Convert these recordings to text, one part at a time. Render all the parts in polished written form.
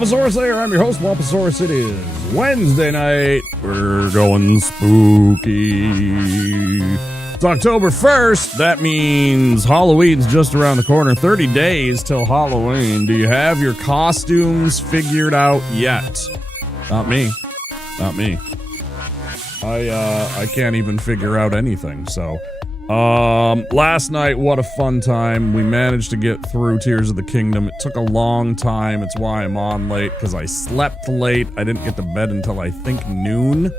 Wamposaurus there. I'm your host, Wamposaurus. It is Wednesday night. We're going spooky. It's October 1st. That means Halloween's just around the corner. 30 days till Halloween. Do you have your costumes figured out yet? Not me. Not me. I can't even figure out anything, so... last night, what a fun time. We managed to get through Tears of the Kingdom. It took a long time. It's why I'm on late, because I slept late. I didn't get to bed until I think noon.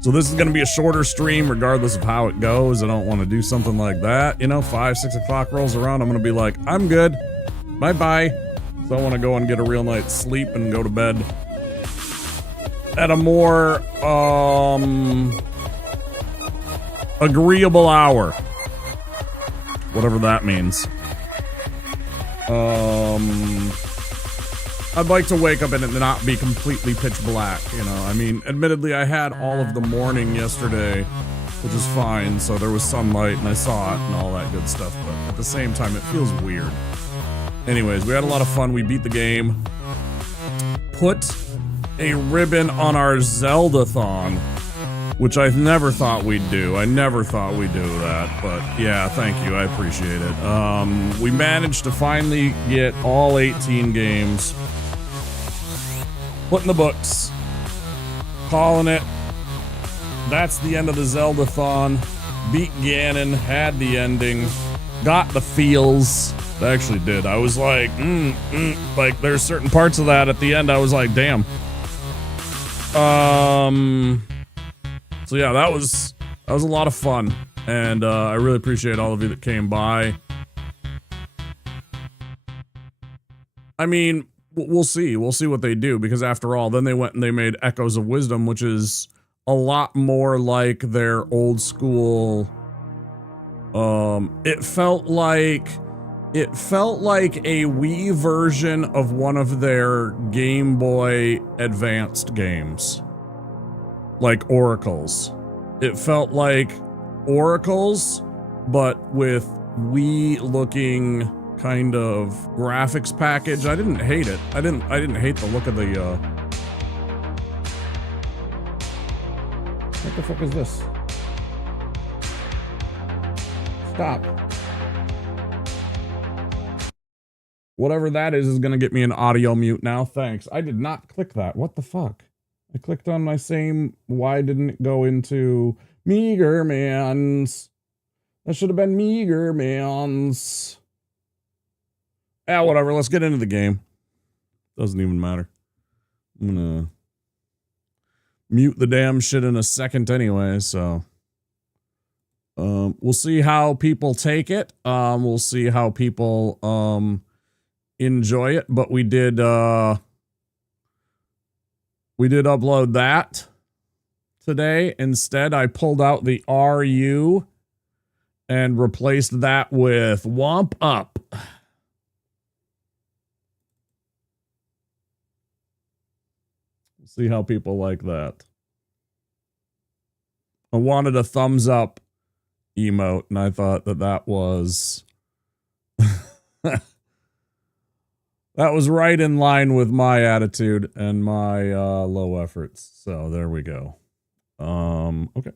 So this is going to be a shorter stream regardless of how it goes. I don't want to do something like that. You know, 5, 6 o'clock rolls around, I'm going to be like, I'm good. Bye-bye. So I want to go and get a real night's sleep and go to bed at a more, agreeable hour. Whatever that means. I'd like to wake up and it not be completely pitch black, you know. I mean, admittedly, I had all of the morning yesterday, which is fine, so there was sunlight and I saw it and all that good stuff, but at the same time, it feels weird. Anyways, we had a lot of fun. We beat the game. Put a ribbon on our Zelda-thon, which I never thought we'd do. I never thought we'd do that, but yeah, thank you. I appreciate it. We managed to finally get all 18 games put in the books. Calling it. That's the end of the Zelda-thon. Beat Ganon, had the ending, got the feels. I actually did. I was like, like there's certain parts of that at the end I was like, damn. So yeah, that was a lot of fun, and I really appreciate all of you that came by. I mean, we'll see what they do, because after all, then they went and they made Echoes of Wisdom, which is a lot more like their old school. It felt like a Wii version of one of their Game Boy Advanced games. Like Oracles. It felt like Oracles, but with Wii looking kind of graphics package. I didn't hate it. I didn't hate the look of the What the fuck is this? Stop. Whatever that is gonna get me an audio mute now. Thanks. I did not click that. What the fuck? I clicked on my same. Why didn't it go into Meager Man's? That should have been Meager Man's. Ah, whatever. Let's get into the game. Doesn't even matter. I'm gonna mute the damn shit in a second anyway, so. We'll see how people take it. We'll see how people, enjoy it, but we did upload that today. Instead, I pulled out the RU and replaced that with Womp Up. See how people like that. I wanted a thumbs up emote, and I thought that was that was right in line with my attitude and my low efforts. So there we go. Okay.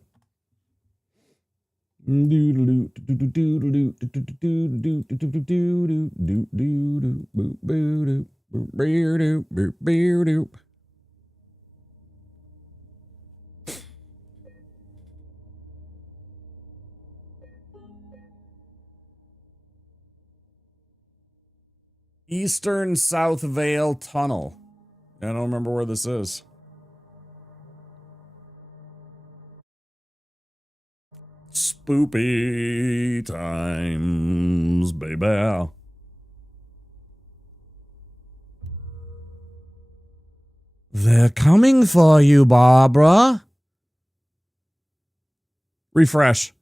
Eastern South Vale Tunnel. I don't remember where this is. Spoopy times, baby. They're coming for you, Barbara. Refresh.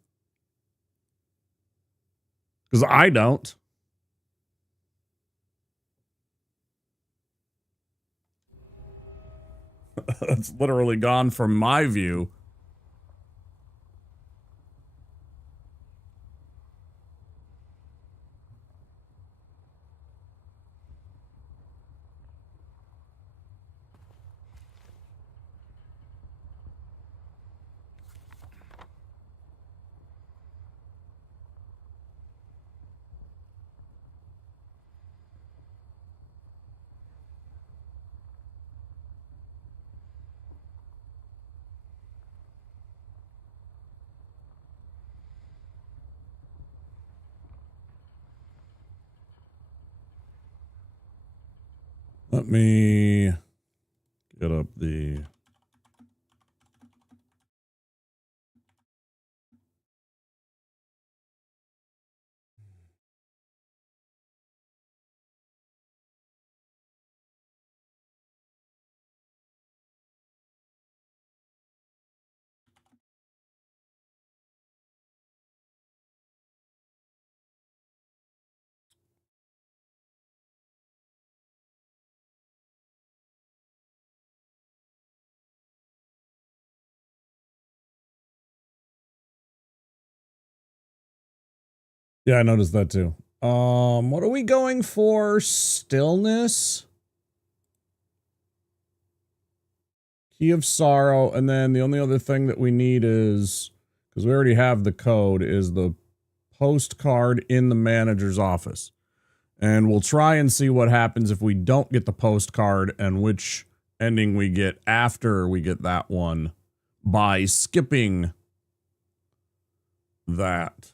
Because I don't. It's literally gone from my view. Let me get up the... Yeah, I noticed that too. What are we going for? Stillness? Key of Sorrow, and then the only other thing that we need is, because we already have the code, is the postcard in the manager's office. And we'll try and see what happens if we don't get the postcard and which ending we get after we get that one by skipping that.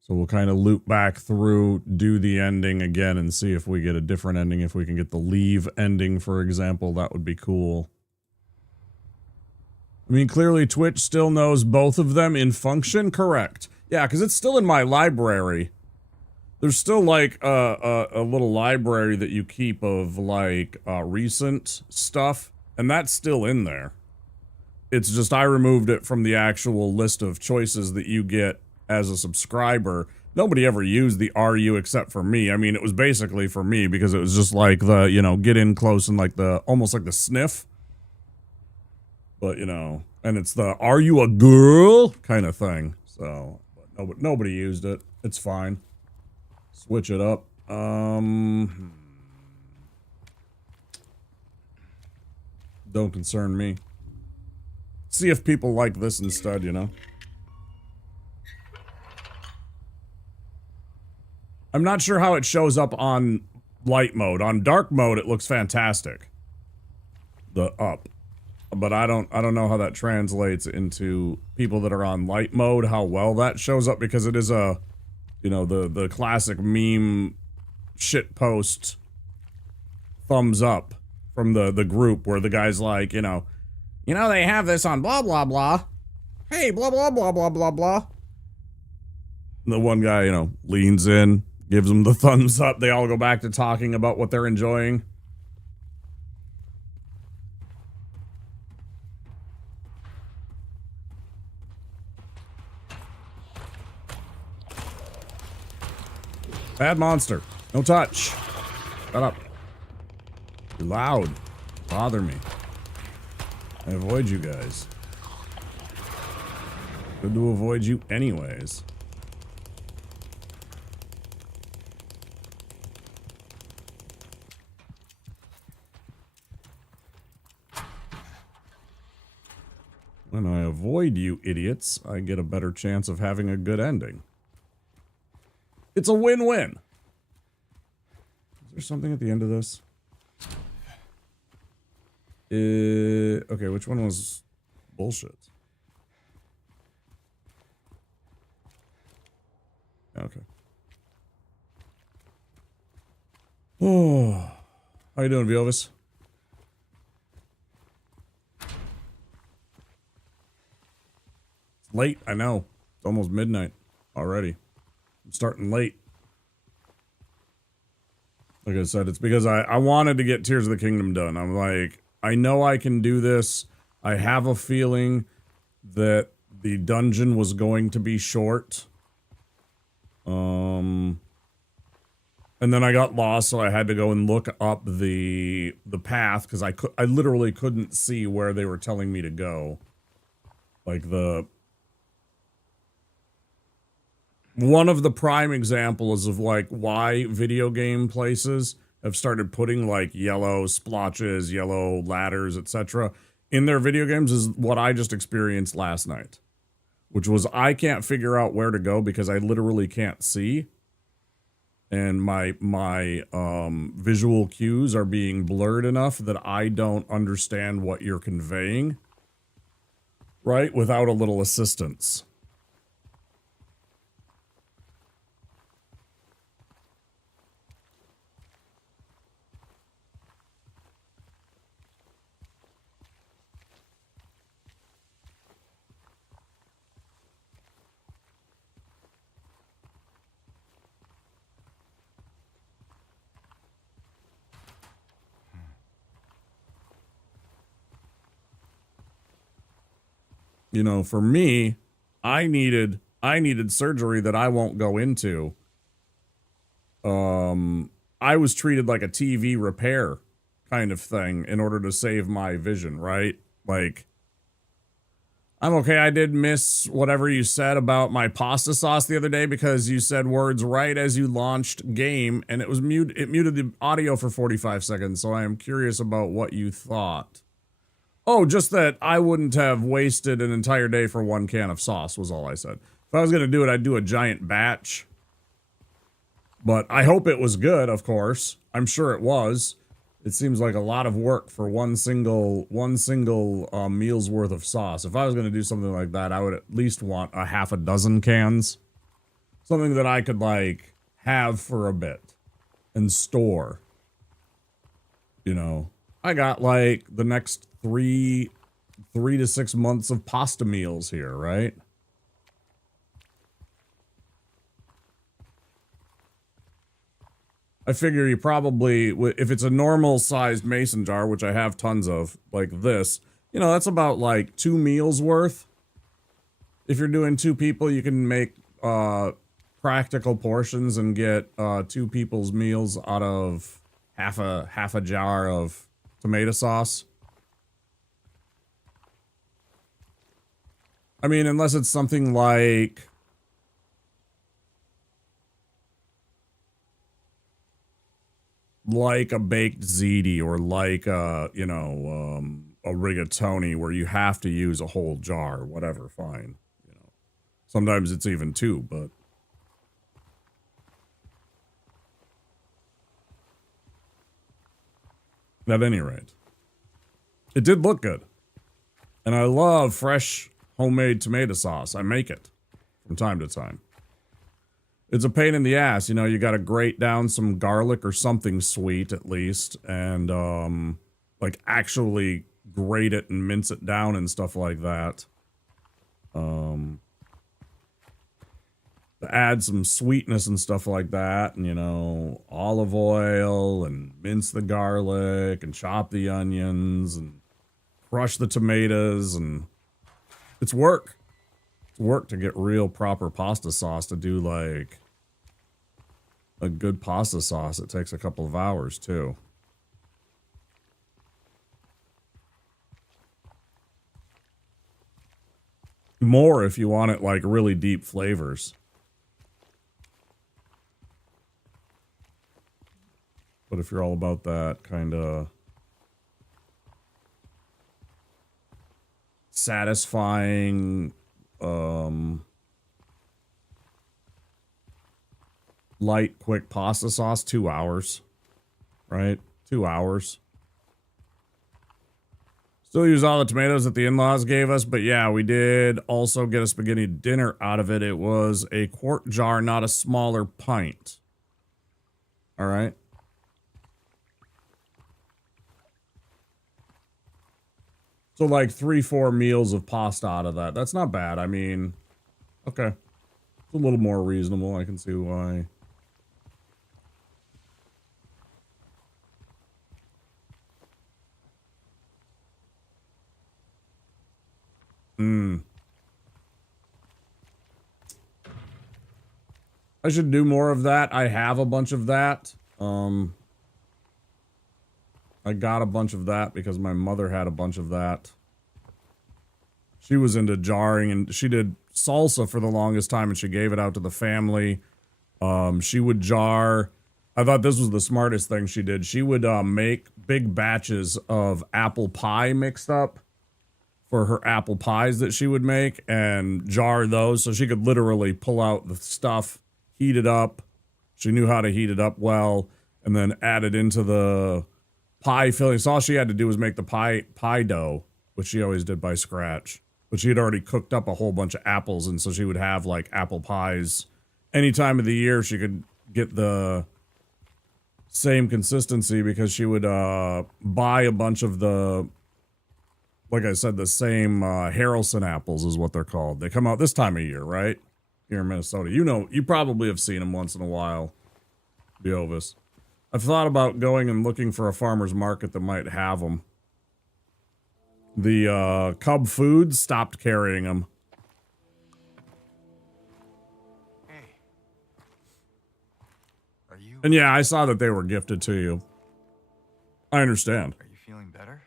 So we'll kind of loop back through, do the ending again, and see if we get a different ending. If we can get the leave ending, for example, that would be cool. I mean, clearly Twitch still knows both of them in function, correct? Yeah, because it's still in my library. There's still, like, a little library that you keep of, like, recent stuff, and that's still in there. It's just I removed it from the actual list of choices that you get as a subscriber. Nobody ever used the RU except for me. I mean, it was basically for me because it was just like the, you know, get in close and like the, almost like the sniff. But, you know, and it's the, are you a girl kind of thing. So, but nobody used it. It's fine. Switch it up. Don't concern me. See if people like this instead, you know? I'm not sure how it shows up on light mode. On dark mode, it looks fantastic. The up. But I don't know how that translates into people that are on light mode, how well that shows up, because it is a, you know, the classic meme shit post thumbs up from the group where the guy's like, you know, they have this on blah blah blah. Hey, blah blah blah blah blah blah. And the one guy, you know, leans in, gives them the thumbs up. They all go back to talking about what they're enjoying. Bad monster. No touch. Shut up. You're loud. Bother me. I avoid you guys. Good to avoid you anyways. When I avoid you idiots, I get a better chance of having a good ending. It's a win-win. Is there something at the end of this? Okay, which one was bullshit? Okay. Oh, how you doing, Viovis? It's late, I know. It's almost midnight already. I'm starting late. Like I said, it's because I wanted to get Tears of the Kingdom done. I'm like, I know I can do this. I have a feeling that the dungeon was going to be short. And then I got lost, so I had to go and look up the path, because I literally couldn't see where they were telling me to go. Like one of the prime examples of like why video game places have started putting like yellow splotches, yellow ladders, etc. in their video games is what I just experienced last night. Which was I can't figure out where to go because I literally can't see. And my visual cues are being blurred enough that I don't understand what you're conveying. Right? Without a little assistance. You know, for me, I needed surgery that I won't go into. I was treated like a TV repair kind of thing in order to save my vision, right? Like, I'm okay. I did miss whatever you said about my pasta sauce the other day because you said words right as you launched game and it was it muted the audio for 45 seconds. So I am curious about what you thought. Oh, just that I wouldn't have wasted an entire day for one can of sauce was all I said. If I was going to do it, I'd do a giant batch. But I hope it was good, of course. I'm sure it was. It seems like a lot of work for one single meal's worth of sauce. If I was going to do something like that, I would at least want a half a dozen cans. Something that I could, like, have for a bit and store. You know, I got, like, the next three to 6 months of pasta meals here, right? I figure you probably, if it's a normal sized mason jar, which I have tons of, like this, you know, that's about like 2 meals worth. If you're doing 2 people, you can make practical portions and get 2 people's meals out of half a jar of tomato sauce. I mean, unless it's something like a baked ziti or like a, you know, a rigatoni where you have to use a whole jar, whatever, fine. You know, sometimes it's even 2, but at any rate, it did look good. And I love fresh homemade tomato sauce. I make it from time to time. It's a pain in the ass, you know, you gotta grate down some garlic or something sweet at least, and, like, actually grate it and mince it down and stuff like that. To add some sweetness and stuff like that, and, you know, olive oil, and mince the garlic, and chop the onions, and crush the tomatoes, and it's work. Work to get real proper pasta sauce to do like a good pasta sauce. It takes a couple of hours too. More if you want it like really deep flavors. But if you're all about that kind of satisfying light, quick pasta sauce, 2 hours, right? 2 hours. Still use all the tomatoes that the in-laws gave us, but yeah, we did also get a spaghetti dinner out of it. It was a quart jar, not a smaller pint. All right. So like 3-4 meals of pasta out of that. That's not bad. I mean, okay. It's a little more reasonable. I can see why. I should do more of that. I have a bunch of that. I got a bunch of that because my mother had a bunch of that. She was into jarring and she did salsa for the longest time and she gave it out to the family. She would jar. I thought this was the smartest thing she did. She would make big batches of apple pie mixed up for her apple pies that she would make and jar those so she could literally pull out the stuff, heat it up. She knew how to heat it up well and then add it into the pie filling. So all she had to do was make the pie dough, which she always did by scratch. But she had already cooked up a whole bunch of apples, and so she would have like apple pies any time of the year. She could get the same consistency because she would buy a bunch of the, like I said, the same Harrelson apples is what they're called. They come out this time of year, right? Here in Minnesota. You know, you probably have seen them once in a while. Biovis. I've thought about going and looking for a farmer's market that might have them. The Cub Foods stopped carrying them. Hey. Are you... And yeah, I saw that they were gifted to you. I understand. Are you feeling better?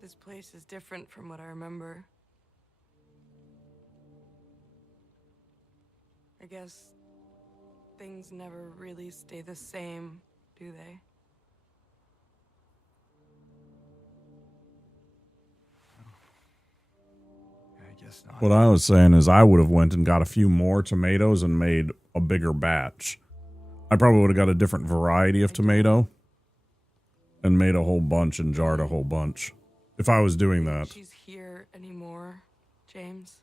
This place is different from what I remember. I guess things never really stay the same, do they? I guess not. What I was saying is I would have went and got a few more tomatoes and made a bigger batch. I probably would have got a different variety of tomato and made a whole bunch and jarred a whole bunch. If I was doing that. She's here anymore, James.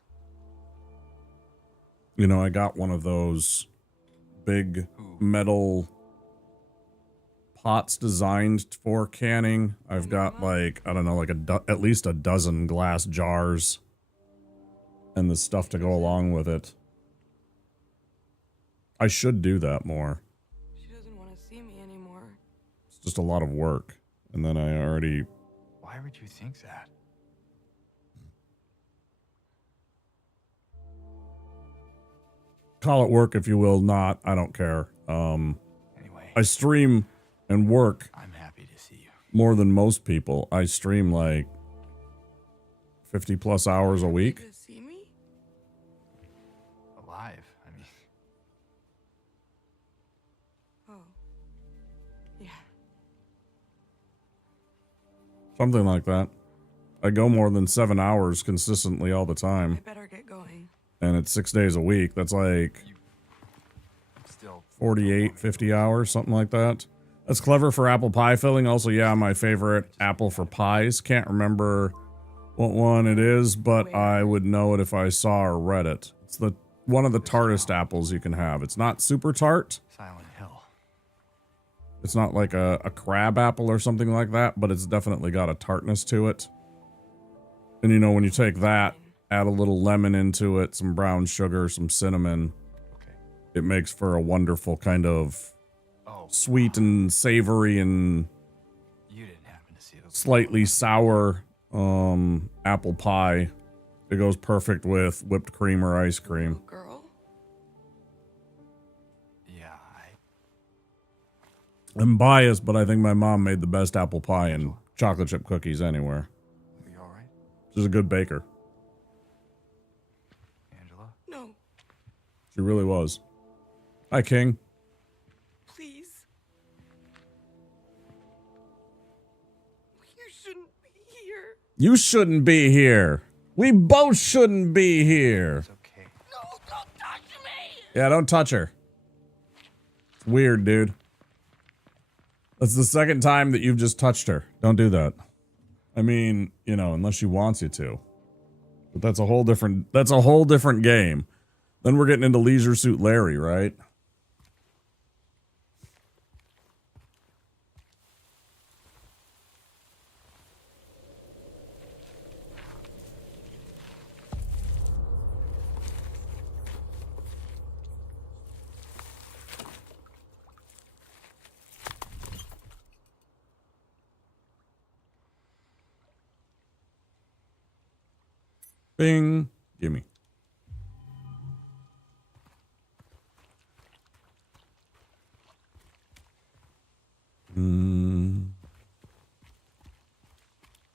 You know, I got one of those big metal pots designed for canning. I've got like, I don't know, like at least a dozen glass jars and the stuff to go along with it. I should do that more. She doesn't want to see me anymore. It's just a lot of work. And then I already... Why would you think that? Call it work if you will, not. I don't care. Anyway, I stream and work I'm happy to see you. more than most people. I stream like 50 plus hours a week. To see me? Alive, I mean. Oh. Yeah. Something like that. I go more than 7 hours consistently all the I time. better get going. And it's 6 days a week. That's like Still 48, 50 hours, something like that. That's clever for apple pie filling. Also, yeah, my favorite apple for pies. Can't remember what one it is, but I would know it if I saw or read it. It's the one of the tartest apples you can have. It's not super tart. Silent Hill. It's not like a crab apple or something like that, but it's definitely got a tartness to it. And you know, when you take that, add a little lemon into it, some brown sugar, some cinnamon, Okay. it makes for a wonderful kind of Oh, sweet and savory and you didn't happen to see those. slightly sour apple pie. It goes perfect with whipped cream or ice cream. Little girl? Yeah, I'm biased, but I think my mom made the best apple pie and chocolate chip cookies anywhere. Are you alright? She's a good baker. Angela? No, She really was. Hi, King. please. You shouldn't be here. You shouldn't be here. We both shouldn't be here. It's okay. No, don't touch me! Yeah, don't touch her. It's weird, dude. That's the second time that you've just touched her. Don't do that. I mean, you know, unless she wants you to. But that's a whole different game. Then we're getting into Leisure Suit Larry, right? Bing. Gimme.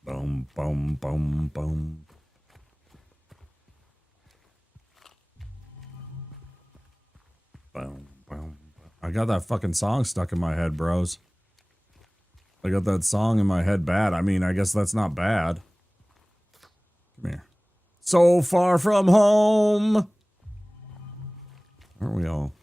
Boom, boom, boom, boom. Boom, boom. I got that fucking song stuck in my head, bros. I got that song in my head bad. I mean, I guess that's not bad. Come here. So far from home. Aren't we all?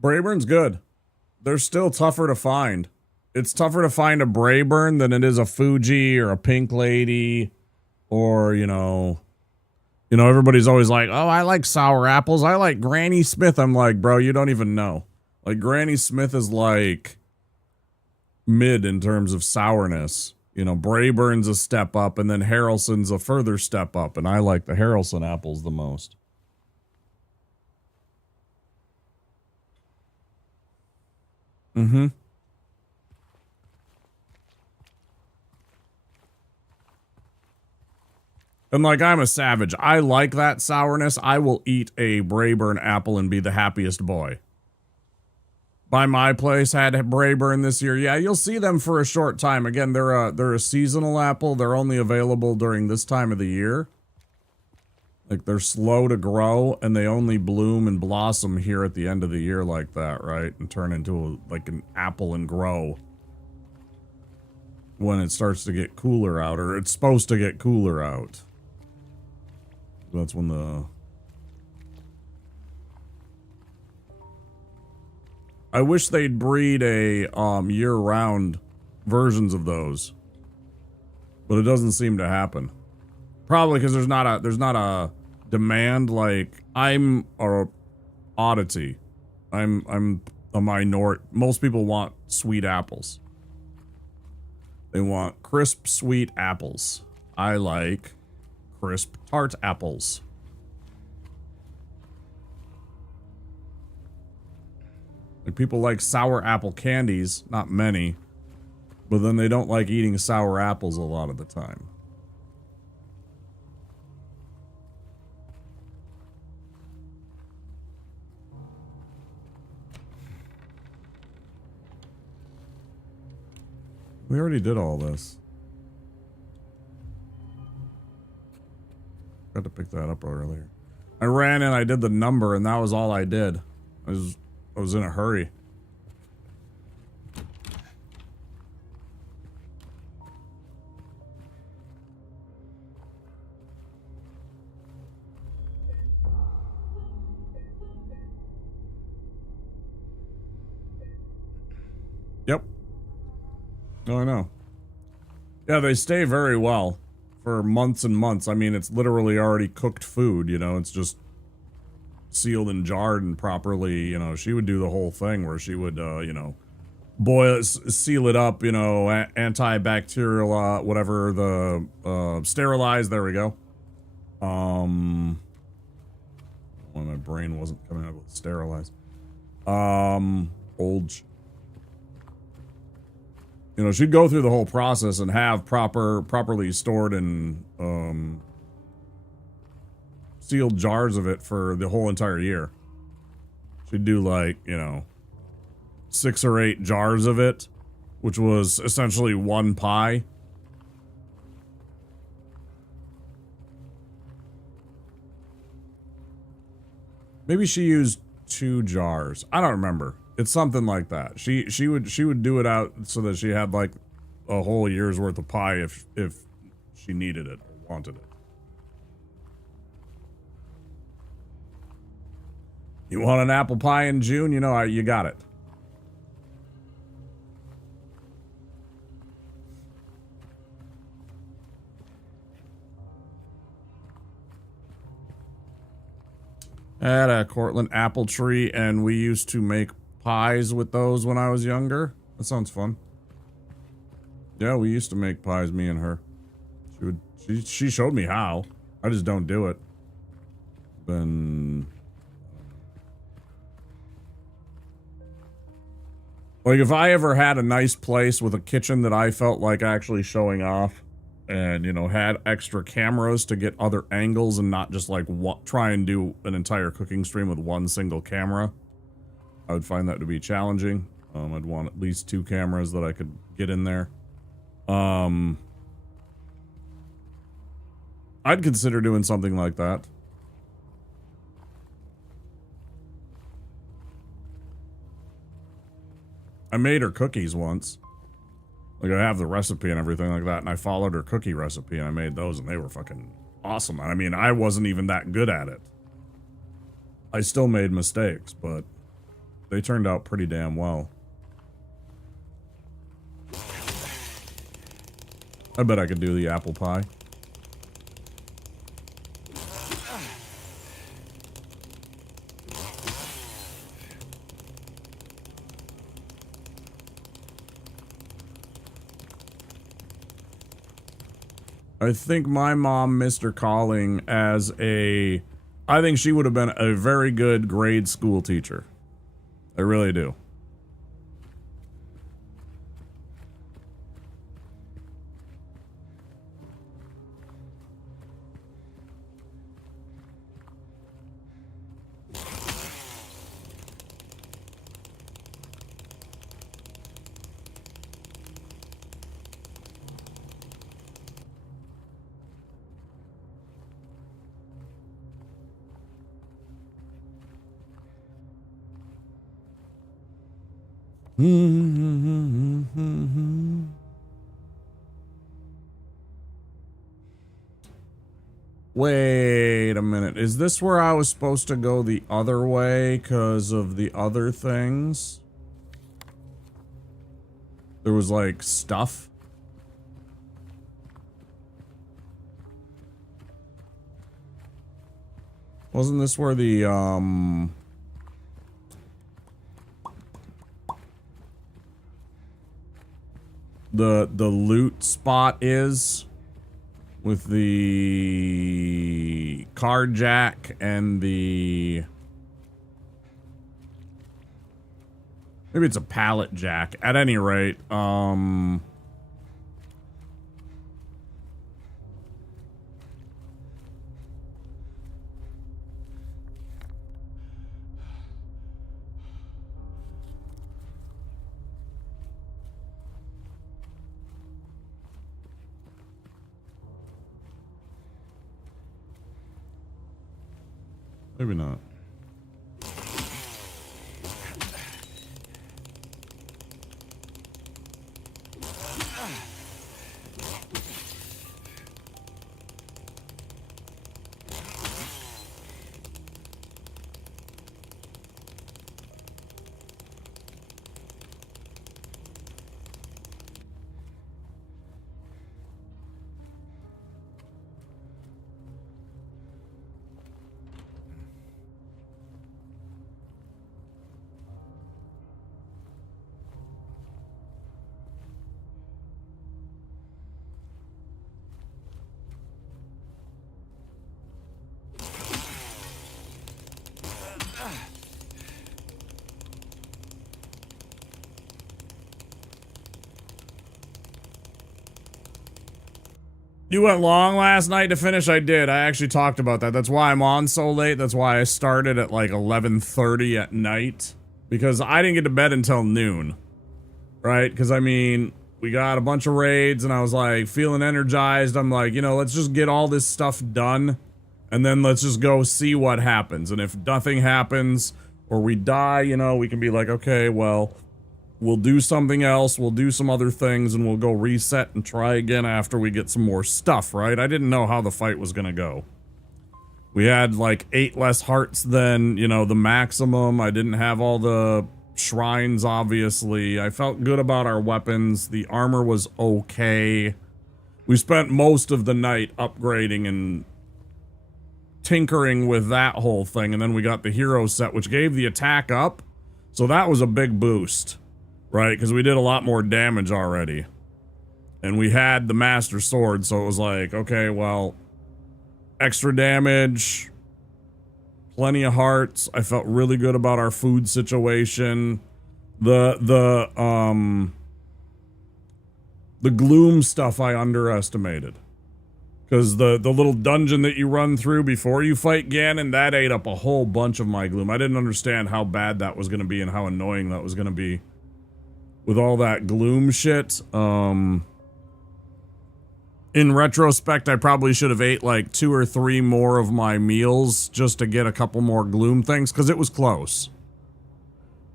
Braeburn's good. They're still tougher to find It's tougher to find a Brayburn than it is a Fuji or a Pink Lady or, you know, everybody's always like, oh, I like sour apples. I like Granny Smith. I'm like, bro, you don't even know. Like, Granny Smith is like mid in terms of sourness. You know, Brayburn's a step up, and then Harrelson's a further step up, and I like the Harrelson apples the most. Mm-hmm. And like, I'm a savage. I like that sourness. I will eat a Brayburn apple and be the happiest boy. By my place had Brayburn this year. Yeah, you'll see them for a short time. Again, they're a seasonal apple. They're only available during this time of the year. Like, they're slow to grow, and they only bloom and blossom here at the end of the year like that, right? And turn into like an apple and grow when it starts to get cooler out, or it's supposed to get cooler out. That's when the... I wish they'd breed a year-round versions of those, but it doesn't seem to happen. Probably because there's not a demand. Like, I'm a oddity. I'm a minority. Most people want sweet apples. They want crisp, sweet apples. I like crisp, tart apples. Like, people like sour apple candies, not many, but then they don't like eating sour apples a lot of the time. We already did all this. Got to pick that up earlier. I ran and I did the number, and that was all I did. I was in a hurry. Yep. Oh, I know. Yeah, they stay very well for months and months. I mean, it's literally already cooked food, you know, it's just sealed and jarred and properly, you know. She would do the whole thing where she would, you know, boil it, seal it up, you know, antibacterial, whatever, the, sterilize, there we go. When my brain wasn't coming out with sterilize. You know, she'd go through the whole process and have properly stored and, sealed jars of it for the whole entire year. She'd do like, you know, 6 or 8 jars of it, which was essentially one pie. Maybe she used 2 jars. I don't remember. It's something like that. She would do it out so that she had like a whole year's worth of pie if she needed it or wanted it. You want an apple pie in June? You know, you got it. I had a Cortland apple tree, and we used to make pies with those when I was younger. That sounds fun. Yeah, we used to make pies, me and her. She showed me how. I just don't do it. Then, like, if I ever had a nice place with a kitchen that I felt like actually showing off, and, you know, had extra cameras to get other angles and not just like try and do an entire cooking stream with one single camera, I would find that to be challenging. I'd want at least 2 cameras that I could get in there. I'd consider doing something like that. I made her cookies once. Like, I have the recipe and everything like that, and I followed her cookie recipe, and I made those, and they were fucking awesome. I mean, I wasn't even that good at it. I still made mistakes, but they turned out pretty damn well. I bet I could do the apple pie. I think my mom missed her calling as a... I think she would have been a very good grade school teacher. I really do. Wait a minute. Is this where I was supposed to go the other way because of the other things? There was like stuff. Wasn't this where the loot spot is? With the car jack and the... Maybe it's a pallet jack. At any rate, maybe not. You went long last night to finish? I did. I actually talked about that. That's why I'm on so late. That's why I started at like 11:30 at night. Because I didn't get to bed until noon. Right? Because, I mean, we got a bunch of raids and I was like feeling energized. I'm like, you know, let's just get all this stuff done. And then let's just go see what happens. And if nothing happens or we die, you know, we can be like, okay, well... we'll do something else, we'll do some other things, and we'll go reset and try again after we get some more stuff, right? I didn't know how the fight was gonna go. We had, like, 8 less hearts than, you know, the maximum. I didn't have all the shrines, obviously. I felt good about our weapons. The armor was okay. We spent most of the night upgrading and tinkering with that whole thing, and then we got the hero set, which gave the attack up. So that was a big boost. Right, because we did a lot more damage already. And we had the Master Sword, so it was like, okay, well, extra damage, plenty of hearts. I felt really good about our food situation. The gloom stuff I underestimated. Because the little dungeon that you run through before you fight Ganon, that ate up a whole bunch of my gloom. I didn't understand how bad that was going to be and how annoying that was going to be. With all that gloom shit, in retrospect, I probably should have ate like 2 or 3 more of my meals just to get a couple more gloom things, because it was close.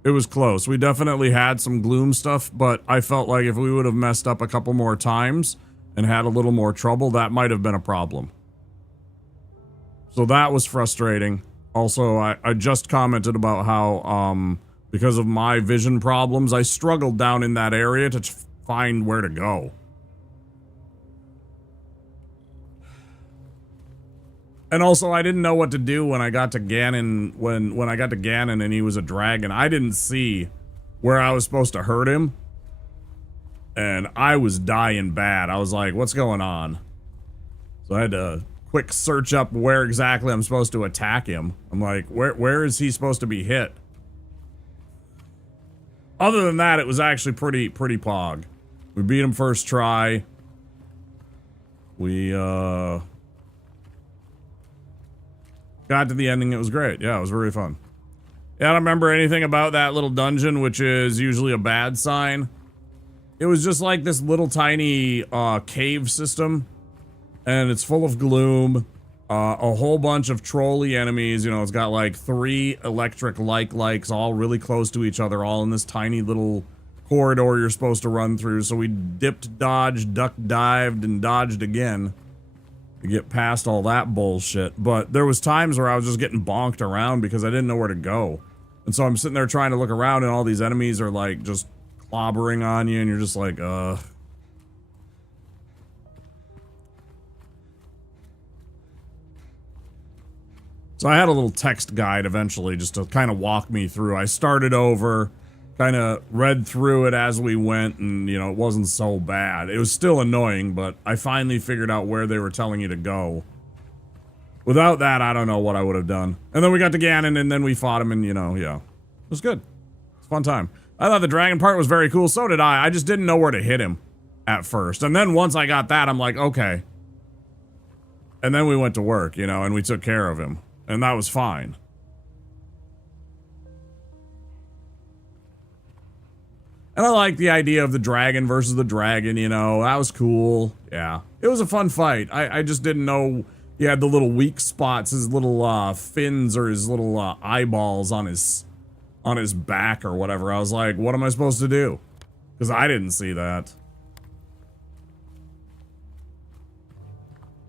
It was close. We definitely had some gloom stuff, but I felt like if we would have messed up a couple more times and had a little more trouble, that might have been a problem. So that was frustrating. Also, I just commented about how, because of my vision problems, I struggled down in that area to find where to go. And also, I didn't know what to do when I got to Ganon, when I got to Ganon and he was a dragon. I didn't see where I was supposed to hurt him. And I was dying bad. I was like, what's going on? So I had to quick search up where exactly I'm supposed to attack him. I'm like, where is he supposed to be hit? Other than that, it was actually pretty pog. We beat him first try. We, got to the ending. It was great. Yeah, it was really fun. Yeah, I don't remember anything about that little dungeon, which is usually a bad sign. It was just like this little tiny cave system, and it's full of gloom, a whole bunch of trolley enemies. You know, it's got like 3 electric likes all really close to each other, all in this tiny little corridor you're supposed to run through. So we dipped, dodged, duck dived, and dodged again to get past all that bullshit. But there was times where I was just getting bonked around because I didn't know where to go. And so I'm sitting there trying to look around, and all these enemies are like just clobbering on you, and you're just like, So I had a little text guide eventually just to kind of walk me through. I started over, kind of read through it as we went, and, you know, it wasn't so bad. It was still annoying, but I finally figured out where they were telling you to go. Without that, I don't know what I would have done. And then we got to Ganon, and then we fought him, and, you know, yeah. It was good. It was a fun time. I thought the dragon part was very cool. So did I. I just didn't know where to hit him at first. And then once I got that, I'm like, okay. And then we went to work, you know, and we took care of him. And that was fine. And I like the idea of the dragon versus the dragon, you know. That was cool. Yeah. It was a fun fight. I just didn't know he had the little weak spots, his little fins or his little eyeballs on his back or whatever. I was like, what am I supposed to do? Because I didn't see that.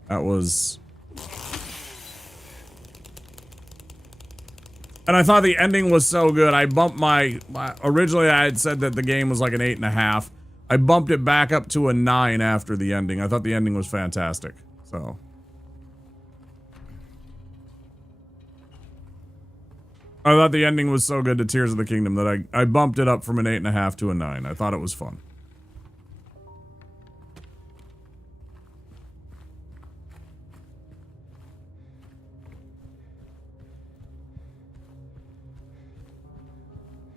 That was... And I thought the ending was so good. I bumped my originally I had said that the game was like an 8.5. I bumped it back up to a 9 after the ending. I thought the ending was fantastic. So... I thought the ending was so good to Tears of the Kingdom that I bumped it up from an 8.5 to a 9. I thought it was fun.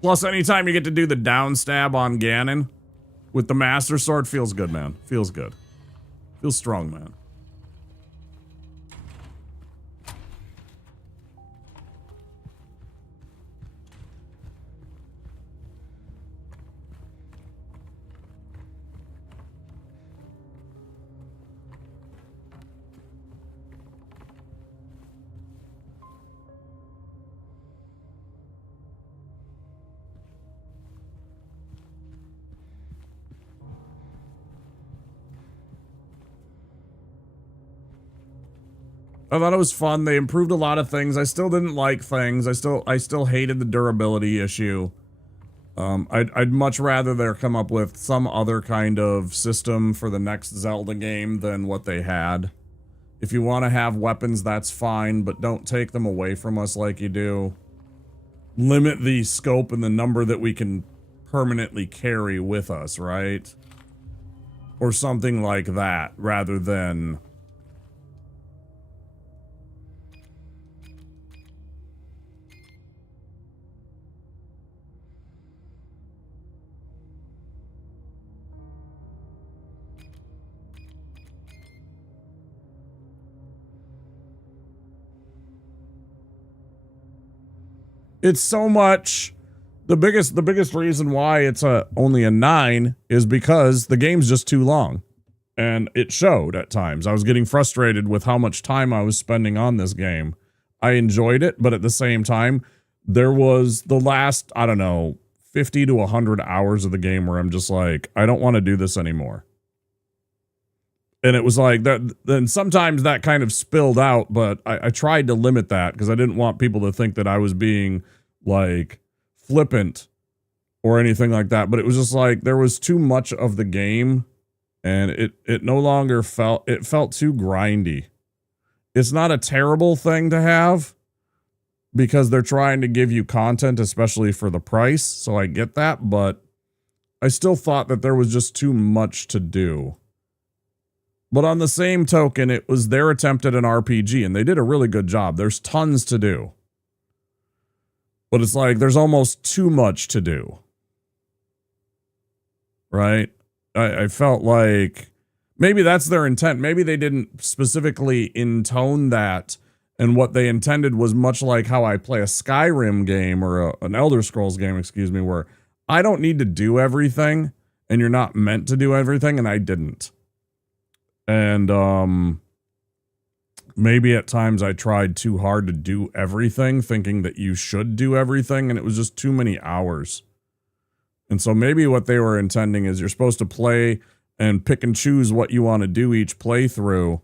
Plus, anytime you get to do the down stab on Ganon with the Master Sword, feels good, man. Feels good. Feels strong, man. I thought it was fun. They improved a lot of things. I still didn't like things. I still hated the durability issue. I'd much rather there come up with some other kind of system for the next Zelda game than what they had. If you want to have weapons, that's fine, but don't take them away from us like you do. Limit the scope and the number that we can permanently carry with us, right? Or something like that, rather than... It's so much. The biggest reason why it's only a 9 is because the game's just too long. And it showed at times. I was getting frustrated with how much time I was spending on this game. I enjoyed it, but at the same time, there was the last, I don't know, 50 to 100 hours of the game where I'm just like, I don't want to do this anymore. And it was like that. Then sometimes that kind of spilled out, but I tried to limit that because I didn't want people to think that I was being like flippant or anything like that. But it was just like there was too much of the game, and it no longer felt too grindy. It's not a terrible thing to have because they're trying to give you content, especially for the price. So I get that, but I still thought that there was just too much to do. But on the same token, it was their attempt at an RPG, and they did a really good job. There's tons to do. But it's like, there's almost too much to do. Right? I felt like maybe that's their intent. Maybe they didn't specifically intone that, and what they intended was much like how I play a Skyrim game or an Elder Scrolls game, excuse me, where I don't need to do everything, and you're not meant to do everything, and I didn't. And maybe at times I tried too hard to do everything, thinking that you should do everything, and it was just too many hours. And so maybe what they were intending is you're supposed to play and pick and choose what you want to do each playthrough.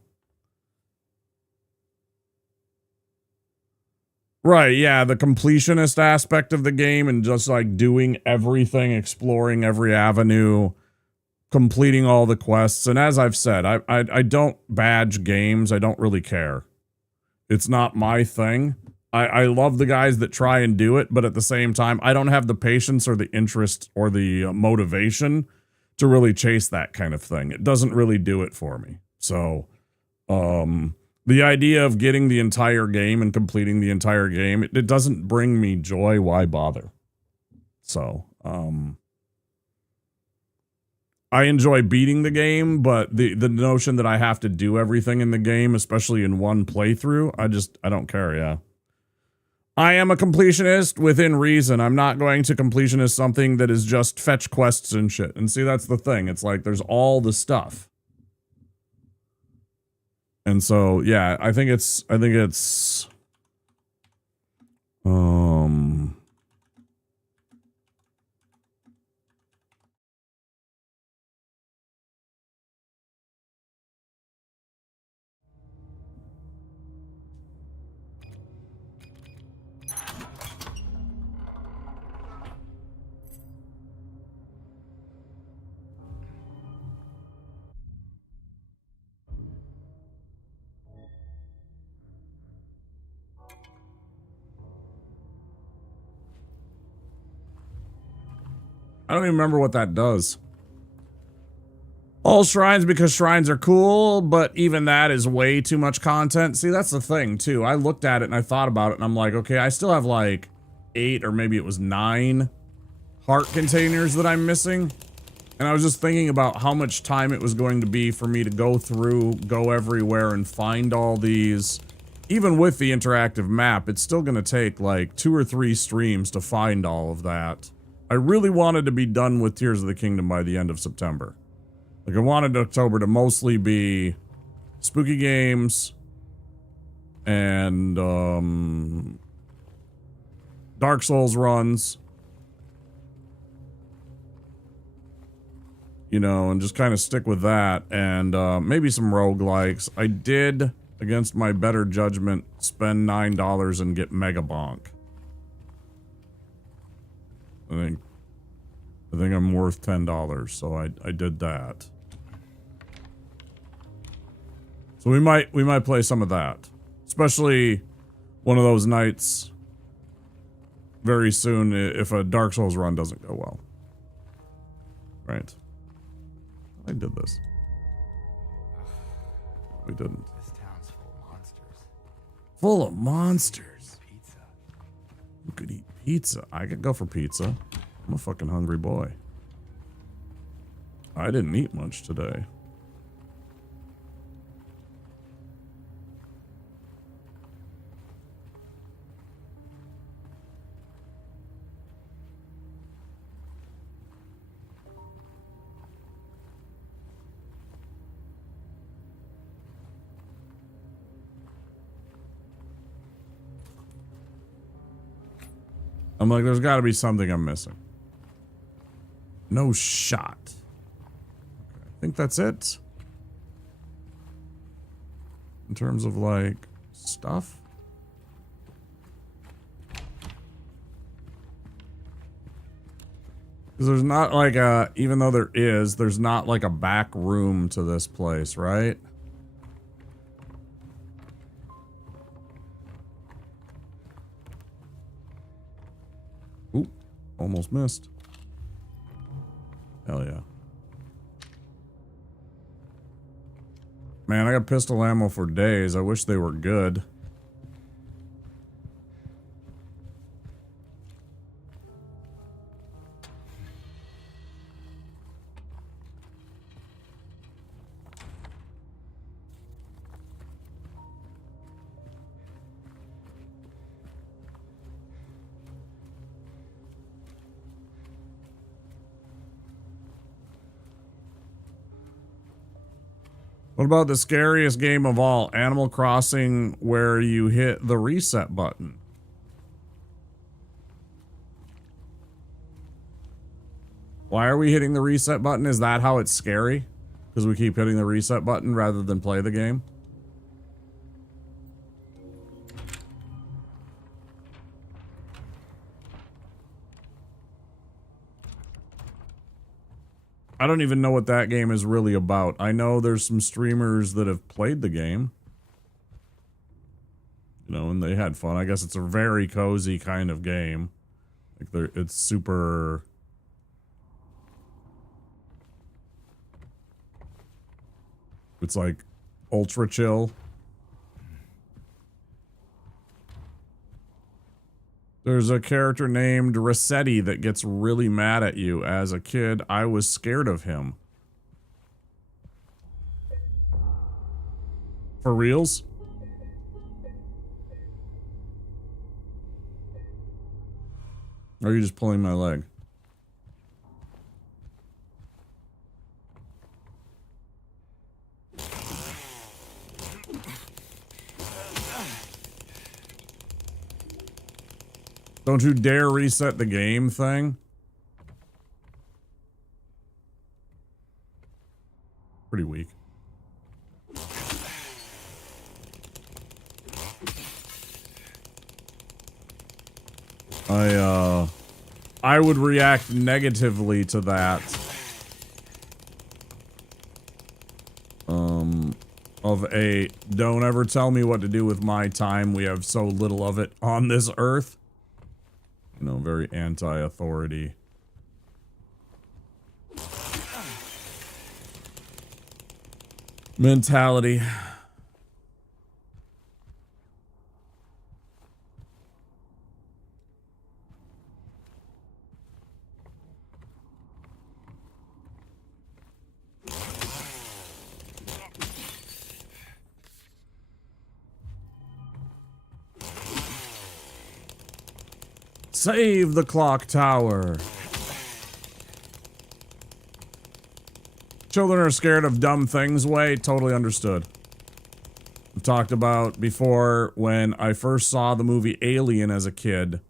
Right, yeah, the completionist aspect of the game and just like doing everything, exploring every avenue, completing all the quests. And as I've said, I don't badge games. I don't really care. It's not my thing. I love the guys that try and do it, but at the same time, I don't have the patience or the interest or the motivation to really chase that kind of thing. It doesn't really do it for me. So, the idea of getting the entire game and completing the entire game, it doesn't bring me joy. Why bother? So, I enjoy beating the game, but the notion that I have to do everything in the game, especially in one playthrough, I don't care, yeah. I am a completionist within reason. I'm not going to completionist something that is just fetch quests and shit. And see, that's the thing. It's like there's all the stuff. And so, yeah, I think it's I don't even remember what that does. All shrines because shrines are cool, but even that is way too much content. See, that's the thing, too. I looked at it and I thought about it, and I'm like, okay, I still have like 8 or maybe it was 9 heart containers that I'm missing. And I was just thinking about how much time it was going to be for me to go through, go everywhere, and find all these. Even with the interactive map, it's still going to take like 2 or 3 streams to find all of that. I really wanted to be done with Tears of the Kingdom by the end of September. Like, I wanted October to mostly be spooky games and Dark Souls runs. You know, and just kind of stick with that. And maybe some roguelikes. I did, against my better judgment, spend $9 and get Mega Bonk. I think I'm worth $10, so I did that. So we might play some of that, especially one of those nights very soon if a Dark Souls run doesn't go well. Right? I did this. We didn't. This town's full of monsters. Full of monsters. Pizza. Who could eat pizza? I could go for pizza. I'm a fucking hungry boy. I didn't eat much today. I'm like, there's got to be something I'm missing. No shot. Okay, I think that's it. In terms of, like, stuff. Because there's not, like, a... Even though there is, there's not, like, a back room to this place, right? almost missed. Hell yeah. Man, I got pistol ammo for days. I wish they were good. What about the scariest game of all, Animal Crossing, where you hit the reset button? Why are we hitting the reset button? Is that how it's scary? Because we keep hitting the reset button rather than play the game? I don't even know what that game is really about. I know there's some streamers that have played the game. You know, and they had fun. I guess it's a very cozy kind of game. Like, it's super... It's like ultra chill. There's a character named Rossetti that gets really mad at you. As a kid, I was scared of him. For reals? Or are you just pulling my leg? Don't you dare reset the game thing. Pretty weak. I would react negatively to that. Of a, don't ever tell me what to do with my time. We have so little of it on this earth. You know, very anti-authority. Mentality. Save the clock tower. Children are scared of dumb things way. Totally understood. I've talked about before when I first saw the movie Alien as a kid,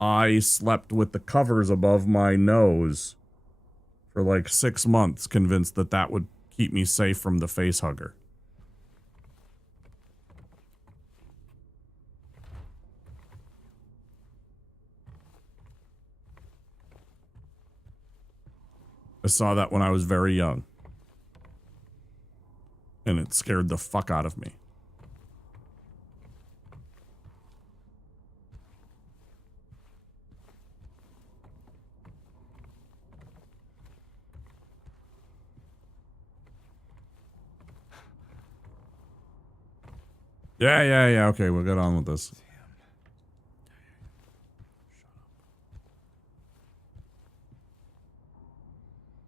I slept with the covers above my nose for like 6 months, convinced that that would keep me safe from the face hugger. I saw that when I was very young. And it scared the fuck out of me. Yeah, okay, we'll get on with this.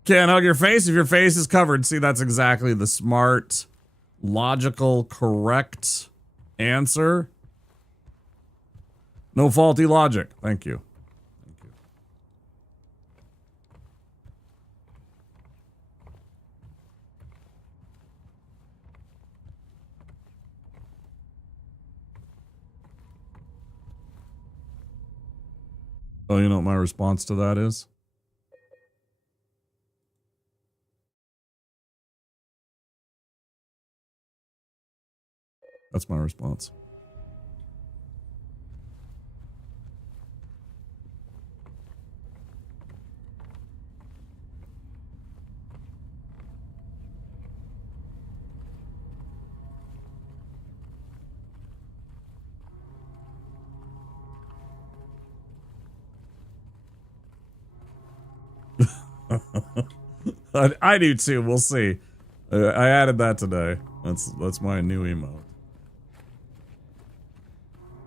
Can't hug your face if your face is covered. See, that's exactly the smart, logical, correct answer. No faulty logic. Thank you. Thank you. Oh, you know what my response to that is? That's my response. I do too. We'll see. I added that today. That's my new emote.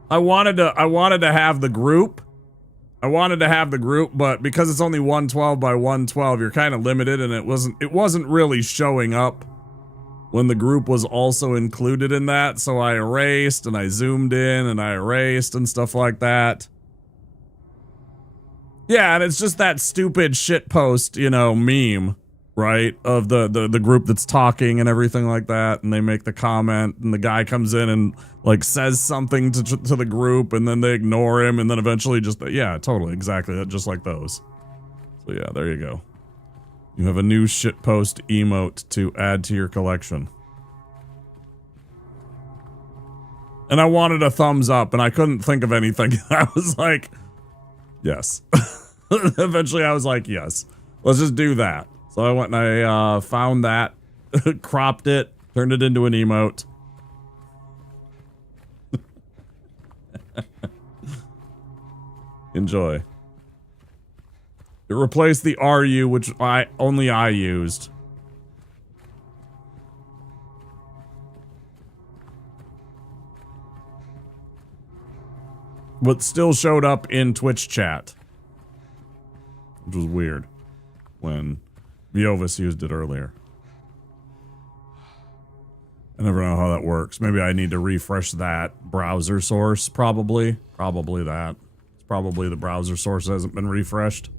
I wanted to have the group. But because it's only 112 by 112, you're kind of limited, and it wasn't really showing up when the group was also included in that. So I erased and I zoomed in and I erased and stuff like that. Yeah, and it's just that stupid shitpost, meme, right? Of the group that's talking and everything like that, and they make the comment, and the guy comes in and like says something to the group, and then they ignore him, and then eventually just yeah, totally, exactly, just like those. So yeah, there you go. You have a new shitpost emote to add to your collection. And I wanted a thumbs up, and I couldn't think of anything. I was like, yes. Eventually I was like, yes, let's just do that. So I went and I found that, cropped it, turned it into an emote. Enjoy. It replaced the RU, which only I used. But still showed up in Twitch chat. Which was weird when Viovis used it earlier. I never know how that works. Maybe I need to refresh that browser source, probably. Probably that. It's probably the browser source hasn't been refreshed.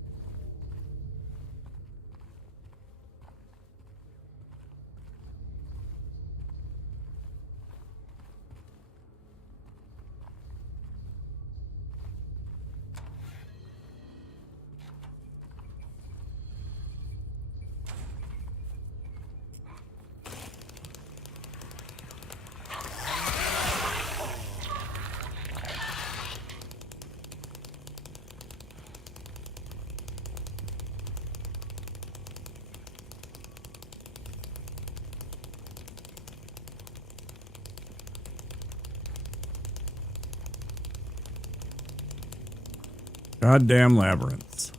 Goddamn labyrinths.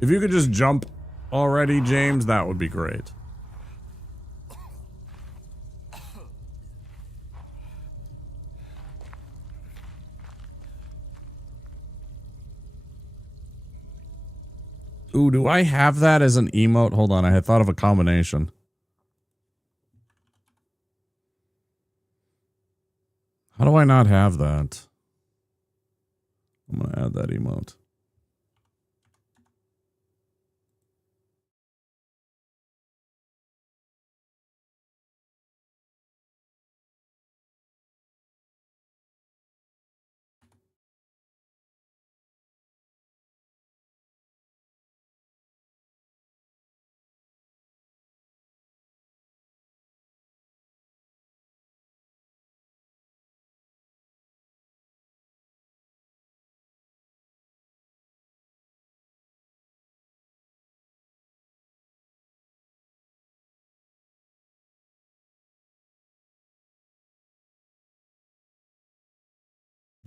If you could just jump already, James, that would be great. Ooh, do I have that as an emote? Hold on, I had thought of a combination. How do I not have that? I'm gonna add that emote.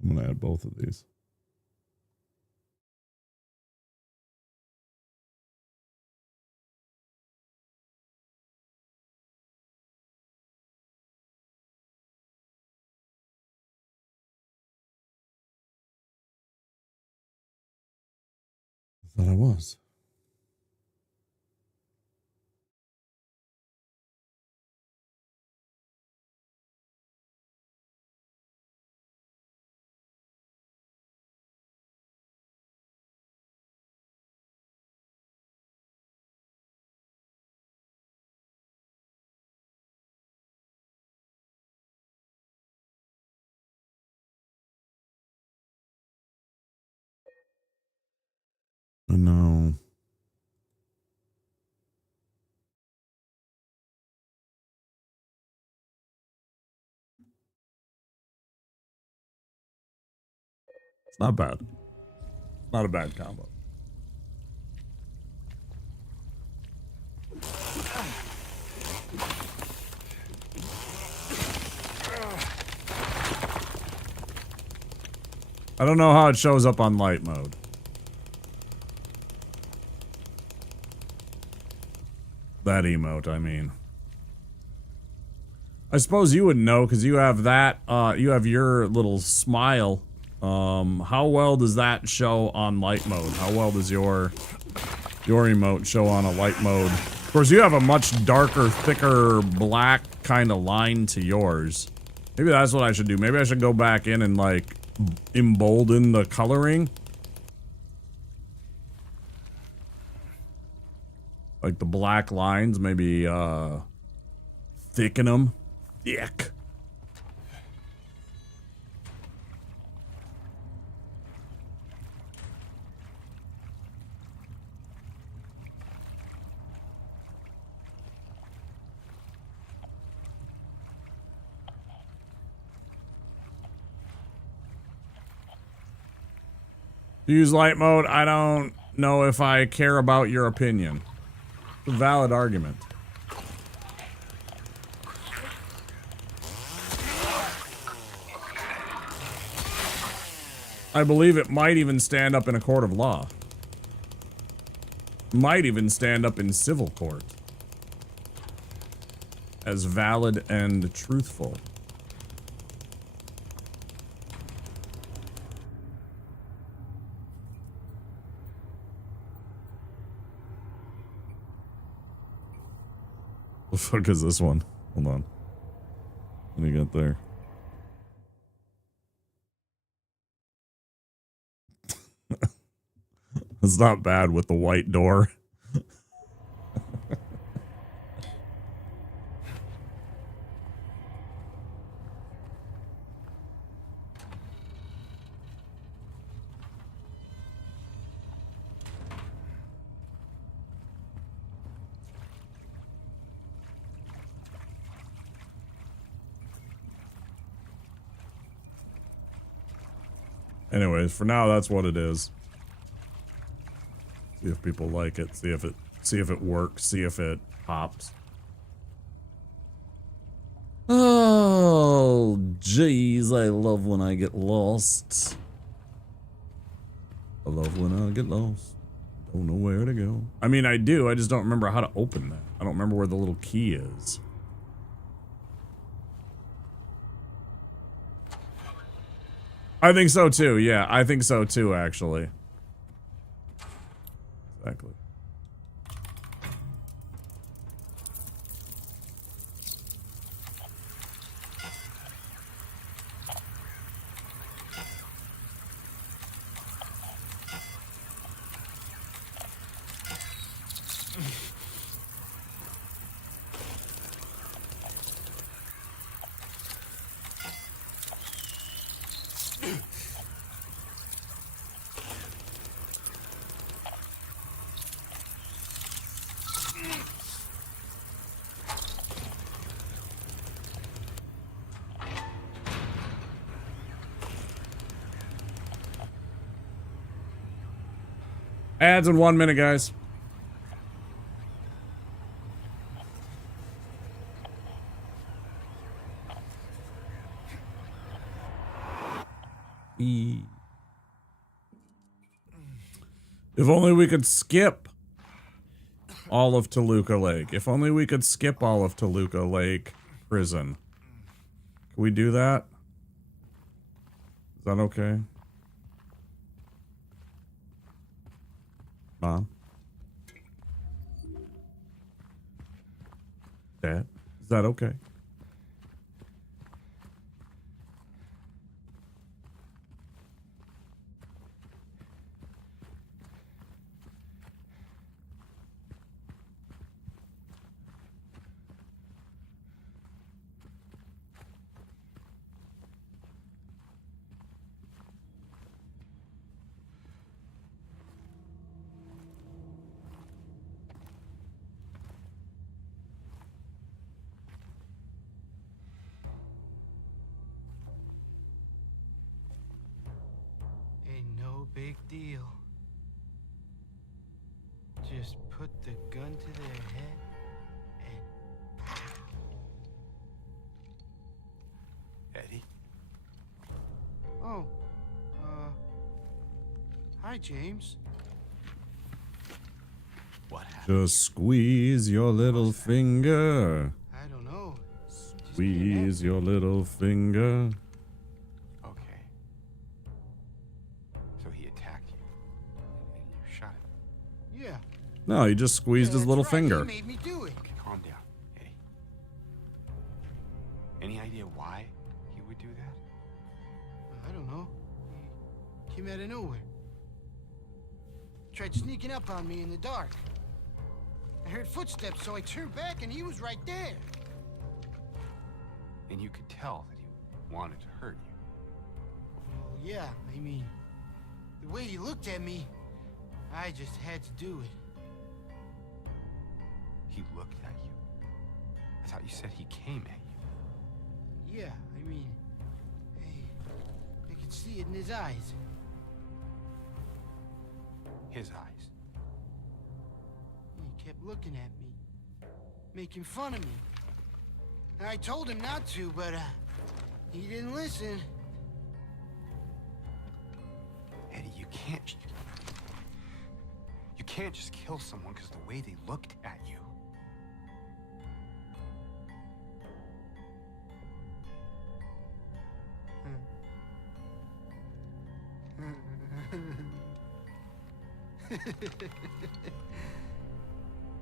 I'm gonna add both of these. I thought I was. I know. It's not bad. Not a bad combo. I don't know how it shows up on light mode. That emote, I mean. I suppose you would know because you have that, you have your little smile. How well does that show on light mode? How well does your emote show on a light mode? Of course, you have a much darker, thicker, black kind of line to yours. Maybe that's what I should do. Maybe I should go back in and, like, embolden the coloring. Like the black lines, maybe, thicken them. Yuck. Use light mode. I don't know if I care about your opinion. It's a valid argument. I believe it might even stand up in a court of law. Might even stand up in civil court. As valid and truthful. The fuck is this one? Hold on. What do you got there? It's not bad with the white door. Anyways, for now, that's what it is. See if people like it. See if it works. See if it pops. Oh, jeez, I love when I get lost. I love when I get lost. Don't know where to go. I mean, I do. I just don't remember how to open that. I don't remember where the little key is. I think so too, yeah. I think so too, actually. Exactly. Ads in 1 minute, guys. If only we could skip all of Toluca Lake. If only we could skip all of Toluca Lake prison. Can we do that? Is that okay? Mom? Dad? Is that okay? No big deal. Just put the gun to their head and pow. Eddie? Oh, James. What happened? Just squeeze your little finger. I don't know. Squeeze your little finger. Okay. So he attacked you, and you shot him. Yeah. No, he just squeezed his that's little right. finger. He made me do it. Okay, calm down, Eddie. Any idea why he would do that? I don't know. He came out of nowhere. Tried sneaking up on me in the dark. I heard footsteps, so I turned back, and he was right there. And you could tell that he wanted to hurt you. Well, yeah, I mean, the way he looked at me, I just had to do it. He looked at you? I thought you said he came at you. Yeah, I mean, I could see it in his eyes. His eyes? He kept looking at me, making fun of me. I told him not to, but he didn't listen. Eddie, you can't just kill someone because of the way they looked at you.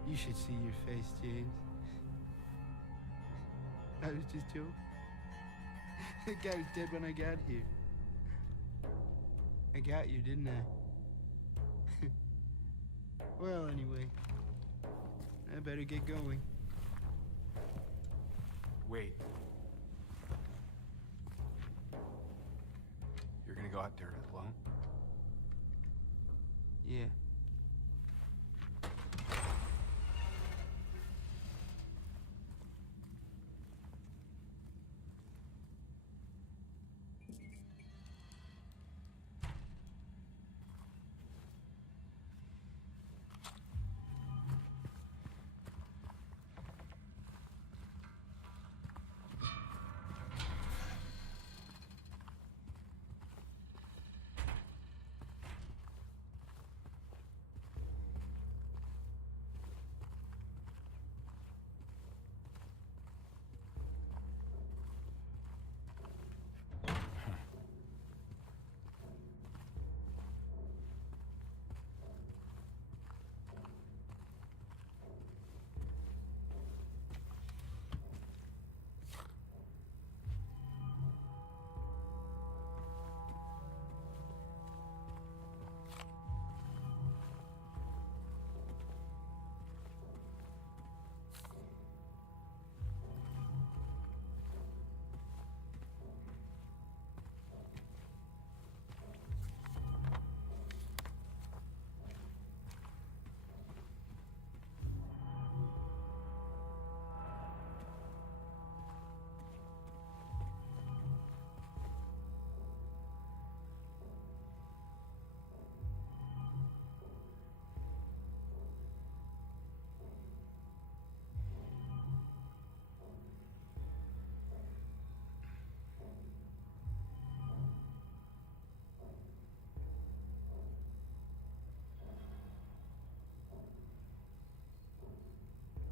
You should see your face, James. I was just joking. The guy was dead when I got here. I got you, didn't I? Well, anyway, I better get going. Wait. You're gonna go out there alone? Yeah.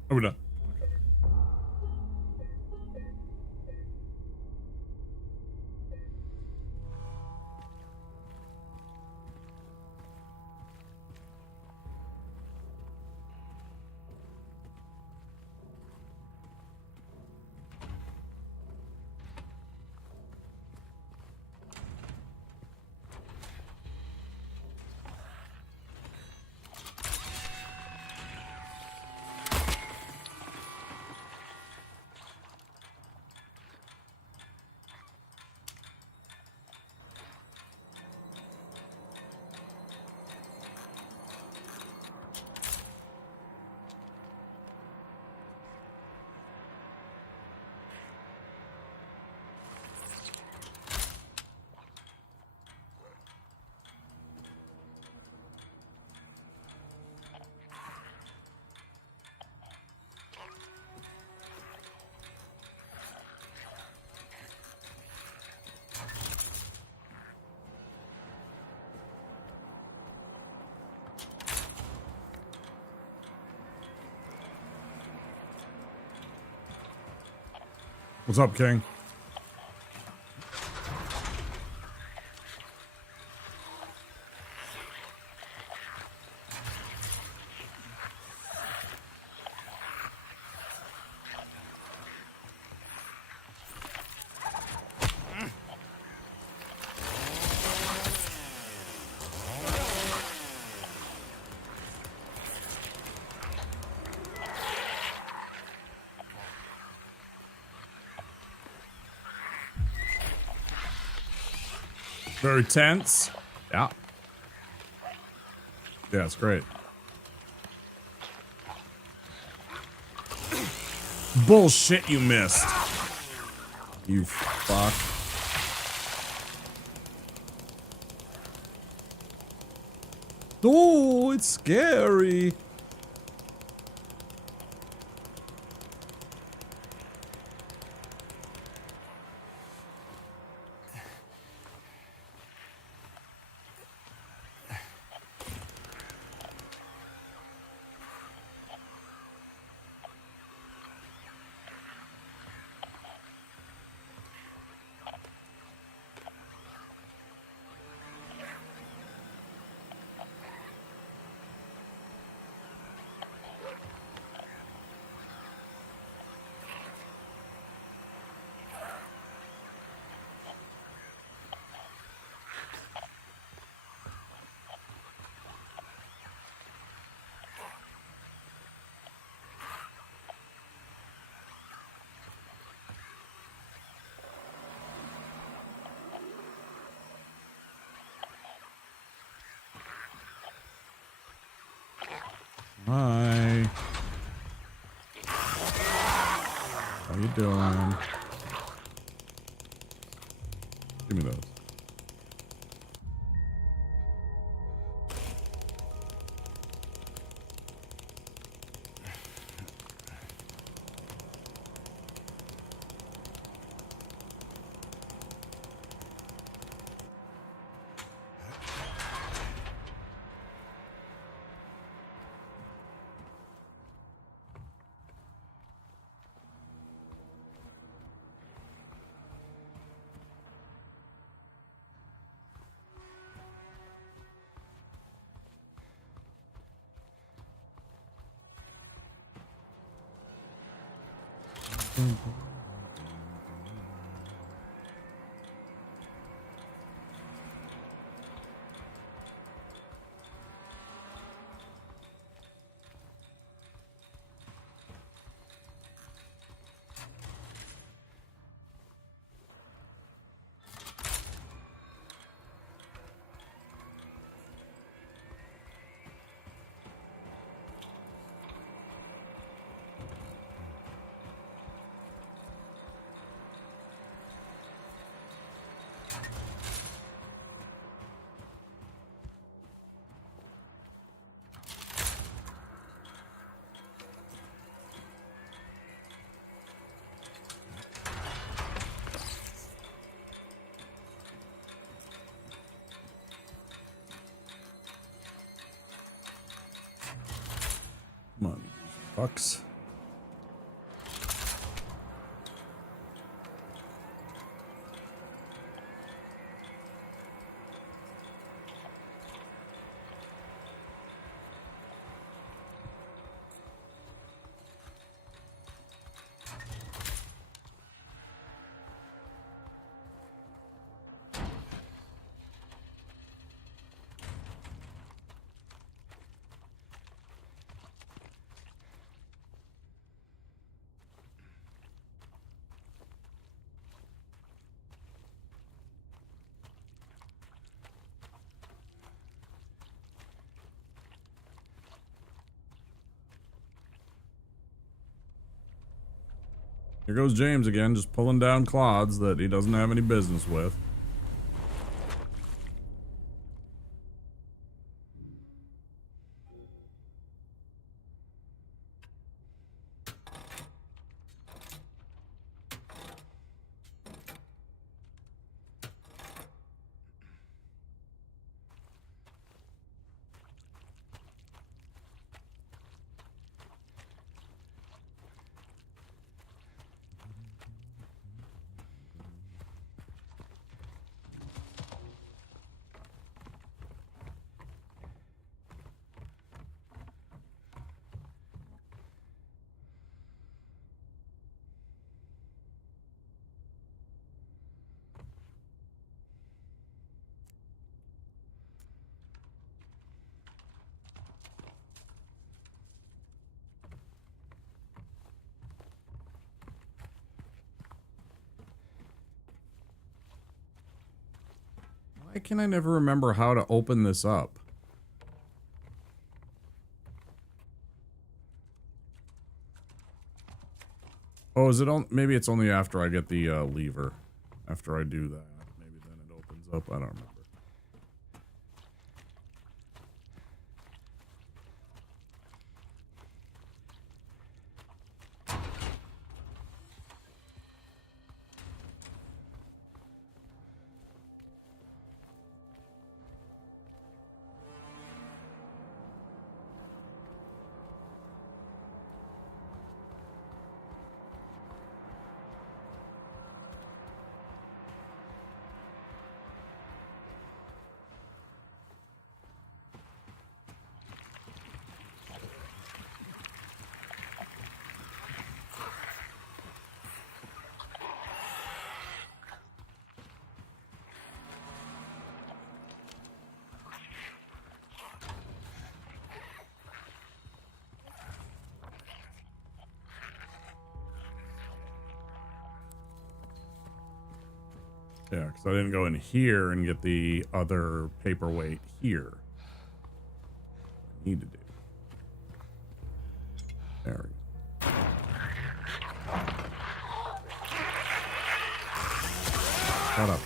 Oh, we're done. What's up, King? Very tense. Yeah. Yeah, it's great. Bullshit, you missed. You fuck. Oh, it's scary. Hi. How you doing? Give me those. Come on, fucks. Here goes James again, just pulling down clods that he doesn't have any business with. Why can I never remember how to open this up? Oh, is it on? Maybe it's only after I get the lever. After I do that. Maybe then it opens up. I don't remember. Yeah, because I didn't go in here and get the other paperweight here. I need to do. There we go. Shut up.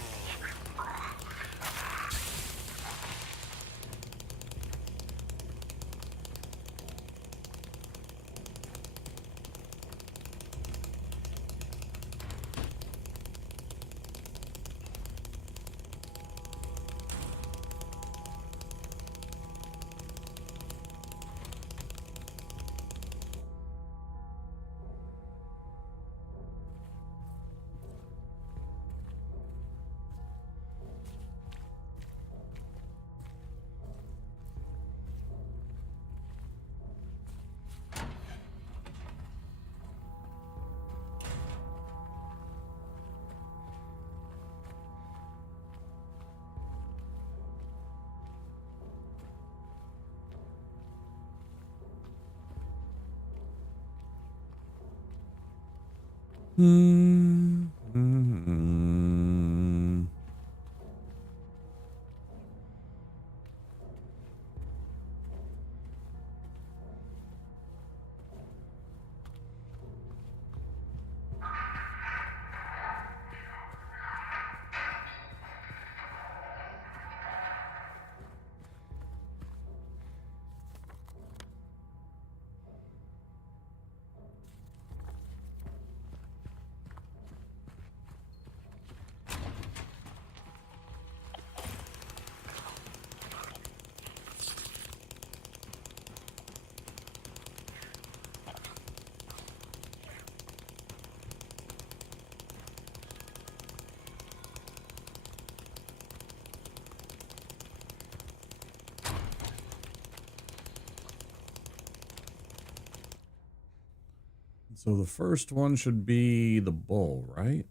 So the first one should be the bull, right?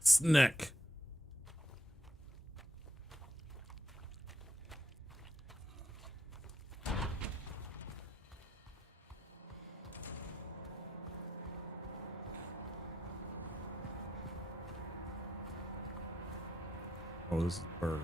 Snack. Oh, this is bird.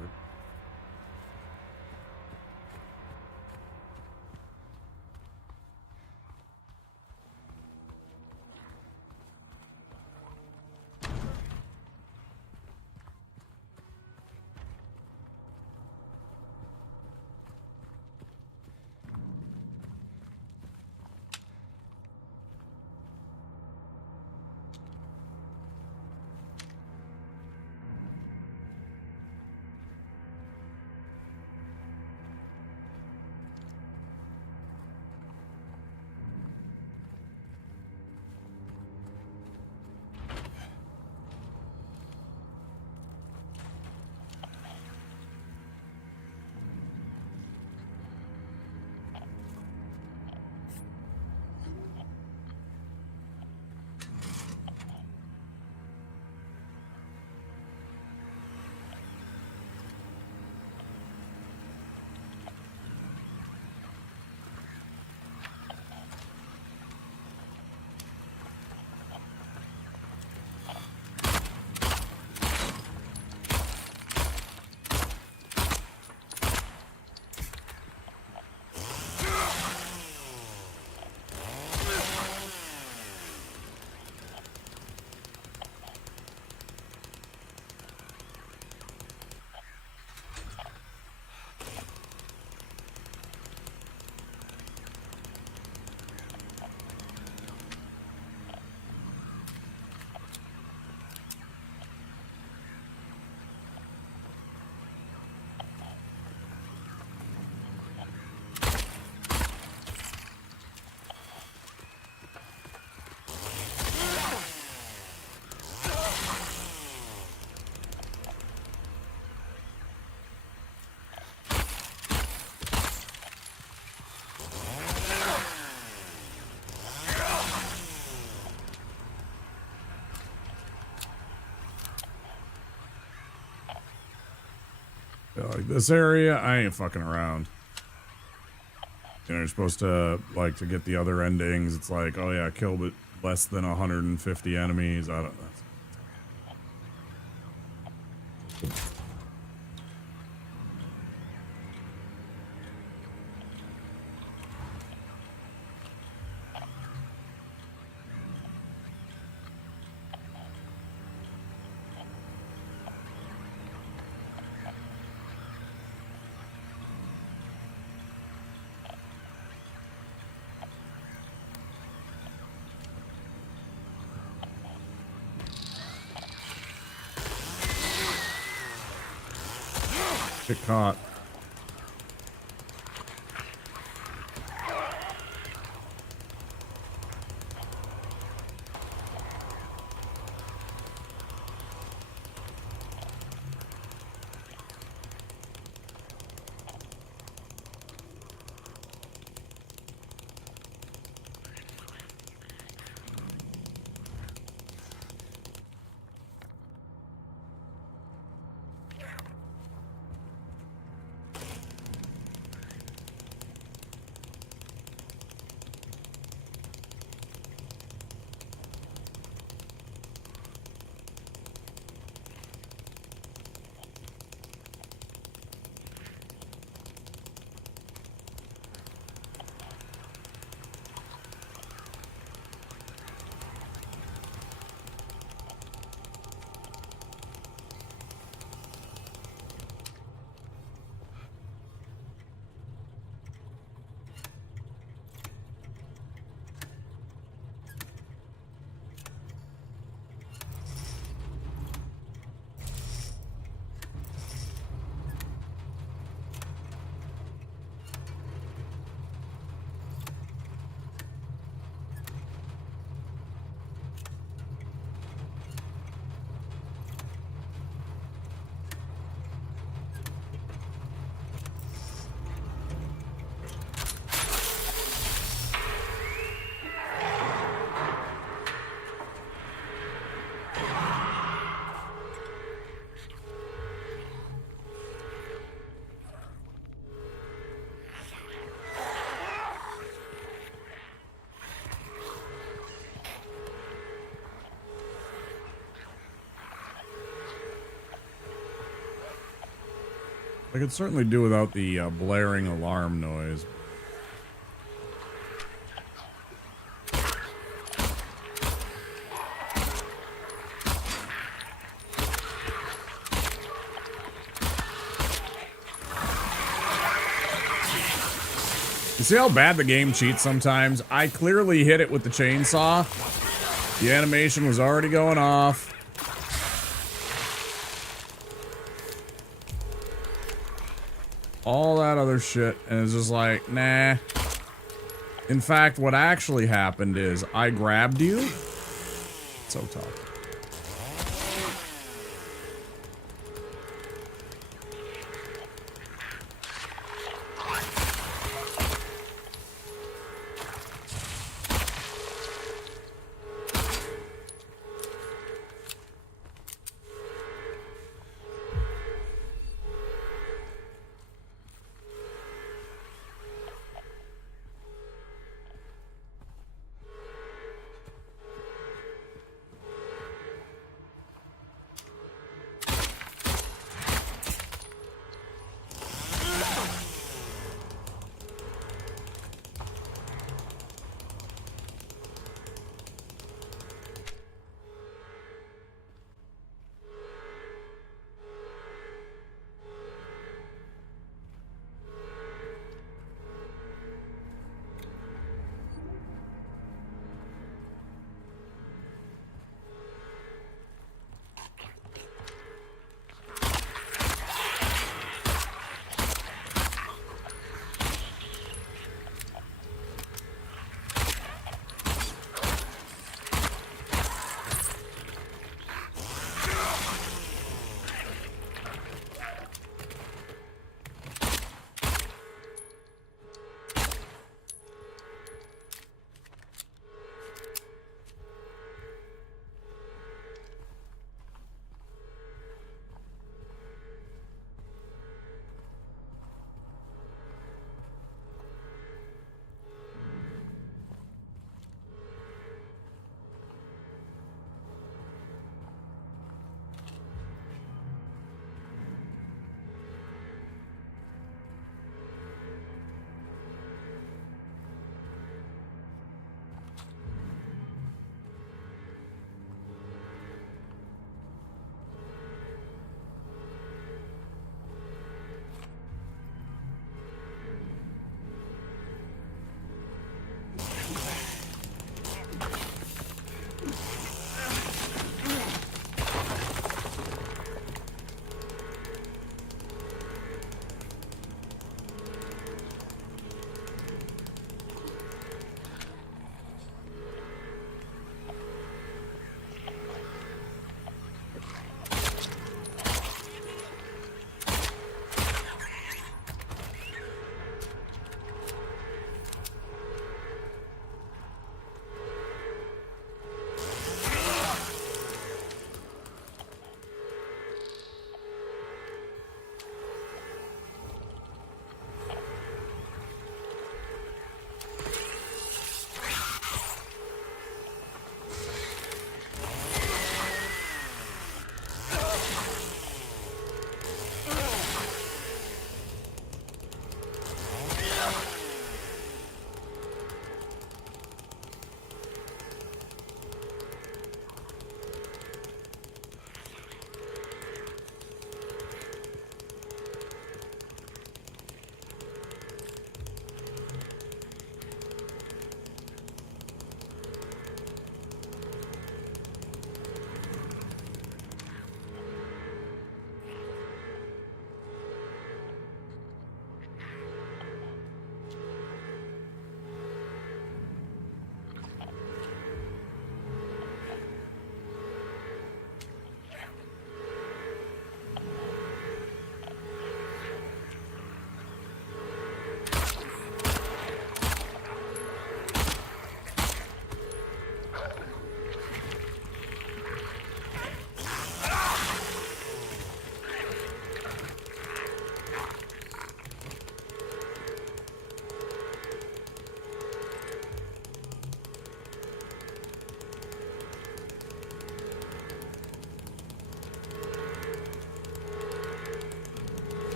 Yeah, like this area, I ain't fucking around. You know, you're supposed to, like, to get the other endings. It's like, oh yeah, kill but less than 150 enemies. I don't know. Get caught. I could certainly do without the blaring alarm noise. You see how bad the game cheats sometimes? I clearly hit it with the chainsaw. The animation was already going off. All that other shit, and it's just like, nah. In fact, what actually happened is I grabbed you. So tough.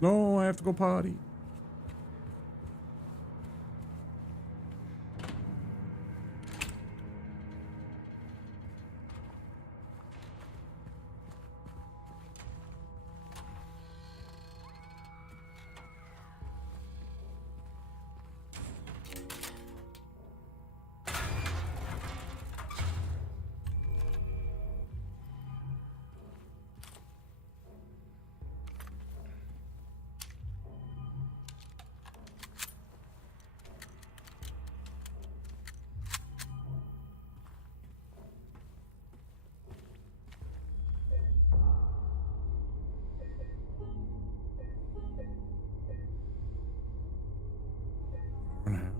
No, I have to go potty. And a half.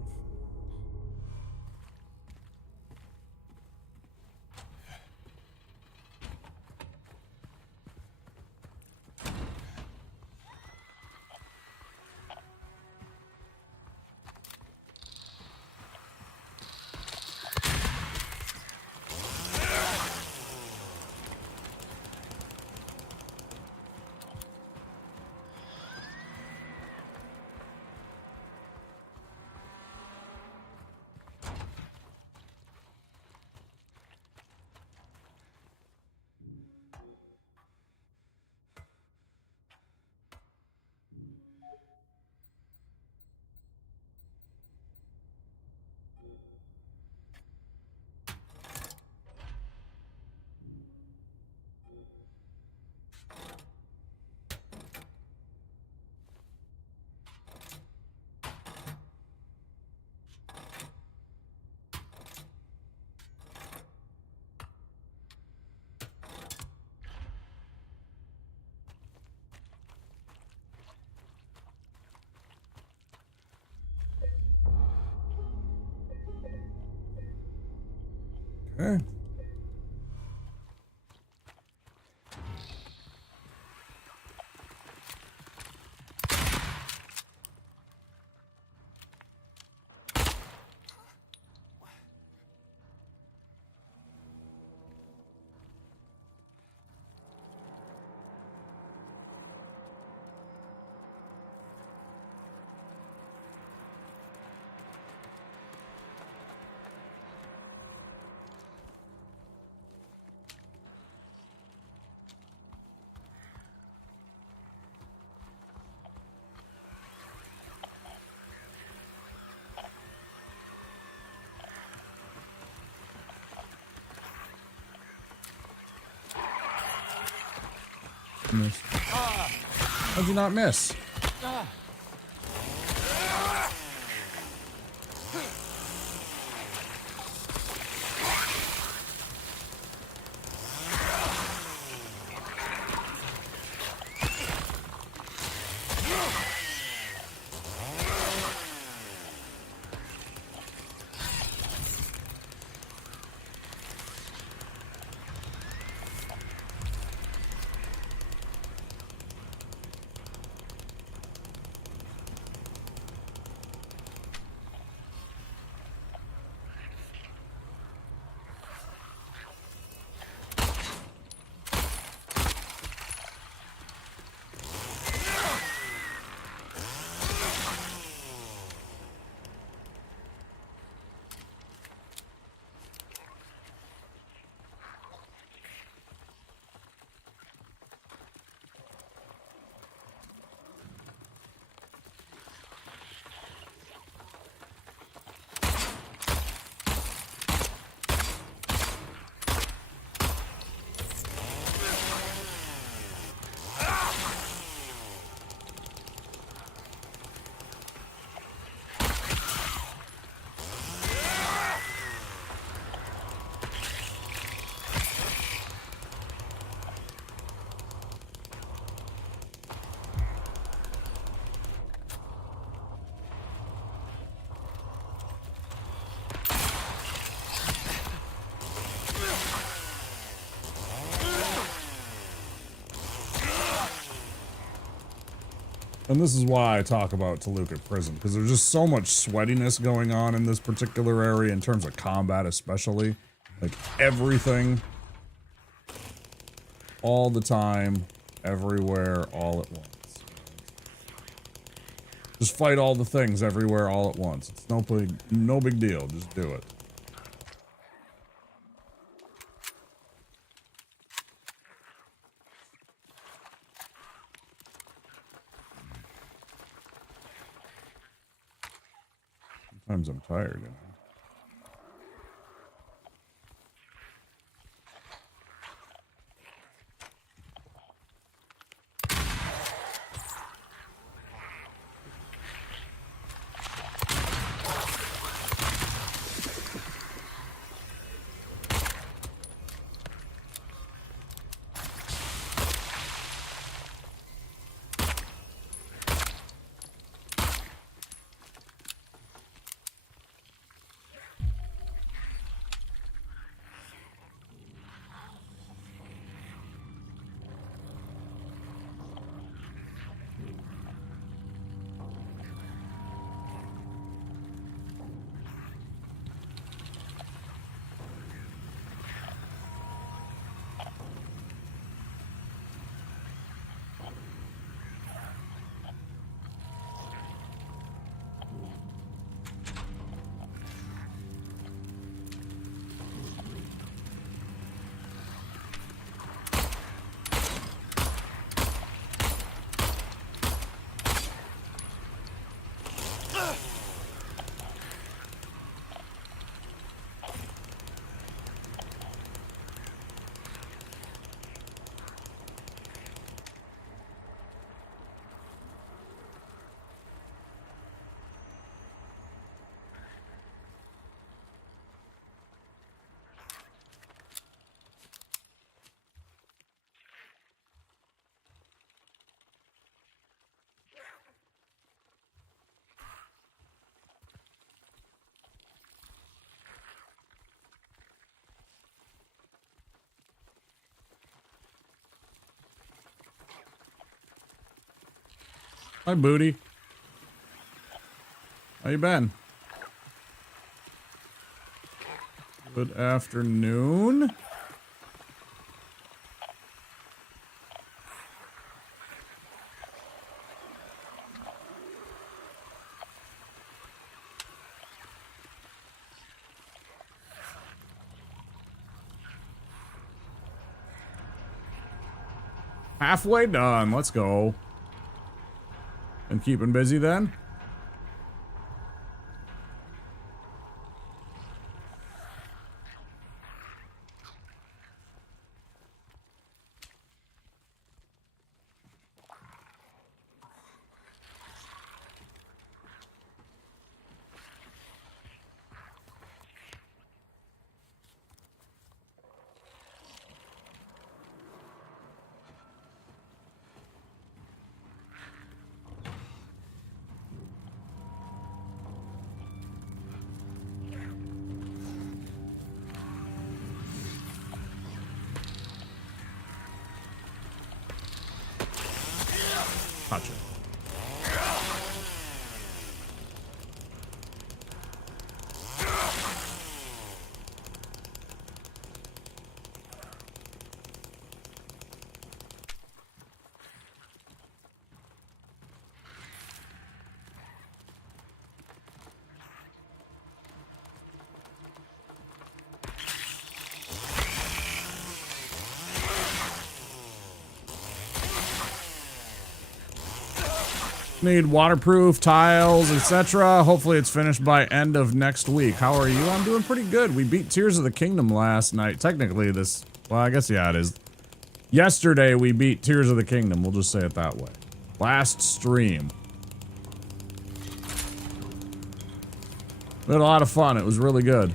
Okay. Missed. How'd you not miss? And this is why I talk about Toluca Prison, because there's just so much sweatiness going on in this particular area in terms of combat especially. Like everything, all the time, everywhere, all at once. Just fight all the things everywhere all at once. It's no big deal. Just do it. Sometimes I'm tired, you know. Hi, Booty. How you been? Good afternoon. Halfway done. Let's go. And keeping busy then? Gotcha. Need waterproof tiles, etc. Hopefully it's finished by end of next week. How are you? I'm doing pretty good. We beat Tears of the Kingdom last night. Technically this, well, I guess, yeah, it is. Yesterday we beat Tears of the Kingdom. We'll just say it that way. Last stream. We had a lot of fun. It was really good.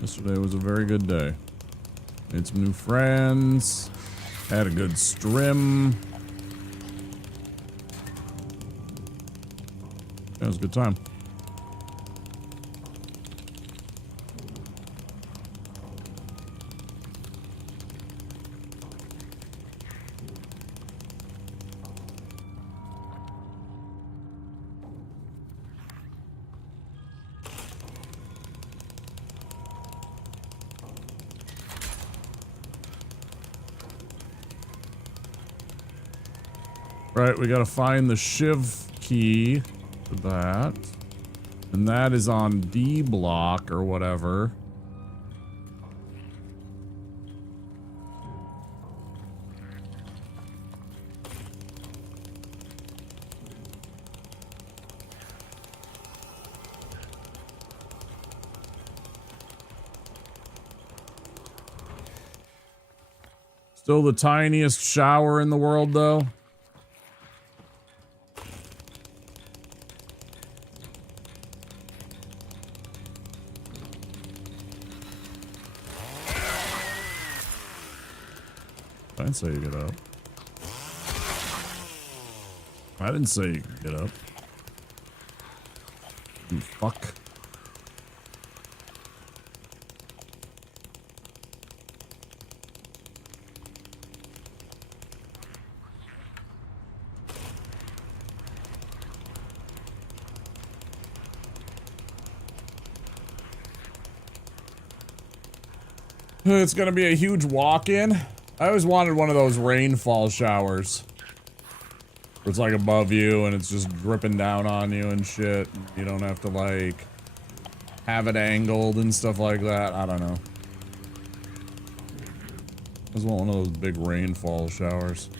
Yesterday was a very good day. Made some new friends. Had a good stream. It was a good time. Right, we gotta find the shiv key for that. And that is on D block or whatever. Still the tiniest shower in the world, though. I didn't say you get up. I didn't say you could get up. You fuck. It's gonna be a huge walk-in. I always wanted one of those rainfall showers. Where it's like above you and it's just dripping down on you and shit. You don't have to like have it angled and stuff like that. I don't know. I just want one of those big rainfall showers.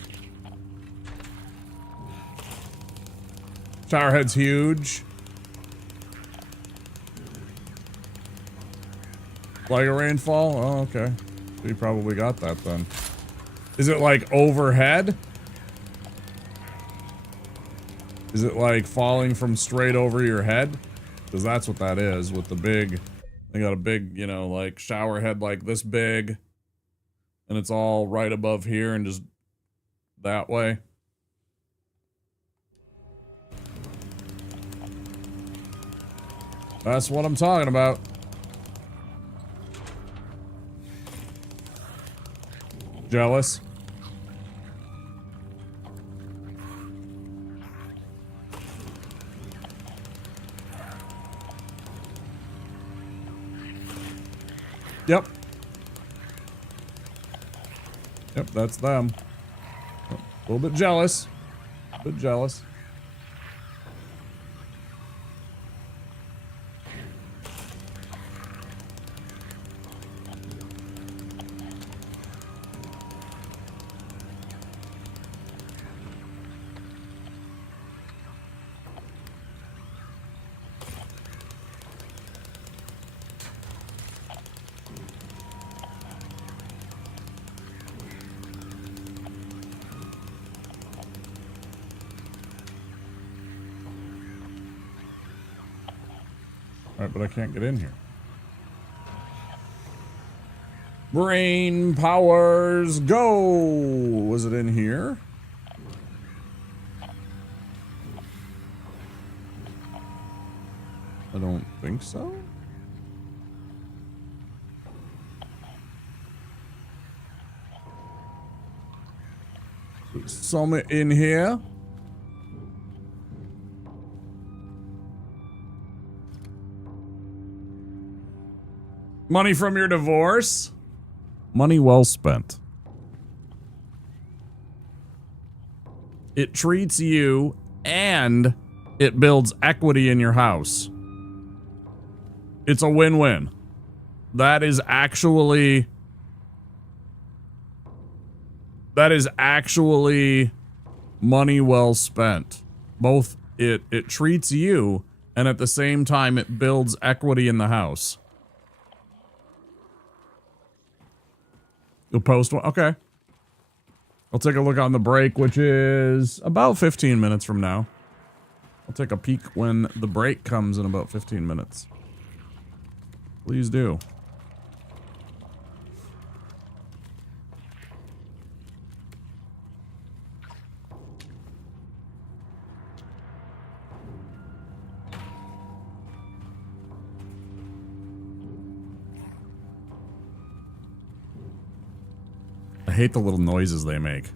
Shower head's huge. Like a rainfall? Oh, okay. So you probably got that then. Is it like overhead? Is it like falling from straight over your head? Because that's what that is with the big... They got a big, you know, like shower head like this big. And it's all right above here and just that way. That's what I'm talking about. Jealous? Yep. Yep, that's them. A little bit jealous. A bit jealous. Alright, but I can't get in here. Brain powers go! Was it in here? I don't think so. Some in here. Money from your divorce? Money well spent. It treats you and it builds equity in your house. It's a win-win. That is actually money well spent. Both it treats you and at the same time it builds equity in the house. You'll post one? Okay. I'll take a look on the break, which is about 15 minutes from now. I'll take a peek when the break comes in about 15 minutes. Please do. I hate the little noises they make.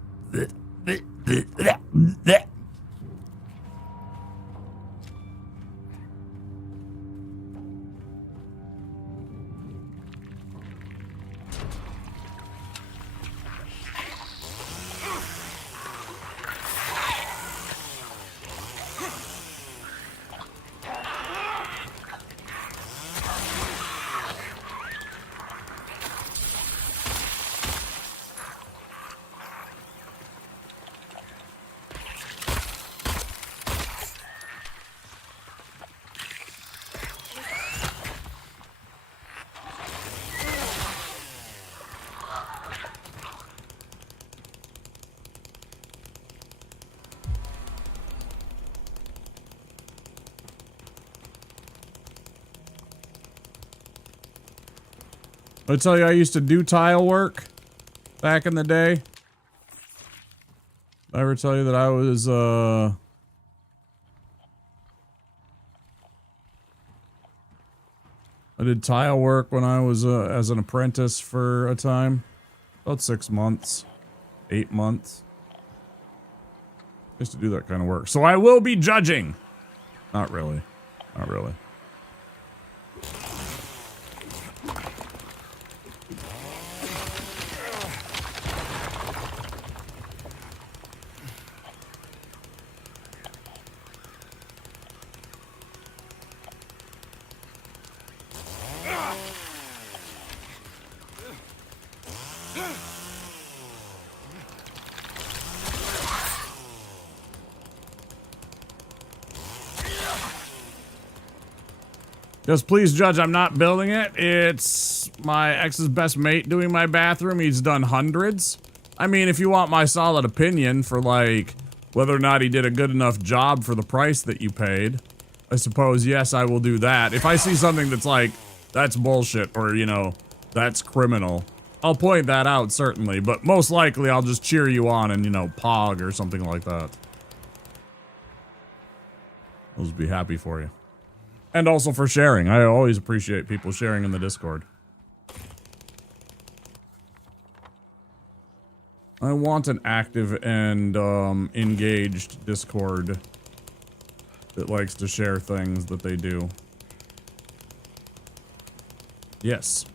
I tell you, I used to do tile work back in the day. Did I ever tell you that I was, I did tile work when I was, as an apprentice for a time. About 6 months. 8 months. I used to do that kind of work. So I will be judging. Not really. Not really. Just please judge, I'm not building it. It's my ex's best mate doing my bathroom. He's done hundreds. I mean, if you want my solid opinion for, like, whether or not he did a good enough job for the price that you paid, I suppose, yes, I will do that. If I see something that's like, that's bullshit, or, you know, that's criminal, I'll point that out, certainly. But most likely, I'll just cheer you on and, you know, pog or something like that. I'll just be happy for you. And also for sharing. I always appreciate people sharing in the Discord. I want an active and engaged Discord that likes to share things that they do. Yes.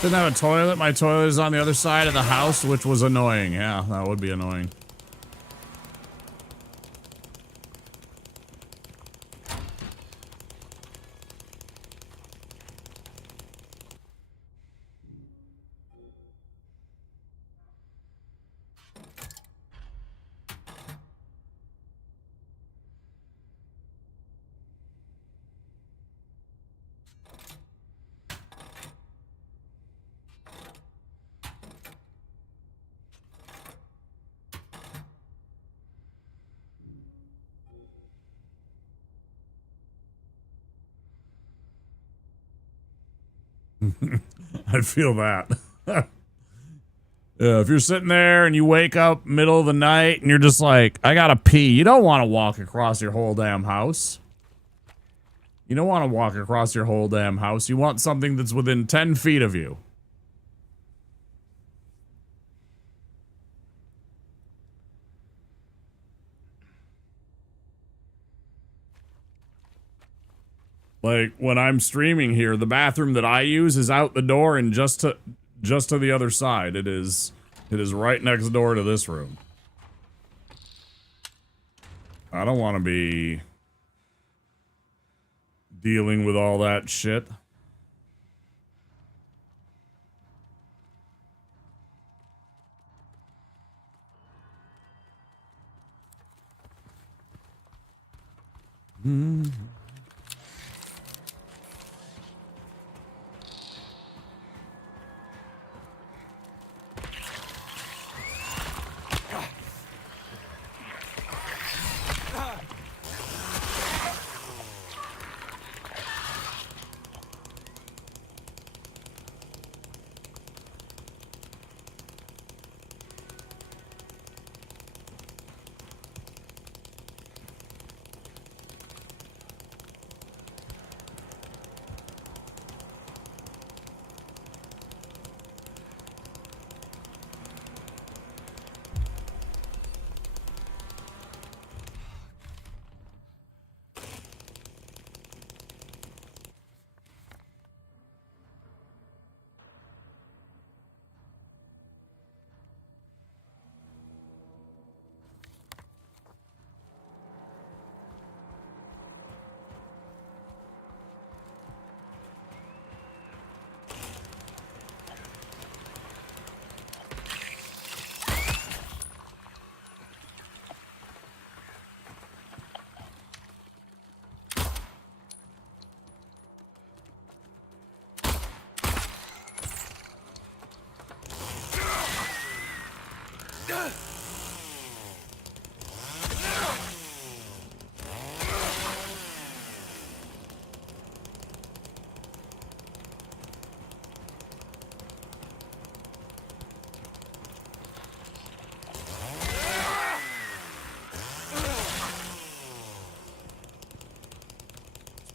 Didn't have a toilet. My toilet is on the other side of the house, which was annoying. Yeah, that would be annoying. I feel that. Yeah, if you're sitting there and you wake up middle of the night and you're just like, I gotta pee, you don't want to walk across your whole damn house. You don't want to walk across your whole damn house. You want something that's within 10 feet of you. Like, when I'm streaming here, the bathroom that I use is out the door and just to the other side. It is right next door to this room. I don't want to be dealing with all that shit.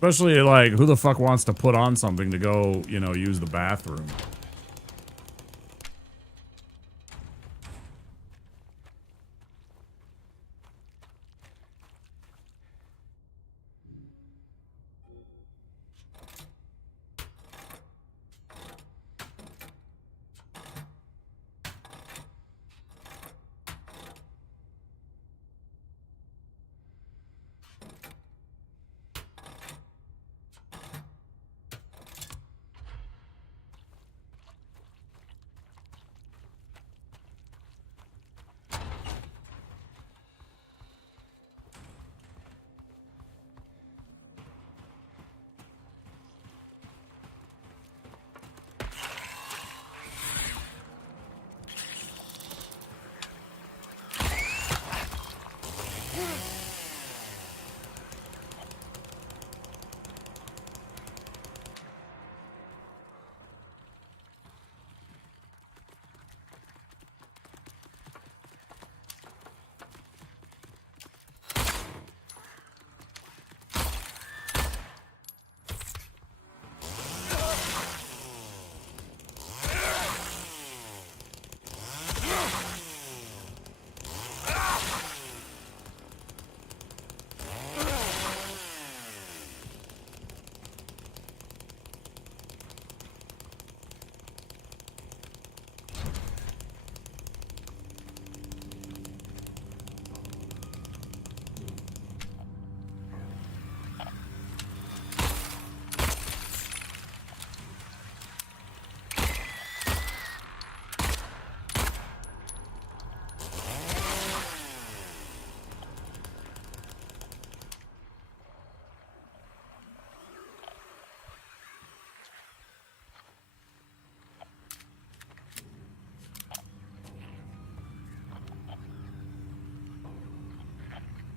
Especially, like, who the fuck wants to put on something to go, you know, use the bathroom?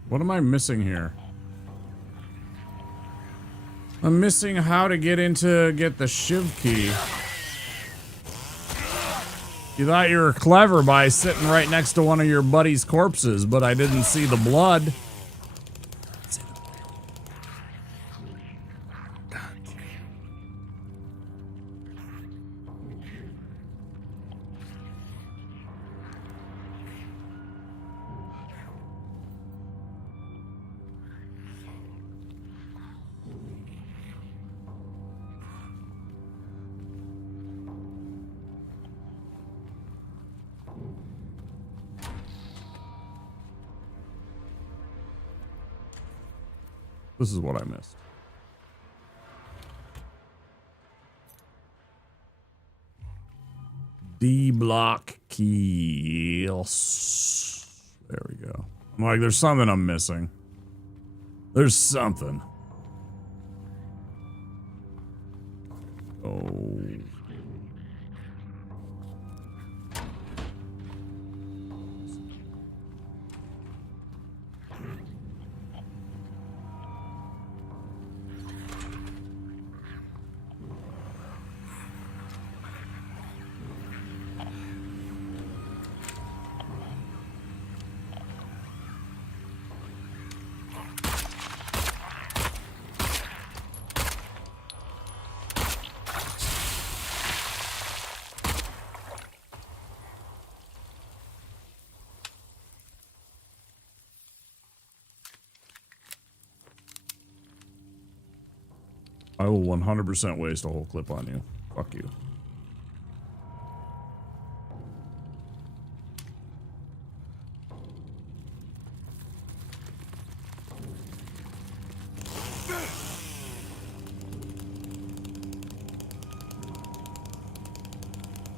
What am I missing here? I'm missing how to get the shiv key. You thought you were clever by sitting right next to one of your buddy's corpses, but I didn't see the blood. This is what I missed. D block key. Yes. There we go. I'm like, there's something I'm missing. There's something. Oh. I will 100% waste a whole clip on you. Fuck you.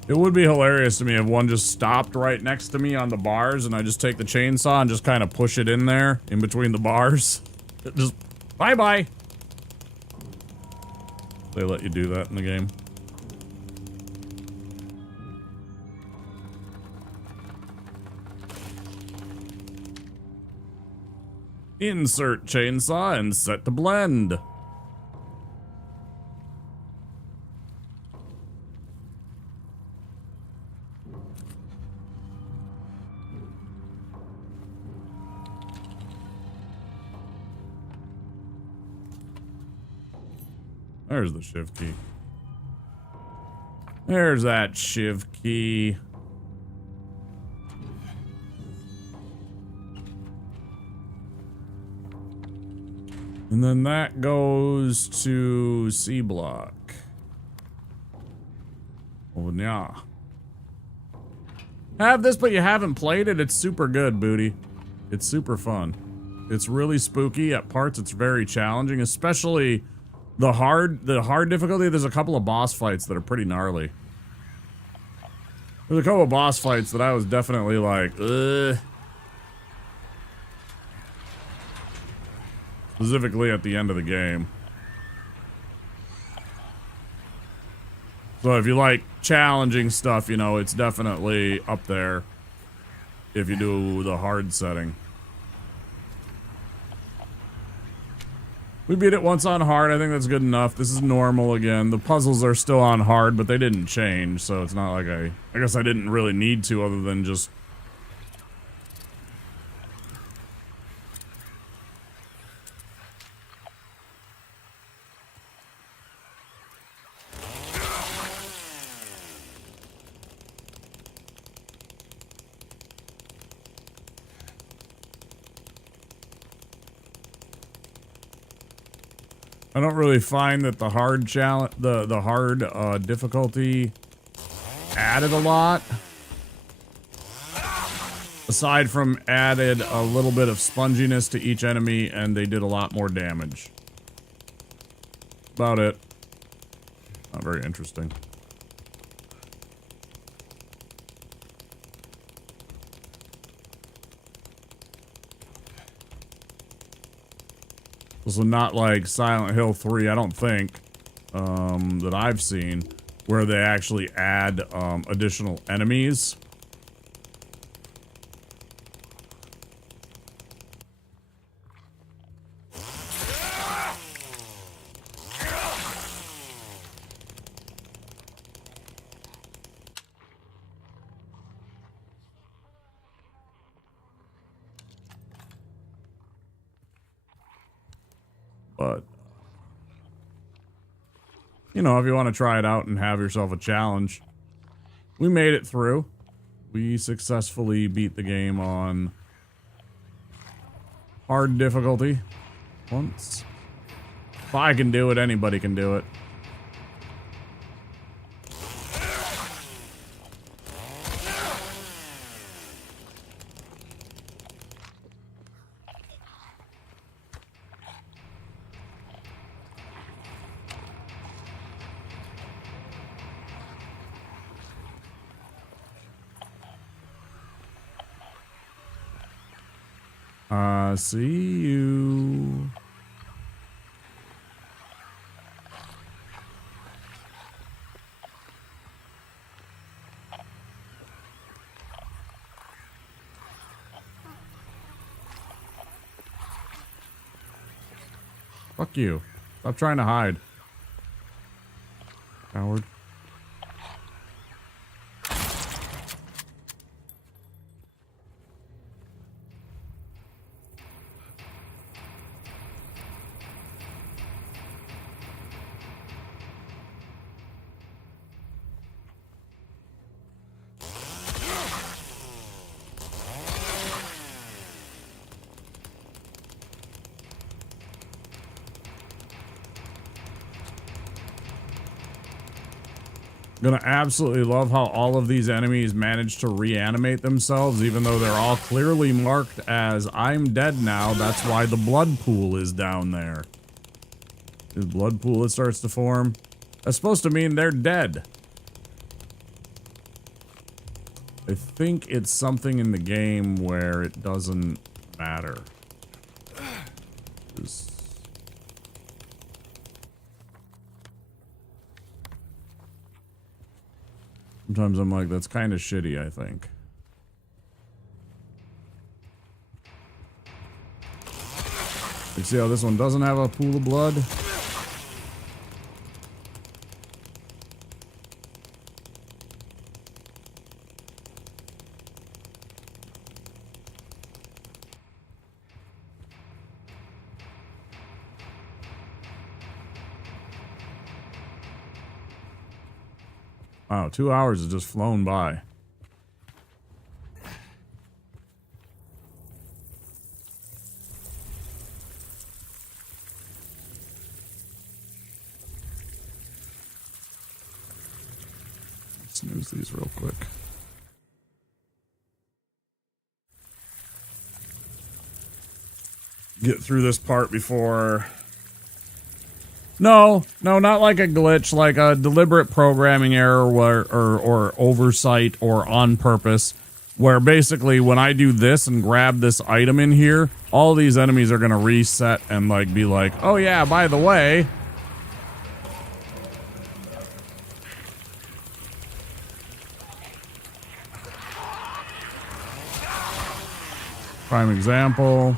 It would be hilarious to me if one just stopped right next to me on the bars and I just take the chainsaw and just kind of push it in there, in between the bars. Just, bye-bye. They let you do that in the game. Insert chainsaw and set to blend. There's the shift key. There's that shift key. And then that goes to C block. Oh, yeah. Have this, but you haven't played it. It's super good, Booty. It's super fun. It's really spooky. At parts, it's very challenging, especially the hard difficulty. There's a couple of boss fights that are pretty gnarly. There's a couple of boss fights that I was definitely like, ugh. Specifically at the end of the game. So if you like challenging stuff, you know, it's definitely up there if you do the hard setting. We beat it once on hard. I think that's good enough. This is normal again. The puzzles are still on hard, but they didn't change, so it's not like I guess I didn't really need to other than just... I don't really find that the hard challenge, the hard difficulty added a lot. Aside from added a little bit of sponginess to each enemy, and they did a lot more damage. About it. Not very interesting. Also not like Silent Hill 3, I don't think, that I've seen, where they actually add additional enemies. But, you know, if you want to try it out and have yourself a challenge, we made it through. We successfully beat the game on hard difficulty once. If I can do it, anybody can do it. See you. Fuck you. Stop trying to hide. Coward. Gonna absolutely love how all of these enemies manage to reanimate themselves, even though they're all clearly marked as I'm dead now. That's why the blood pool is down there. The blood pool that starts to form. That's supposed to mean they're dead. I think it's something in the game where it doesn't matter. Sometimes I'm like, that's kind of shitty, I think. You see how this one doesn't have a pool of blood? Wow, 2 hours has just flown by. Snooze these real quick. Get through this part before... No, not like a glitch, like a deliberate programming error or oversight or on purpose, where basically when I do this and grab this item in here, all these enemies are going to reset and like be like, oh yeah, by the way... Prime example.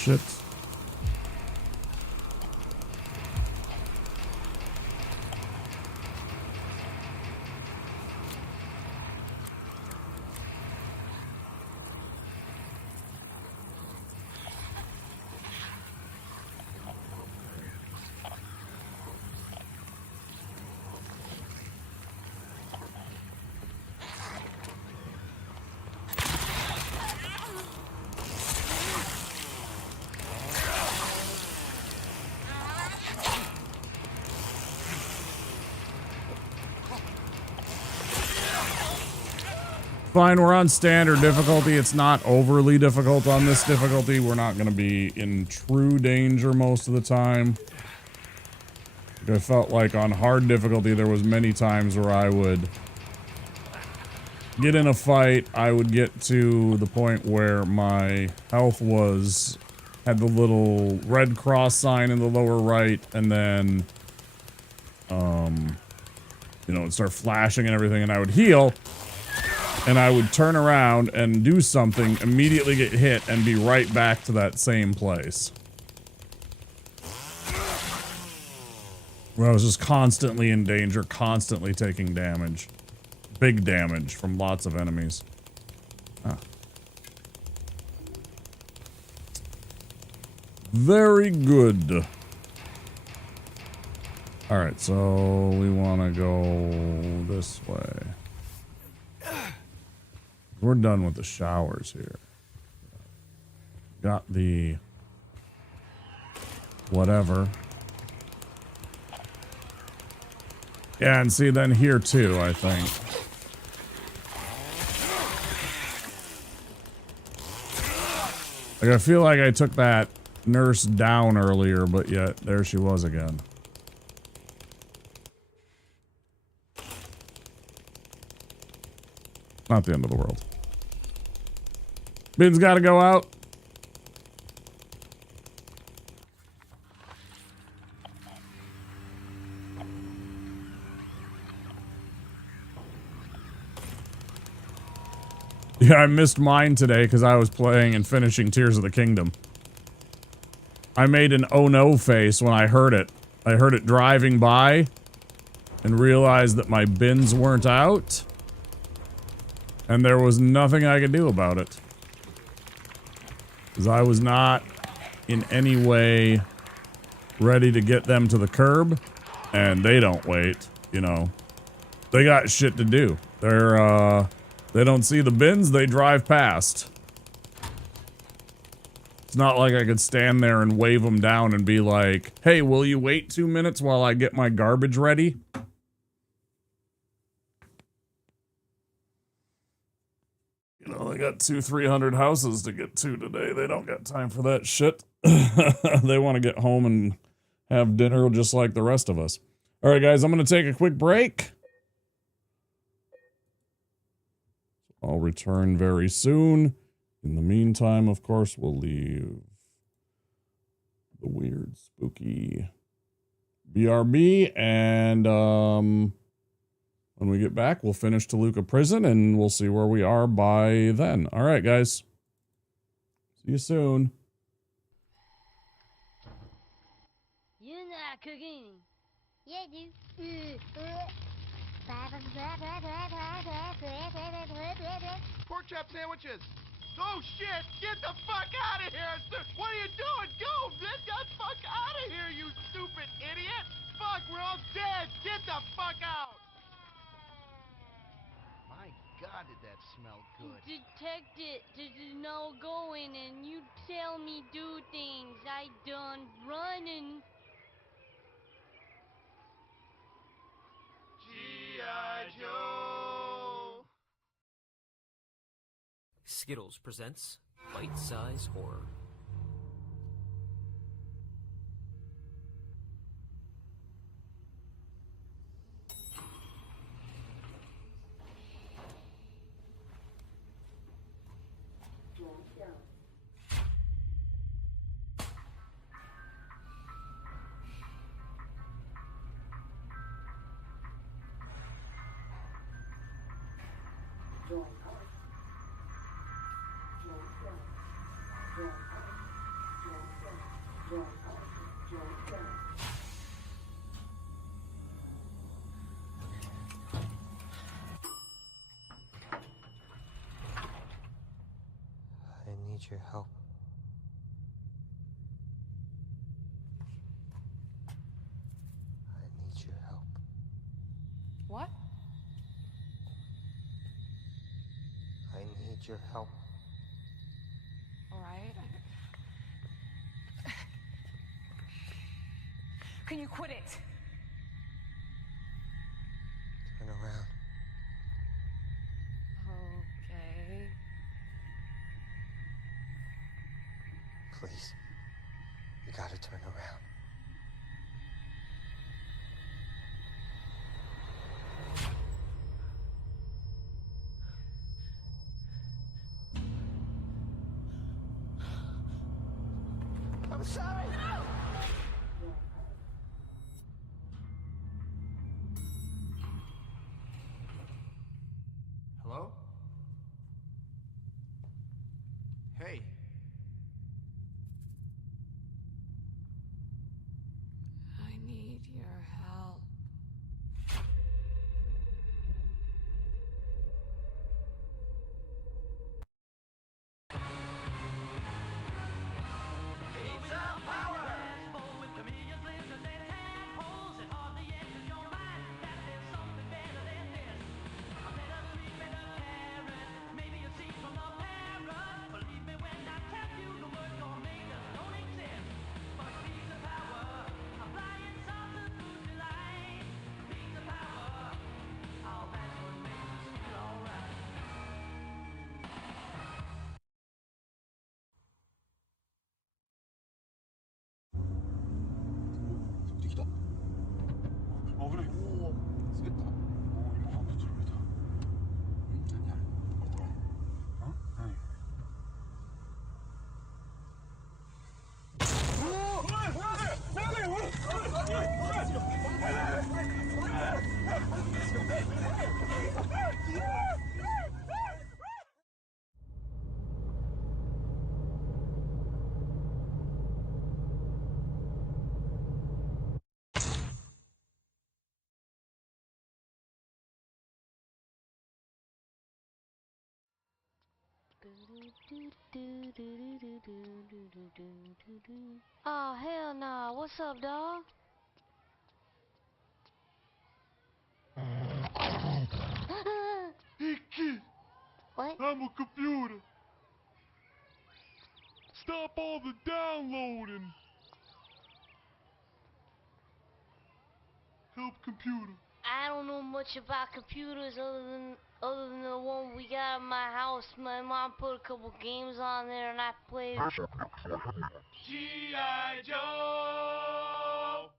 Shit. Fine, we're on standard difficulty. It's not overly difficult on this difficulty. We're not going to be in true danger most of the time. I felt like on hard difficulty, there was many times where I would get in a fight. I would get to the point where my health had the little red cross sign in the lower right, and then, you know, it'd start flashing and everything, and I would heal. And I would turn around and do something, immediately get hit, and be right back to that same place. Where I was just constantly in danger, constantly taking damage. Big damage from lots of enemies. Ah. Very good. Alright, so we want to go this way. We're done with the showers here. Got the whatever. Yeah, and see, then here too, I think. Like, I feel like I took that nurse down earlier, but yet there she was again. Not the end of the world. Bin's gotta go out. Yeah, I missed mine today because I was playing and finishing Tears of the Kingdom. I made an oh no face when I heard it. I heard it driving by and realized that my bins weren't out. And there was nothing I could do about it. Because I was not in any way ready to get them to the curb. And they don't wait, you know. They got shit to do. They don't see the bins, they drive past. It's not like I could stand there and wave them down and be like, hey, will you wait 2 minutes while I get my garbage ready? You know, they got 200-300 houses to get to today. They don't got time for that shit. They want to get home and have dinner just like the rest of us. All right, guys, I'm going to take a quick break. I'll return very soon. In the meantime, of course, we'll leave the weird, spooky BRB and, When we get back, we'll finish Toluca Prison, and we'll see where we are by then. All right, guys. See you soon. You're not cooking. Yeah, dude. Pork chop sandwiches. Oh shit! Get the fuck out of here! What are you doing? Go! Get the fuck out of here, you stupid idiot! Fuck, we're all dead! Get the fuck out! My God, did that smell good? Detective, did you know going and you tell me do things I done running. G.I. Joe! Skittles presents Bite-Size Horror. I need your help. I need your help. What? I need your help. All right. Can you quit it? Turn around. Okay. Please. You gotta turn around. I'm sorry! Hello? Hey. I need your help. Oh, hell nah. What's up, dog? Hey kid, What? I'm a computer. Stop all the downloading. Help computer. I don't know much about computers other than the one we got in my house. My mom put a couple games on there and I played. G.I. Joe!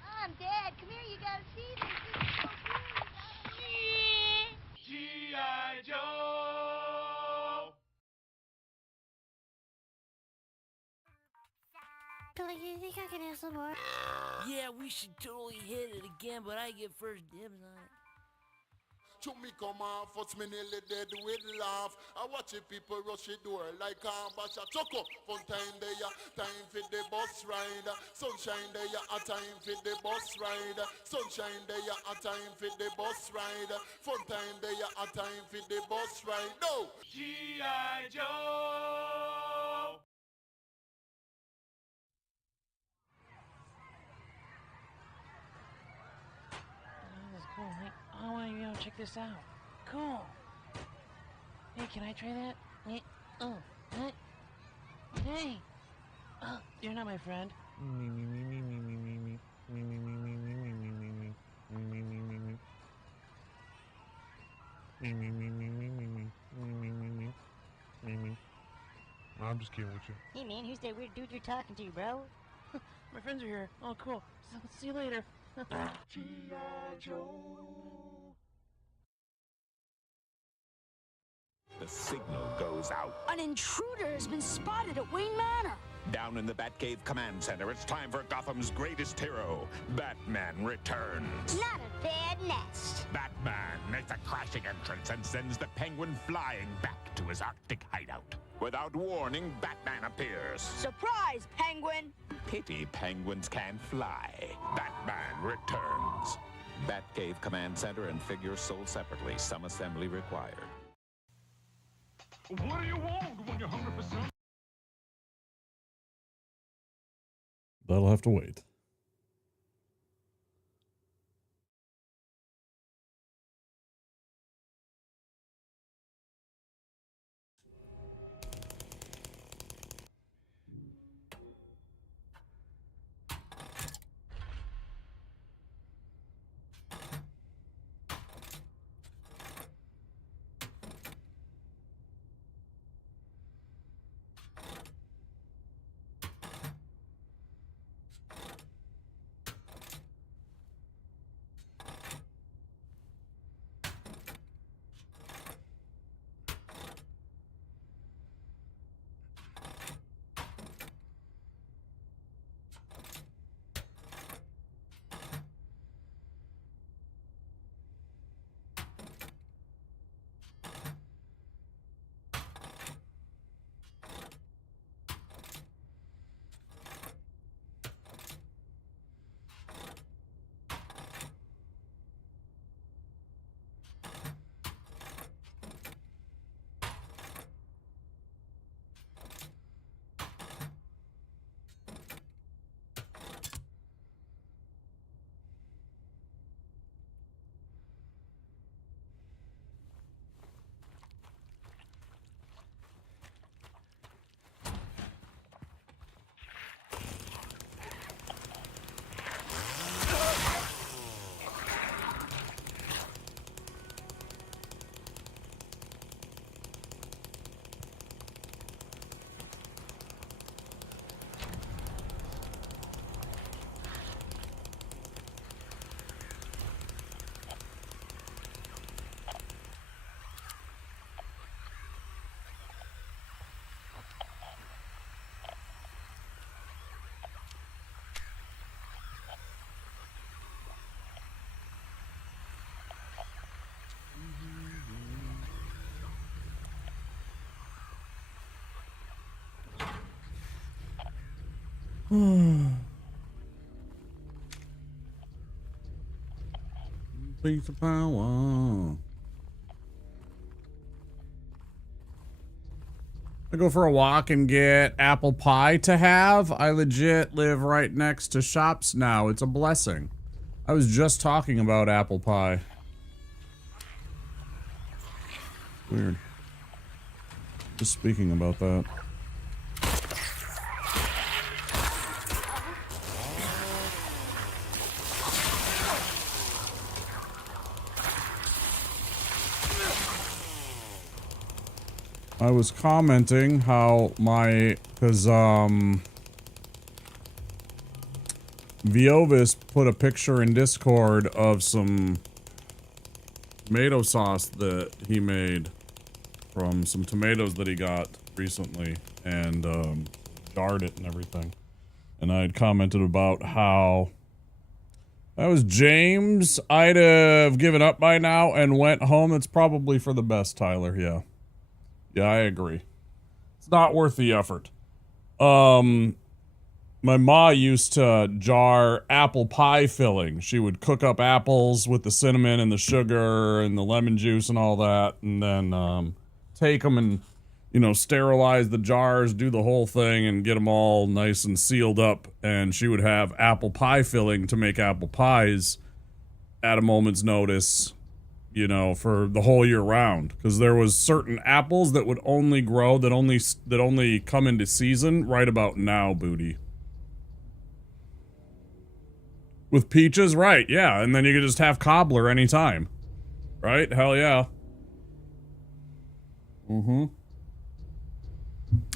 Mom, Dad, come here. You gotta see this. This is so cool. G.I. Joe! Billy, you think I can have some more? Yeah, we should totally hit it again, but I get first dibs on it. To me come off, what's me nearly dead with laugh. I watch it people rush the door like bash a choco. Fun time there, time for the bus ride. Sunshine there, a time for the bus ride. Sunshine there, a time for the bus ride. Fun time there, a time for the bus ride. No! G.I. Joe! This is cool. Hey, I want to check this out. Cool. Hey, can I try that? Hey, hey. You're not my friend. I'm just kidding with you. Hey man, who's that weird dude you're talking to, bro? My friends are here. Oh, cool. So, see you later. G.I. Joe. The signal goes out. An intruder has been spotted at Wayne Manor. Down in the Batcave Command Center, it's time for Gotham's greatest hero. Batman returns. Not a bad nest. Batman makes a crashing entrance and sends the Penguin flying back to his Arctic hideout. Without warning, Batman appears. Surprise, Penguin! Pity penguins can't fly. Batman returns. Batcave Command Center and figures sold separately. Some assembly required. What do you want when you're hungry for some? That'll have to wait. Piece of power. I go for a walk and get apple pie to have. I legit live right next to shops now. It's a blessing. I was just talking about apple pie. Weird. Just speaking about that. I was commenting how cause Viovis put a picture in Discord of some tomato sauce that he made from some tomatoes that he got recently and jarred it and everything. And I had commented about how that was James. I'd have given up by now and went home. It's probably for the best, Tyler. Yeah. Yeah, I agree. It's not worth the effort. My ma used to jar apple pie filling. She would cook up apples with the cinnamon and the sugar and the lemon juice and all that, and then take them and, you know, sterilize the jars, do the whole thing, and get them all nice and sealed up. And she would have apple pie filling to make apple pies at a moment's notice, you know, for the whole year round. Because there was certain apples that would only grow, that only come into season right about now, Booty. With peaches, right, yeah, and then you could just have cobbler anytime. Right? Hell yeah. Mm-hmm.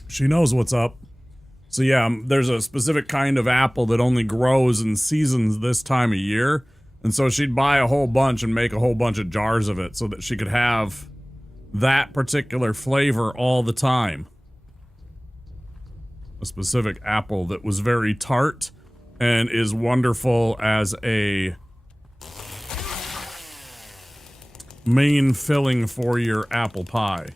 She knows what's up. So yeah, there's a specific kind of apple that only grows in seasons this time of year. And so she'd buy a whole bunch and make a whole bunch of jars of it so that she could have that particular flavor all the time. A specific apple that was very tart and is wonderful as a main filling for your apple pie.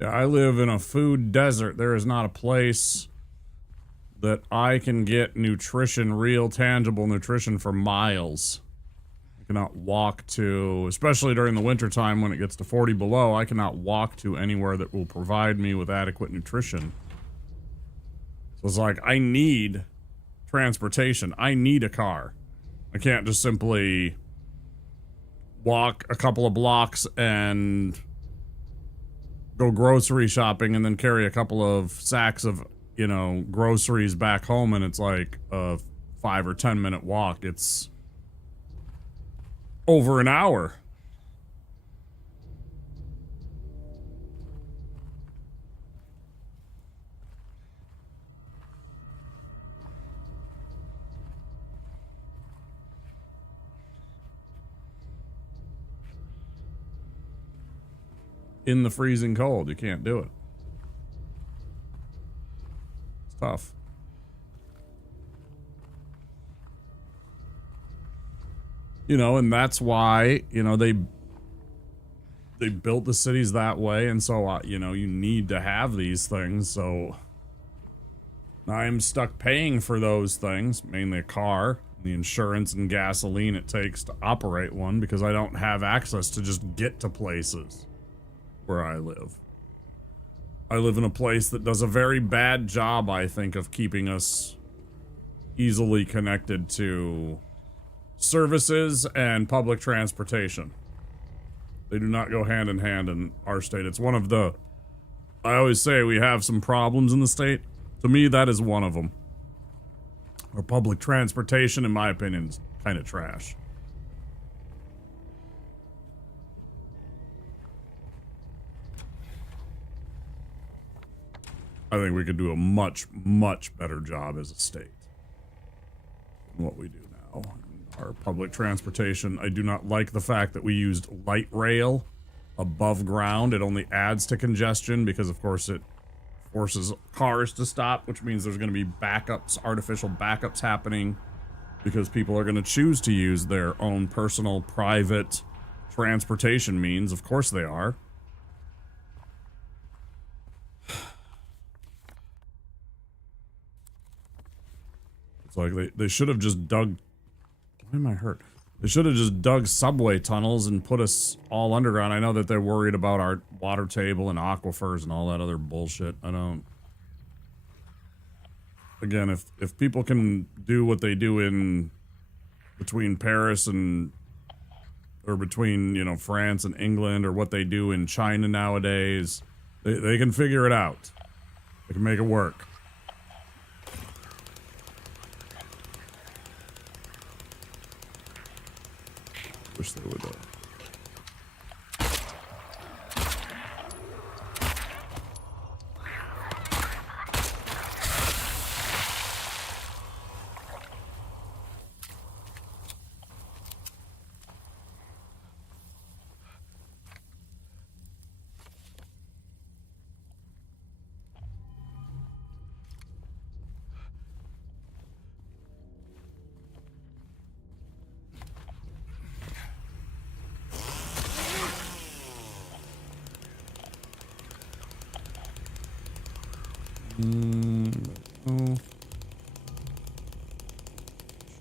Yeah, I live in a food desert. There is not a place that I can get nutrition, real tangible nutrition, for miles. I cannot walk to, especially during the wintertime when it gets to 40 below, I cannot walk to anywhere that will provide me with adequate nutrition. So it's like, I need transportation. I need a car. I can't just simply walk a couple of blocks and go grocery shopping and then carry a couple of sacks of, you know, groceries back home, and it's like a 5 or 10 minute walk. It's over an hour. In the freezing cold, you can't do it. It's tough. You know, and that's why, you know, they built the cities that way, and so, you know, you need to have these things, so I'm stuck paying for those things, mainly a car, the insurance and gasoline it takes to operate one, because I don't have access to just get to places where I live. I live in a place that does a very bad job, I think, of keeping us easily connected to services and public transportation. They do not go hand in hand in our state. It's one of the, I always say we have some problems in the state. To me, that is one of them. Our public transportation, in my opinion, is kind of trash. I think we could do a much, much better job as a state than what we do now. Our public transportation, I do not like the fact that we used light rail above ground. It only adds to congestion because, of course, it forces cars to stop, which means there's going to be backups, artificial backups happening because people are going to choose to use their own personal, private transportation means. Of course they are. It's like they should have just dug... Why am I hurt? They should have just dug subway tunnels and put us all underground. I know that they're worried about our water table and aquifers and all that other bullshit. I don't... Again, if people can do what they do in... between Paris and... or between, you know, France and England, or what they do in China nowadays, they can figure it out. They can make it work. Wish they would Oh.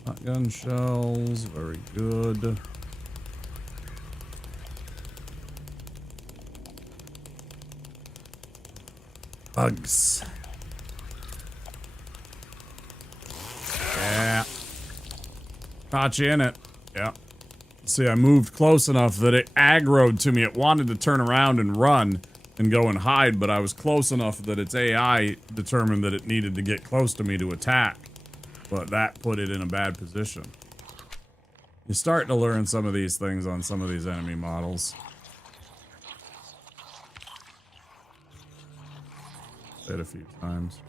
Shotgun shells, very good. Bugs. Yeah. Caught you in it. Yeah. See, I moved close enough that it aggroed to me. It wanted to turn around and run and go and hide, but I was close enough that its AI determined that it needed to get close to me to attack. But that put it in a bad position. You start to learn some of these things on some of these enemy models. Said a few times.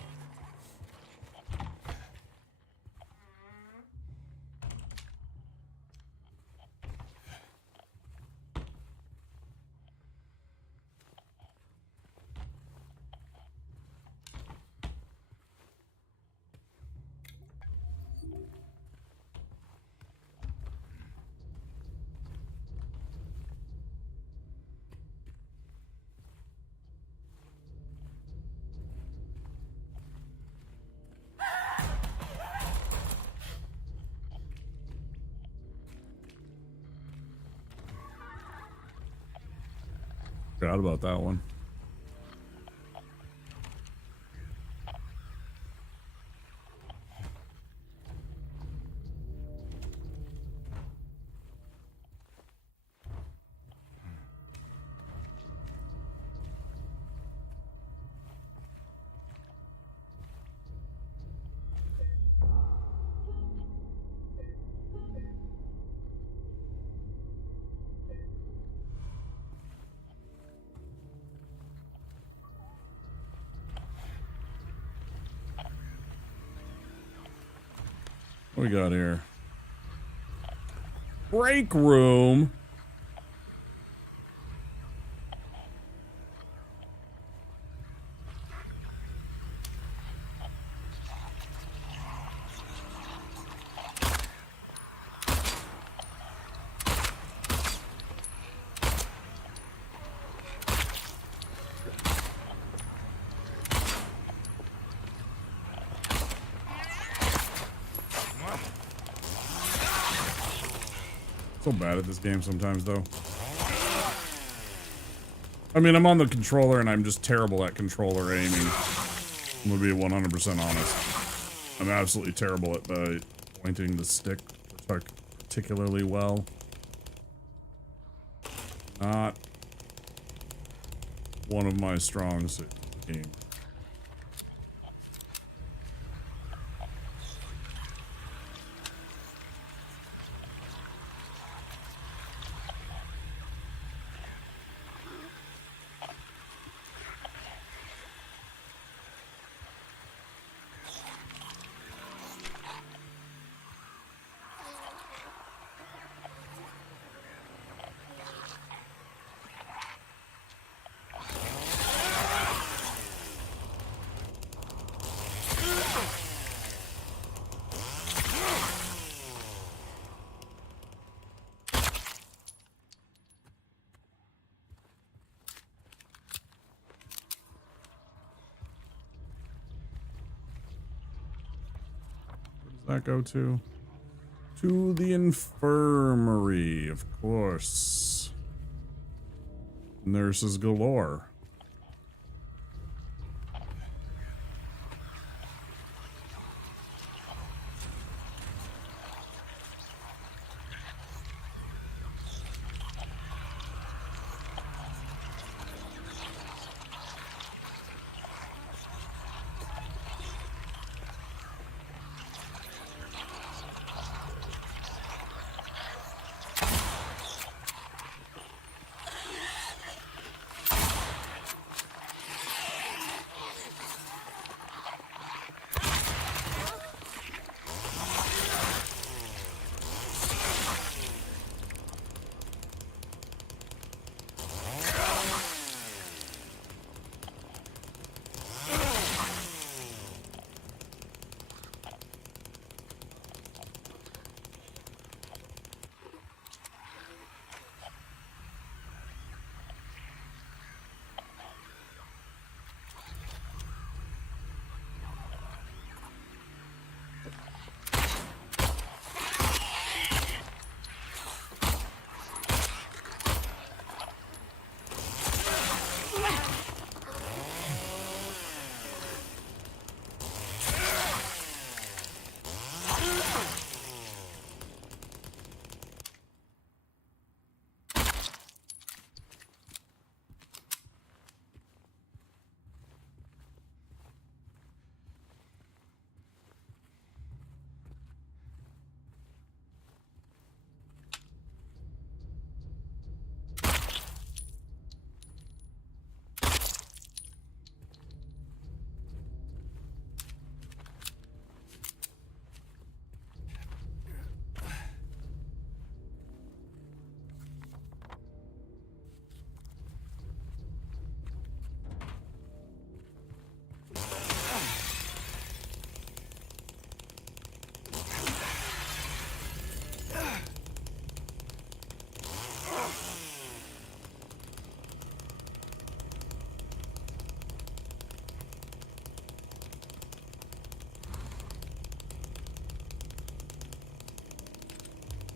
Forgot about that one. What we got here? Break room. So bad at this game sometimes, though. I mean, I'm on the controller and I'm just terrible at controller aiming. I'm gonna be 100% honest. I'm absolutely terrible at pointing the stick particularly well. Not one of my strong suits in the game. That go to the infirmary, of course. Nurses galore.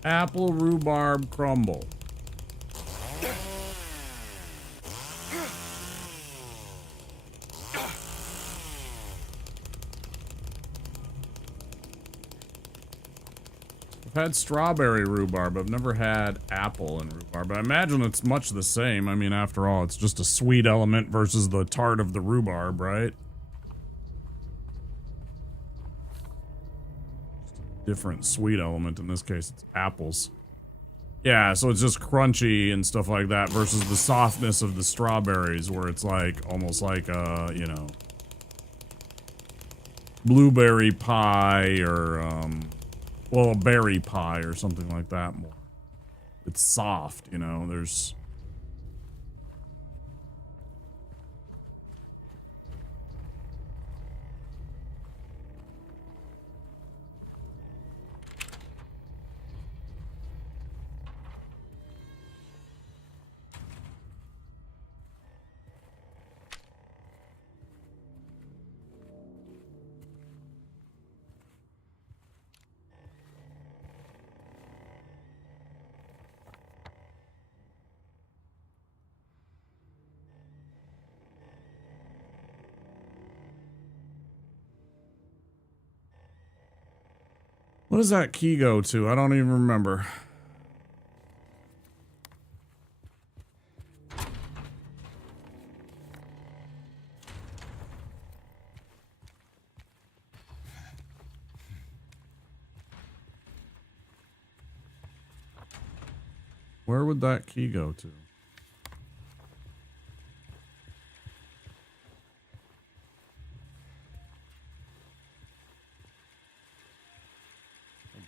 Apple rhubarb crumble. I've had strawberry rhubarb. I've never had apple and rhubarb. I imagine it's much the same. I mean, after all, it's just a sweet element versus the tart of the rhubarb, right? Different sweet element. In this case, it's apples. Yeah, so it's just crunchy and stuff like that versus the softness of the strawberries where it's like almost like a, you know, blueberry pie or, well, a berry pie or something like that more. It's soft, you know, there's... What does that key go to? I don't even remember. Where would that key go to?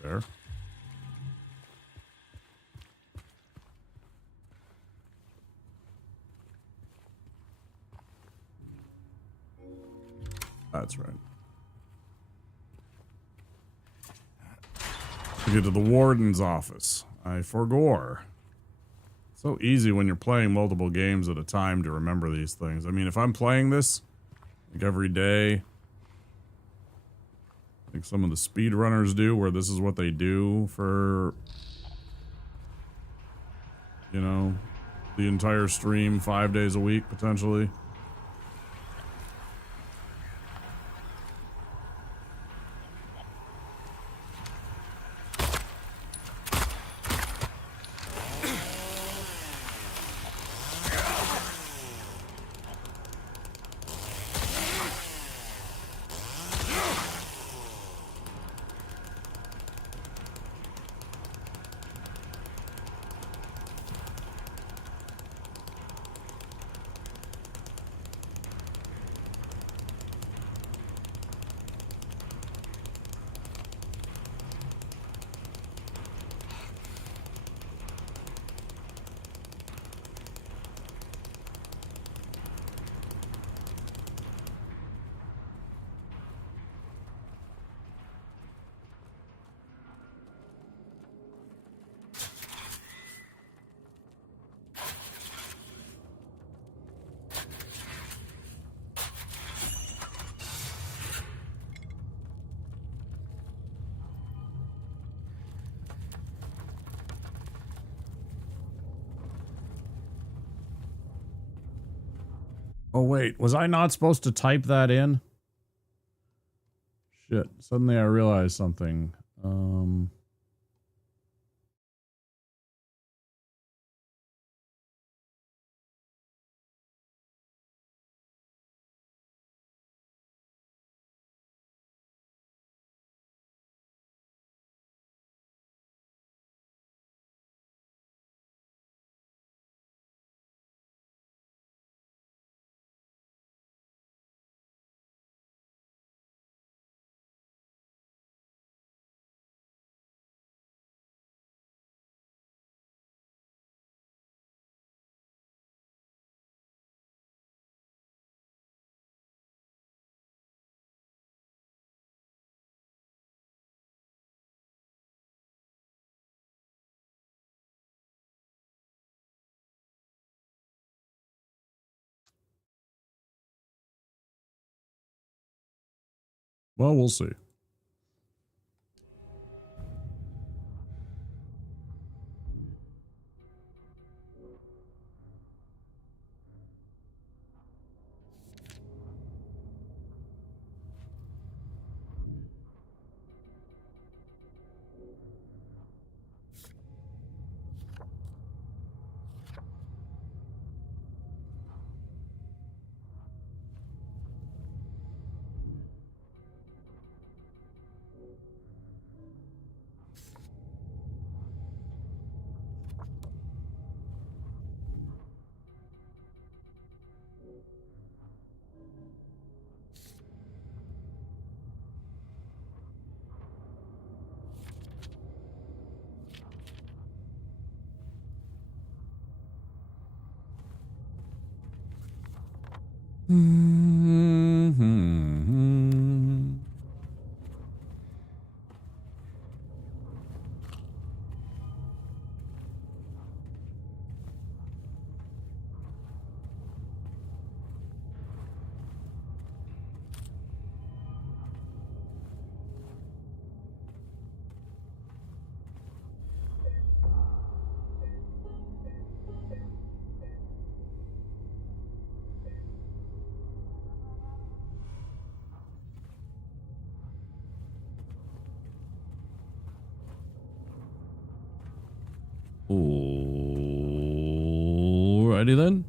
There. That's right. To get to the warden's office. I forgore. So easy when you're playing multiple games at a time to remember these things. I mean, if I'm playing this like every day, like some of the speedrunners do, where this is what they do for, you know, the entire stream 5 days a week, potentially. Oh wait, was I not supposed to type that in? Shit, suddenly I realized something. Well, we'll see. Alrighty then.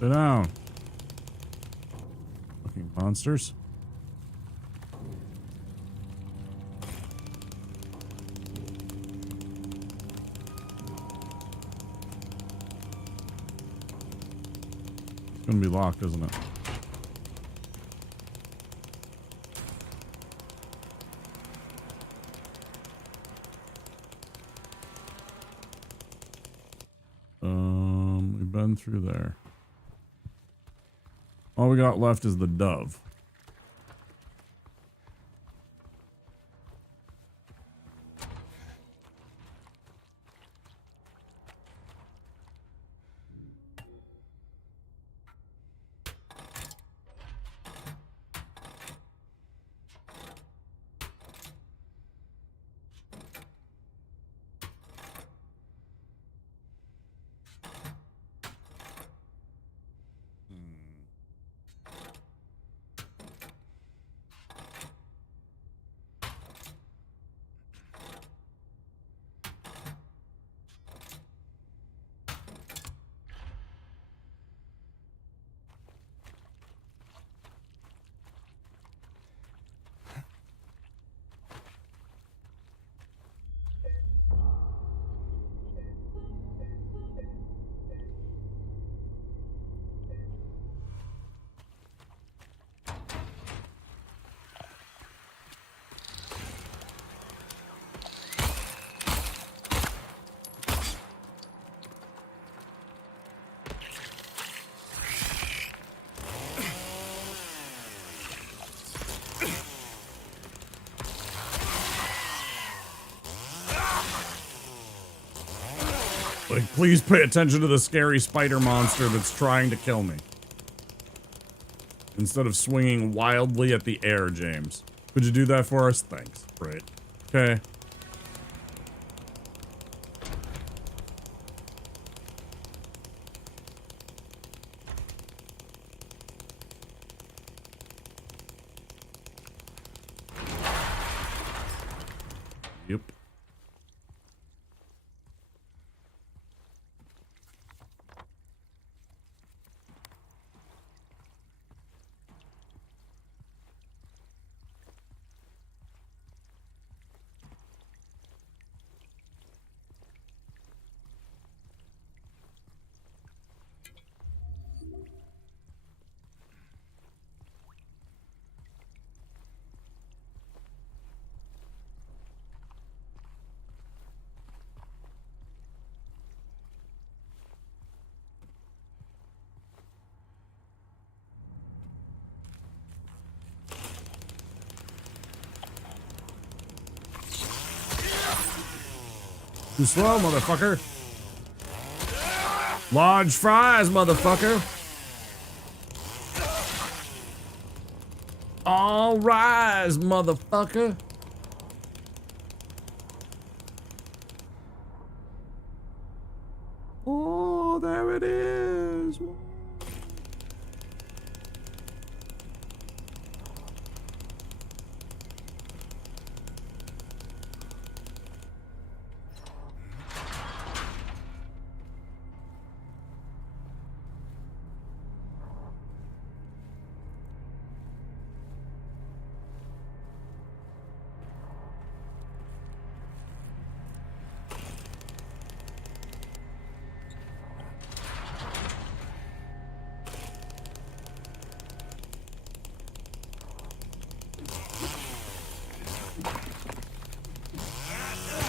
Sit down. Fucking monsters. It's gonna be locked, isn't it? We've been through there. All we got left is the dove. Like, please pay attention to the scary spider monster that's trying to kill me. Instead of swinging wildly at the air, James. Could you do that for us? Thanks. Right. Okay. Yep. Too slow, motherfucker. Large fries, motherfucker. All rise, motherfucker. Oh, there it is.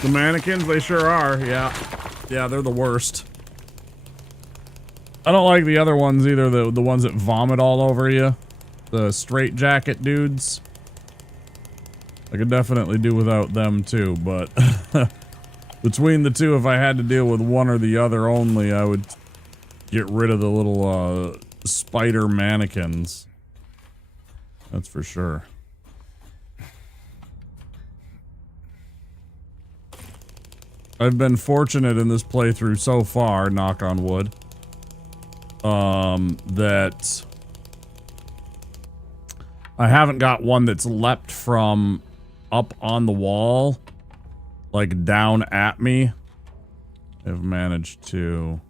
The mannequins, they sure are, yeah. Yeah, they're the worst. I don't like the other ones either, the ones that vomit all over you. The straight jacket dudes. I could definitely do without them too, but between the two, if I had to deal with one or the other only, I would get rid of the little spider mannequins. That's for sure. I've been fortunate in this playthrough so far, knock on wood, that I haven't got one that's leapt from up on the wall, like down at me. I've managed to...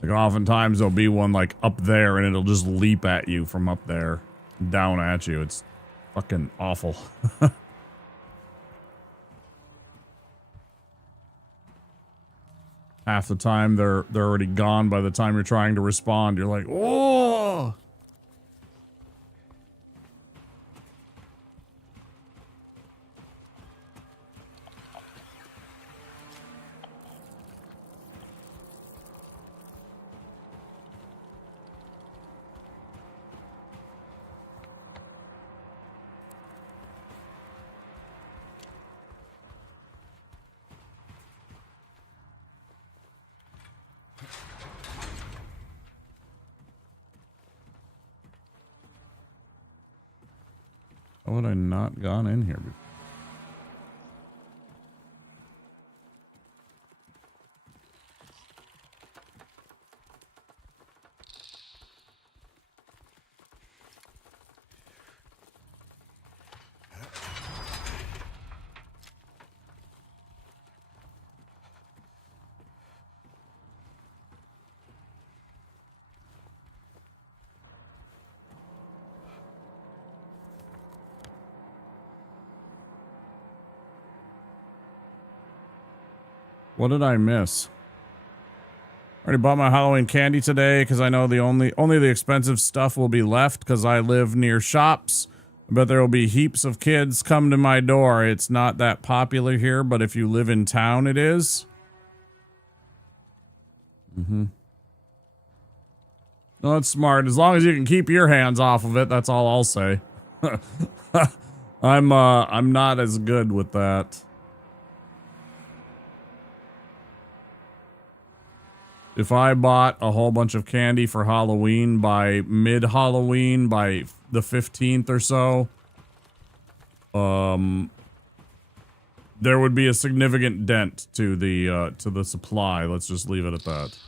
Like oftentimes there'll be one like up there and it'll just leap at you from up there, down at you. It's fucking awful. Half the time they're already gone by the time you're trying to respond. You're like, oh! How would I not gone in here before? What did I miss? Already bought my Halloween candy today because I know the only the expensive stuff will be left because I live near shops. But there will be heaps of kids come to my door. It's not that popular here, but if you live in town, it is. Mm-hmm. No, that's smart. As long as you can keep your hands off of it, that's all I'll say. I'm not as good with that. If I bought a whole bunch of candy for Halloween by mid-Halloween, by the 15th or so, there would be a significant dent to the supply. Let's just leave it at that.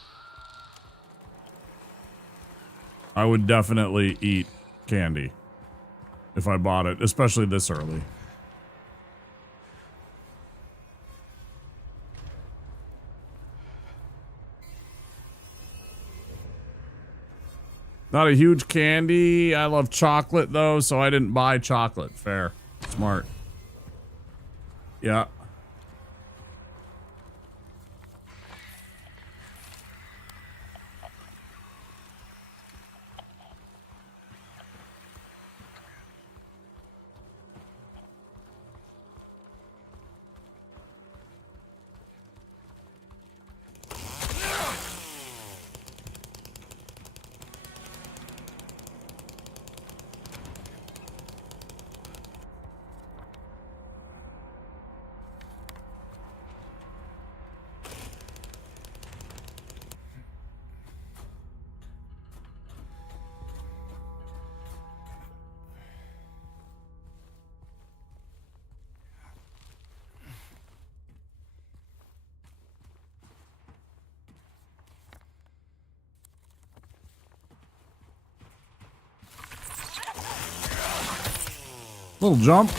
I would definitely eat candy if I bought it, especially this early. Not a huge candy. I love chocolate, though, so I didn't buy chocolate. Fair. Smart. Yeah. Little jump.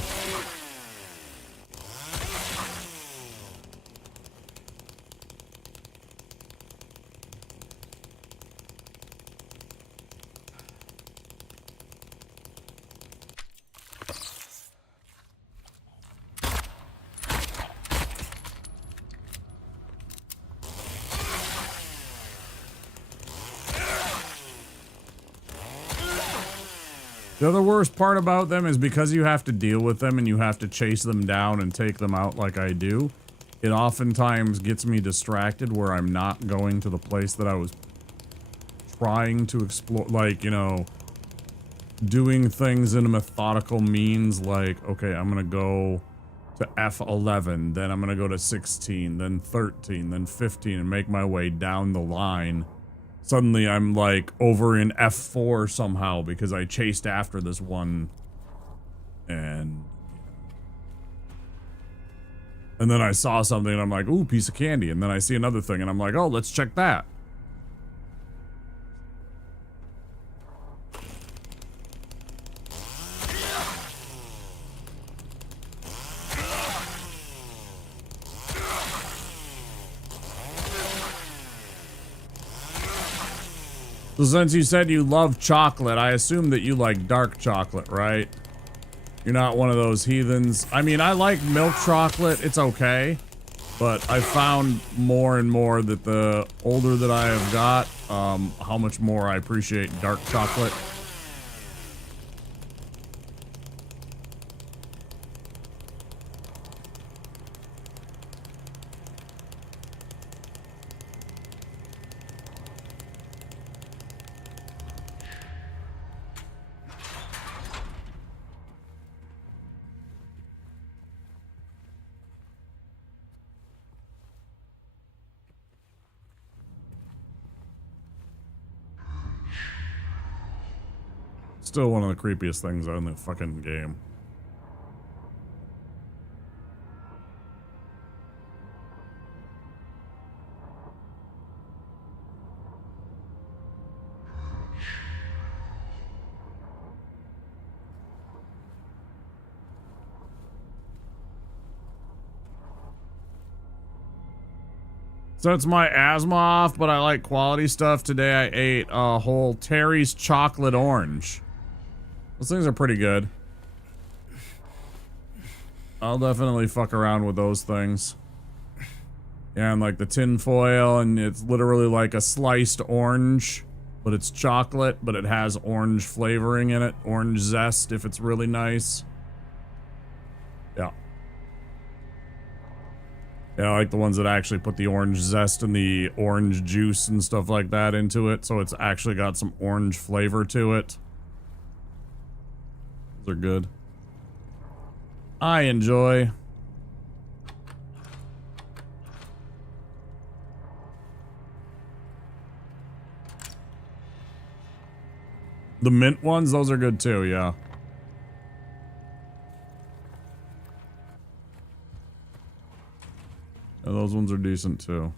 The other worst part about them is because you have to deal with them and you have to chase them down and take them out like I do, it oftentimes gets me distracted where I'm not going to the place that I was trying to explore, like, you know, doing things in a methodical means, like, okay, I'm gonna go to F11, then I'm gonna go to 16, then 13, then 15, and make my way down the line. Suddenly I'm like over in F4 somehow because I chased after this one and then I saw something and I'm like, ooh, piece of candy. And then I see another thing and I'm like, oh, let's check that. So since you said you love chocolate, I assume that you like dark chocolate, right? You're not one of those heathens. I mean, I like milk chocolate. It's okay. But I found more and more that the older that I have got, how much more I appreciate dark chocolate. Still one of the creepiest things on the fucking game. So it's my asthma off, but I like quality stuff. Today I ate a whole Terry's chocolate orange. Those things are pretty good. I'll definitely fuck around with those things. Yeah, and like the tin foil, and it's literally like a sliced orange, but it's chocolate, but it has orange flavoring in it. Orange zest, if it's really nice. Yeah. Yeah, I like the ones that actually put the orange zest and the orange juice and stuff like that into it, so it's actually got some orange flavor to it. Those are good. I enjoy. The mint ones, those are good too, yeah. Yeah, those ones are decent too.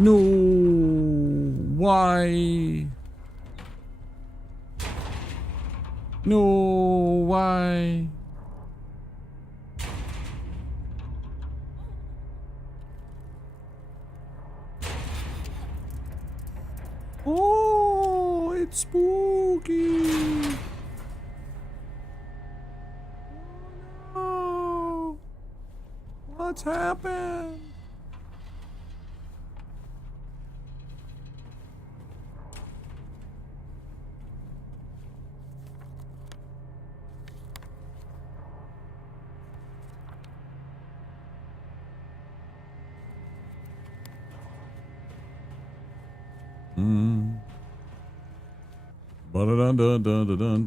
No, why? No, why? Oh, it's spooky. Oh, no. What's happened? Dun dun dun dun dun dun dun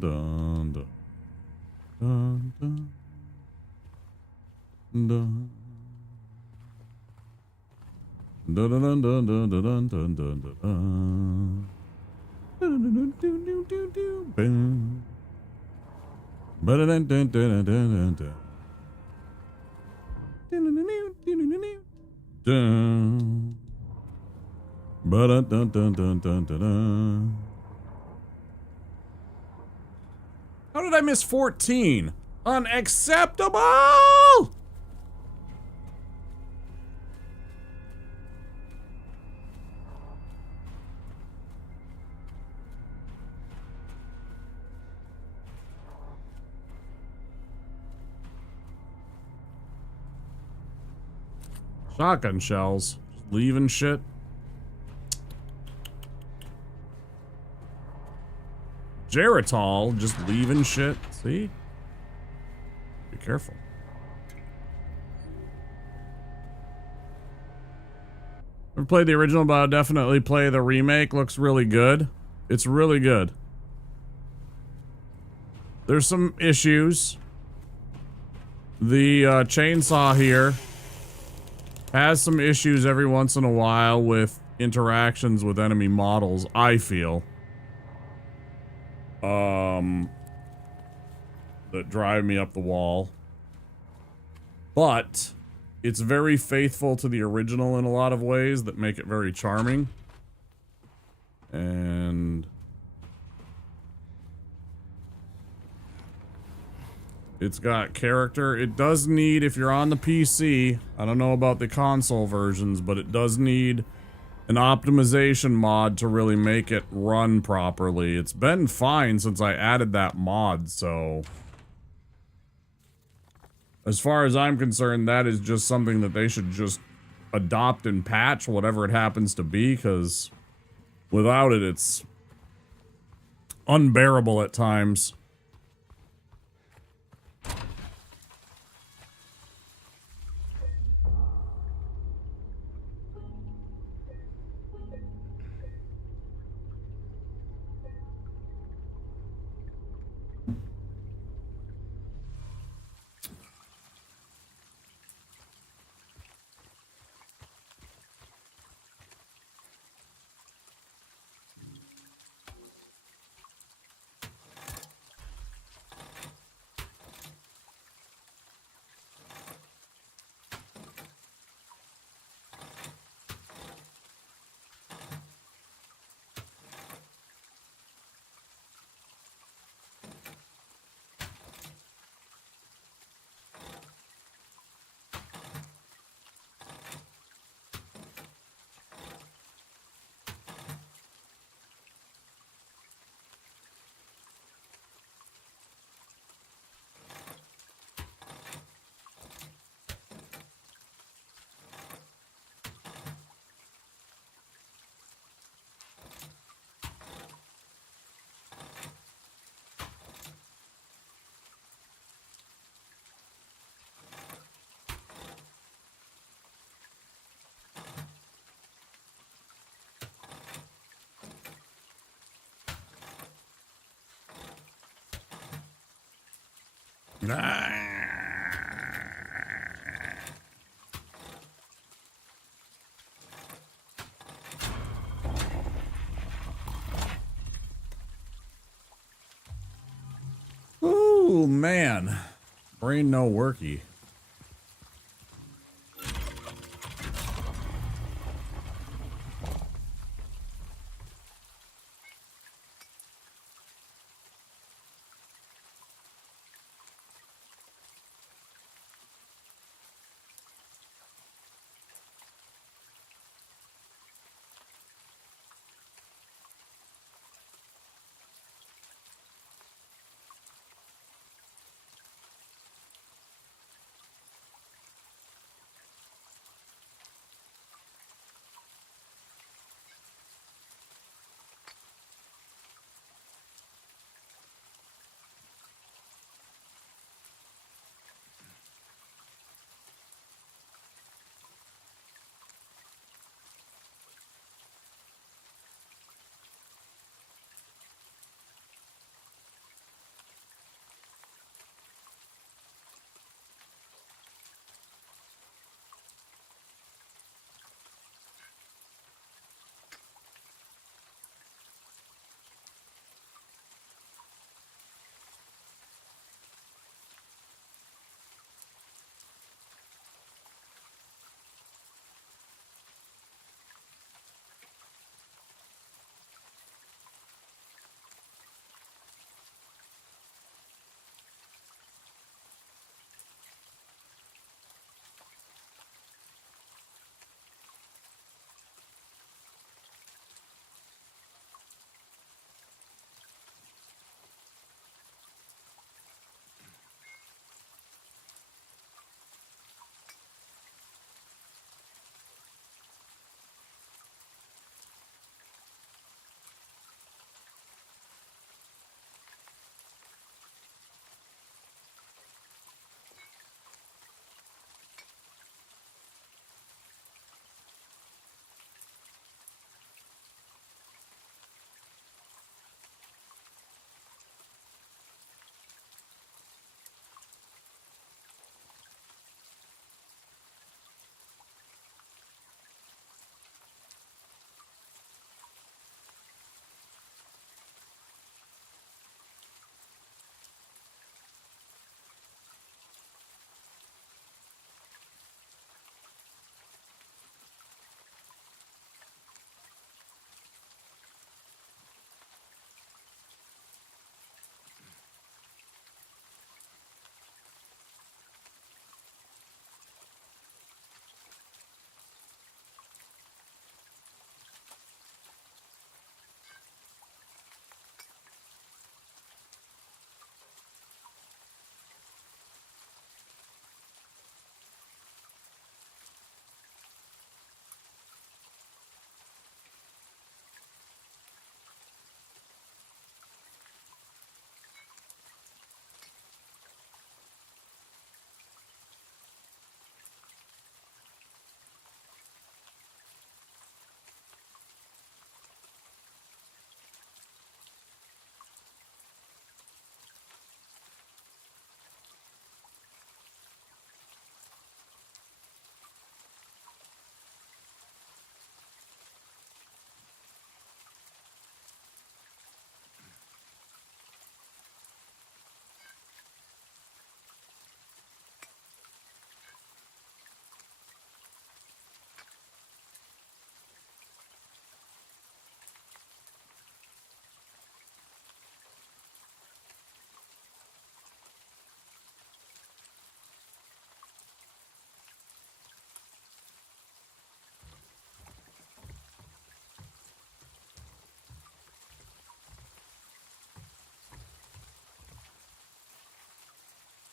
dun dun. Dun dun dun dun dun dun dun dun dun dun. Dun dun dun dun dun dun dun. Boom. Ba dun dun dun dun dun dun dun. Dun dun dun dun dun dun. Dun. Ba dun dun dun dun dun dun dun. How did I miss 14? Unacceptable! Shotgun shells. Just leaving shit. Geritol, just leaving shit. See? Be careful. Never played the original, but I'll definitely play the remake. Looks really good. It's really good. There's some issues. The chainsaw here has some issues every once in a while with interactions with enemy models, I feel. That drive me up the wall. But it's very faithful to the original in a lot of ways that make it very charming. And it's got character. It does need, if you're on the PC, I don't know about the console versions, but it does need an optimization mod to really make it run properly. It's been fine since I added that mod, so as far as I'm concerned, that is just something that they should just adopt and patch, whatever it happens to be, because without it, it's unbearable at times. Ooh, man. Brain no worky.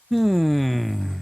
Hmm.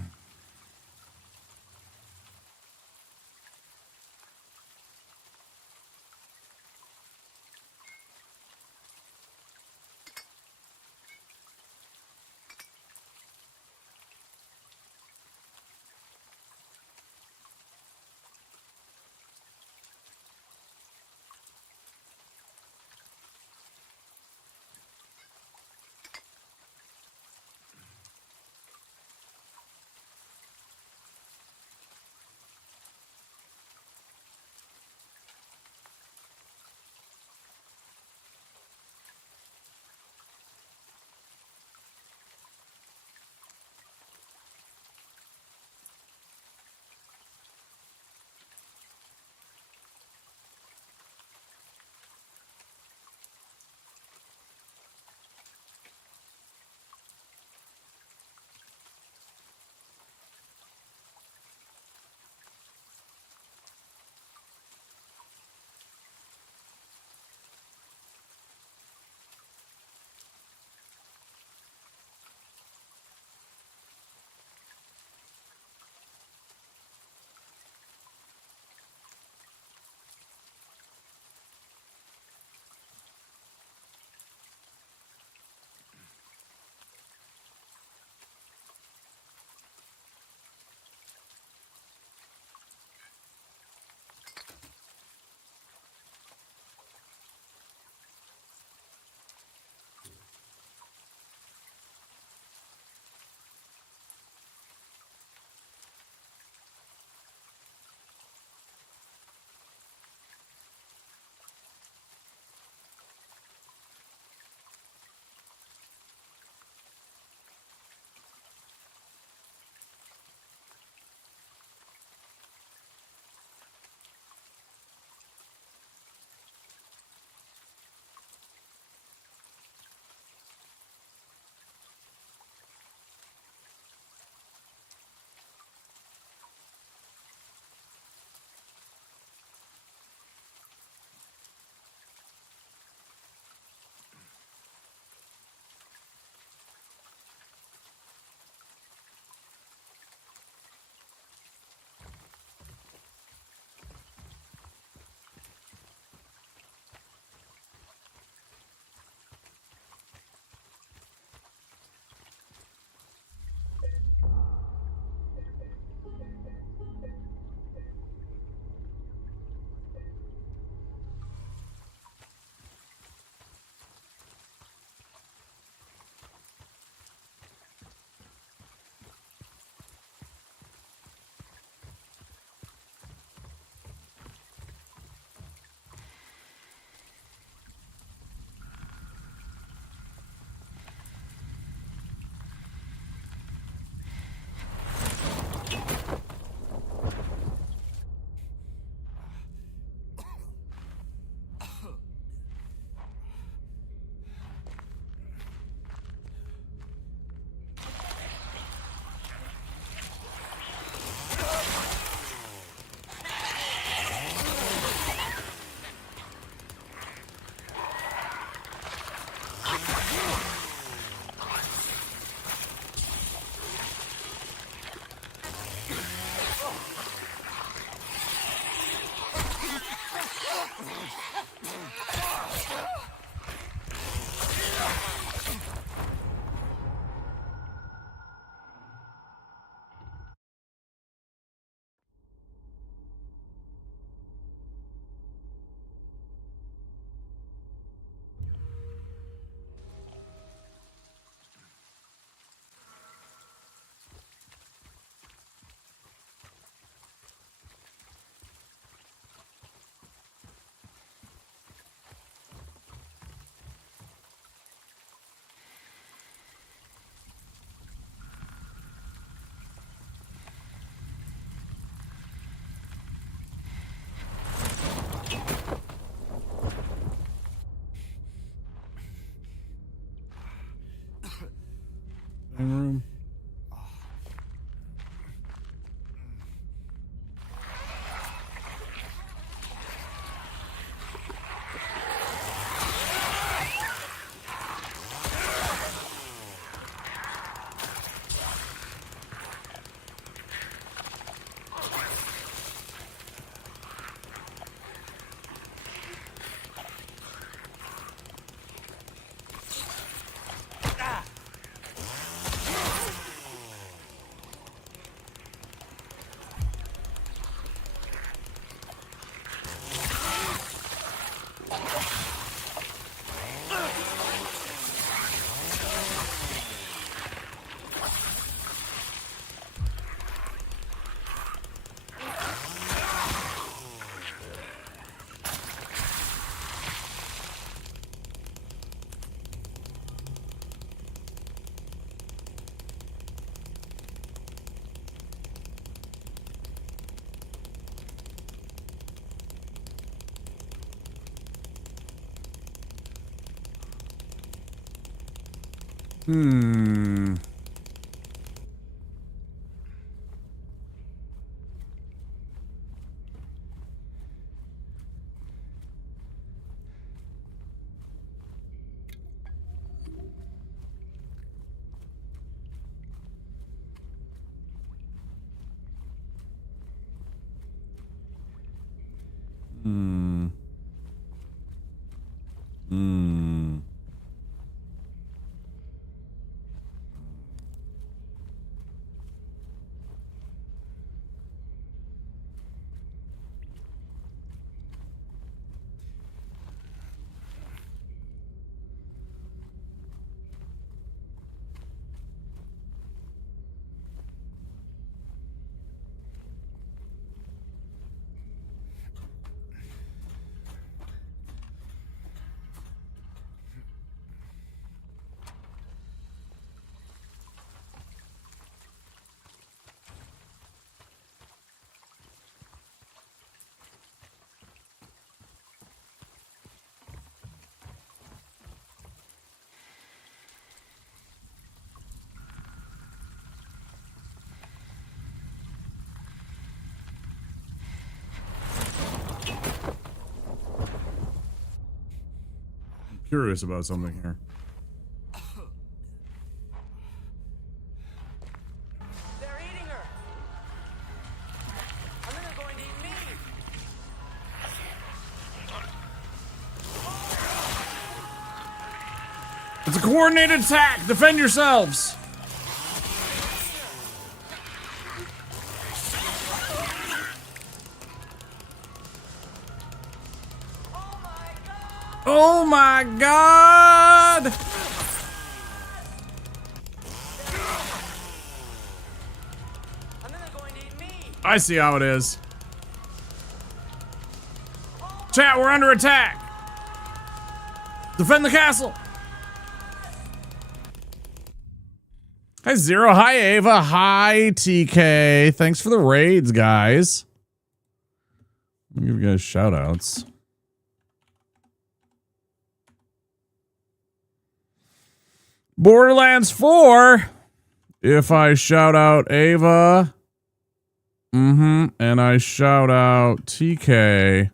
Same room. Hmm. Hmm. Hmm. Curious about something here. They're eating her. And then they're going to eat me. It's a coordinated attack! Defend yourselves! Oh my god! And then they're going to eat me. I see how it is. Chat, we're under attack! Defend the castle! Hi Zero, hi Ava, hi TK. Thanks for the raids, guys. Let me give you guys shout outs. Borderlands 4. If I shout out Ava. And I shout out TK.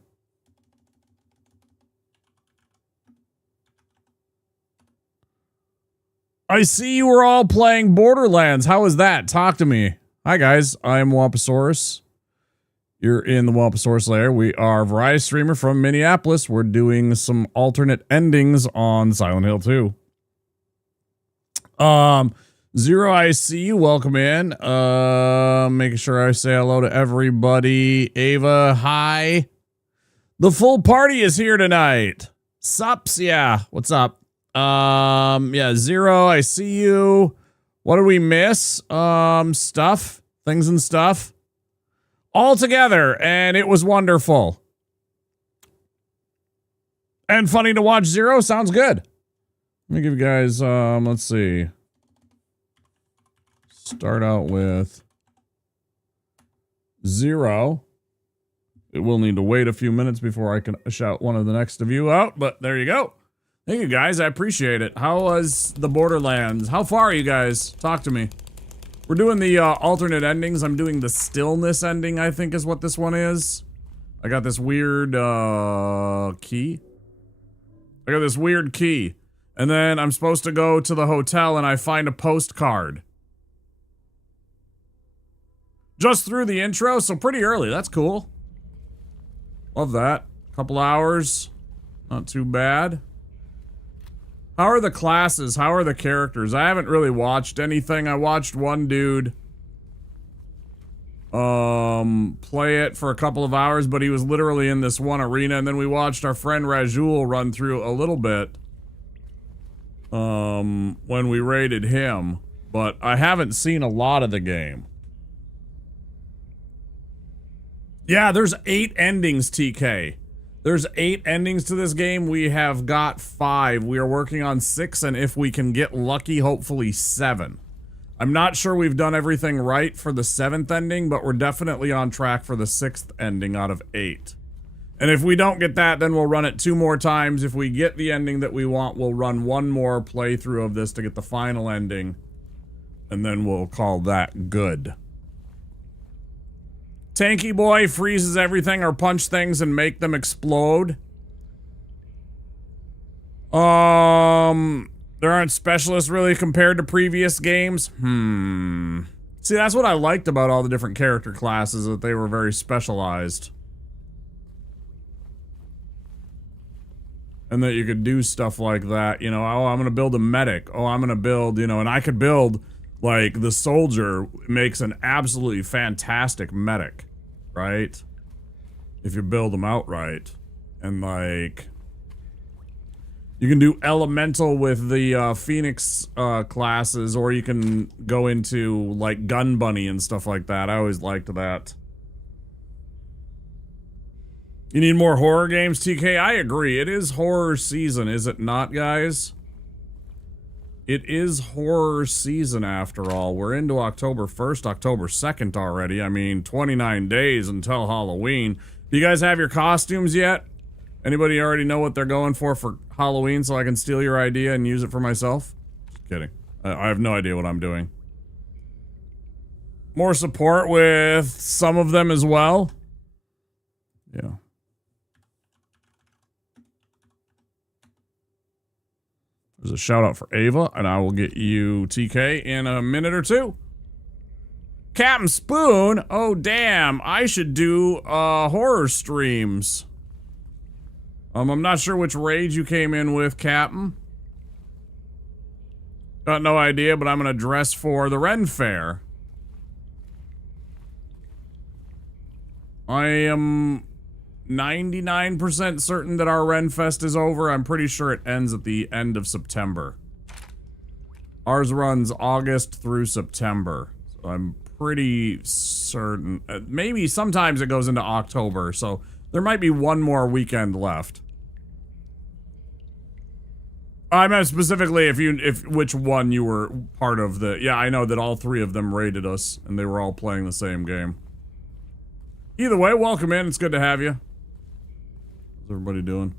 I see you were all playing Borderlands. How was that? Talk to me. Hi guys, I'm Wampasaurus. You're in the Wampasaurus lair. We are a variety streamer from Minneapolis. We're doing some alternate endings on Silent Hill 2. Zero, I see you. Welcome in. Making sure I say hello to everybody. Ava, hi. The full party is here tonight. Sups, yeah. What's up? Yeah, Zero, I see you. What did we miss? Stuff. Things and stuff. All together, and it was wonderful. And funny to watch. Zero sounds good. Let me give you guys, let's see. Start out with Zero. It will need to wait a few minutes before I can shout one of the next of you out, but there you go. Thank you guys, I appreciate it. How was the Borderlands? How far are you guys? Talk to me. We're doing the alternate endings. I'm doing the stillness ending, I think is what this one is. I got this weird key. I got this weird key. And then I'm supposed to go to the hotel and I find a postcard. Just through the intro, so pretty early. That's cool. Love that. Couple hours. Not too bad. How are the classes? How are the characters? I haven't really watched anything. I watched one dude play it for a couple of hours, but he was literally in this one arena, and then we watched our friend Rajul run through a little bit when we raided him, but I haven't seen a lot of the game. Yeah, there's 8 endings, TK. There's 8 endings to this game. We have got 5. We are working on 6, and if we can get lucky, hopefully 7. I'm not sure we've done everything right for the 7th ending, but we're definitely on track for the 6th ending out of 8. And if we don't get that, then we'll run it 2 more times. If we get the ending that we want, we'll run 1 more playthrough of this to get the final ending. And then we'll call that good. Tanky Boy freezes everything or punch things and make them explode. There aren't specialists really compared to previous games. See, that's what I liked about all the different character classes, that they were very specialized. And that you could do stuff like that, you know, oh, I'm gonna build a medic. Oh, I'm gonna build, you know, and I could build, like, the soldier makes an absolutely fantastic medic, right? If you build them outright. And, like, you can do elemental with the Phoenix classes, or you can go into, like, Gun Bunny and stuff like that. I always liked that. You need more horror games, TK? I agree. It is horror season, is it not, guys? It is horror season after all. We're into October 1st, October 2nd already. I mean, 29 days until Halloween. Do you guys have your costumes yet? Anybody already know what they're going for Halloween so I can steal your idea and use it for myself? Just kidding. I have no idea what I'm doing. More support with some of them as well? Yeah. There's a shout out for Ava, and I will get you TK in a minute or 2. Captain Spoon, oh damn, I should do horror streams. I'm not sure which raid you came in with, Captain. Got no idea, but I'm gonna dress for the Ren Fair. I am 99% certain that our Renfest is over. I'm pretty sure it ends at the end of September. Ours runs August through September. So I'm pretty certain. Maybe sometimes it goes into October, so there might be 1 more weekend left. I meant specifically if which one you were part of the... Yeah, I know that all 3 of them raided us, and they were all playing the same game. Either way, welcome in. It's good to have you. How's everybody doing?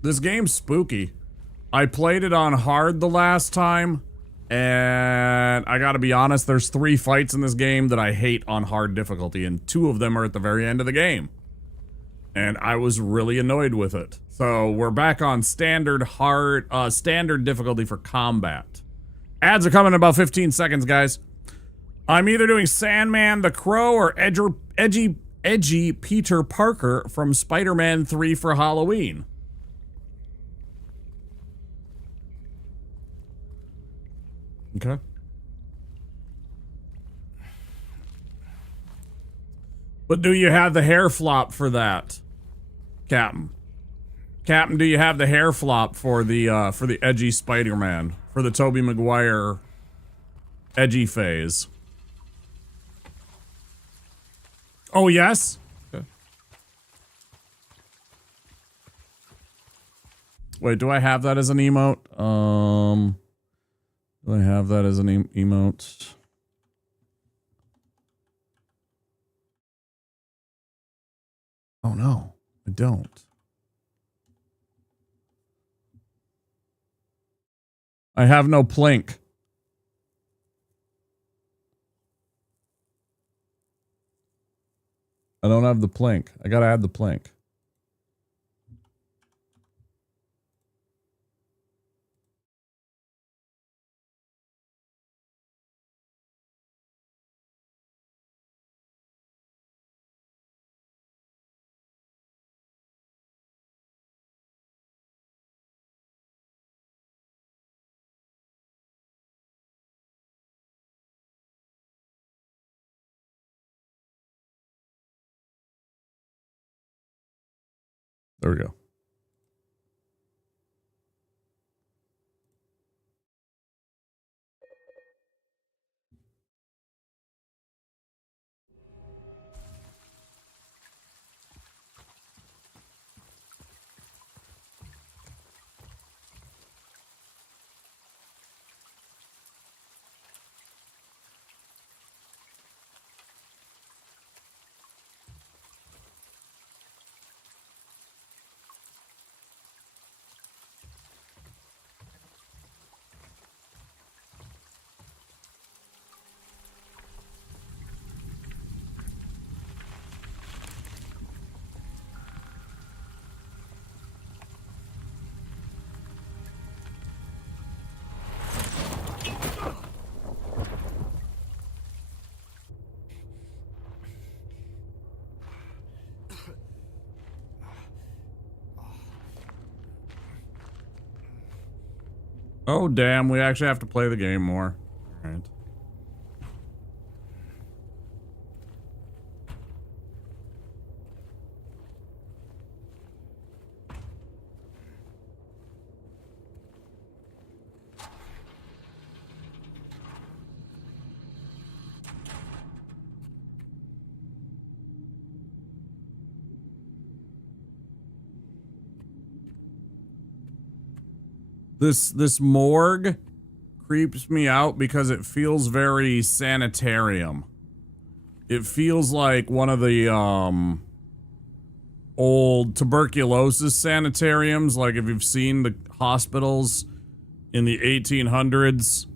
This game's spooky. I played it on hard the last time, and I gotta be honest, there's 3 fights in this game that I hate on hard difficulty, and 2 of them are at the very end of the game. And I was really annoyed with it. So we're back on standard difficulty for combat. Ads are coming in about 15 seconds, guys. I'm either doing Sandman the Crow or edgy Peter Parker from Spider-Man 3 for Halloween. Okay. But do you have the hair flop for that, Captain? Captain, do you have the hair flop for the edgy Spider-Man, for the Tobey Maguire edgy phase? Oh, yes? Okay. Wait, do I have that as an emote? Do I have that as an emote? Oh, no, I don't. I have no plink. I don't have the plink. I gotta add the plink. There we go. Oh, damn. We actually have to play the game more. All right. This morgue creeps me out because it feels very sanitarium. It feels like one of the old tuberculosis sanitariums, like if you've seen the hospitals in the 1800s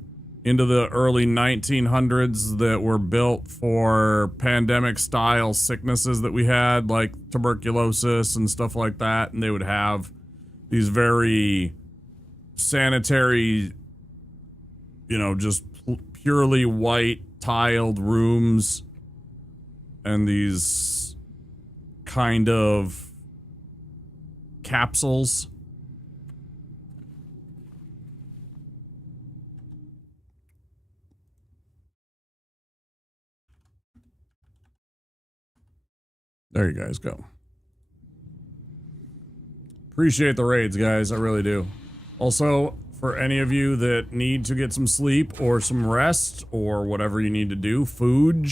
into the early 1900s that were built for pandemic style sicknesses that we had, like tuberculosis and stuff like that, and they would have these very sanitary, you know, just purely white tiled rooms and these kind of capsules. There you guys go. Appreciate the raids, guys. I really do. Also, for any of you that need to get some sleep or some rest or whatever you need to do, food,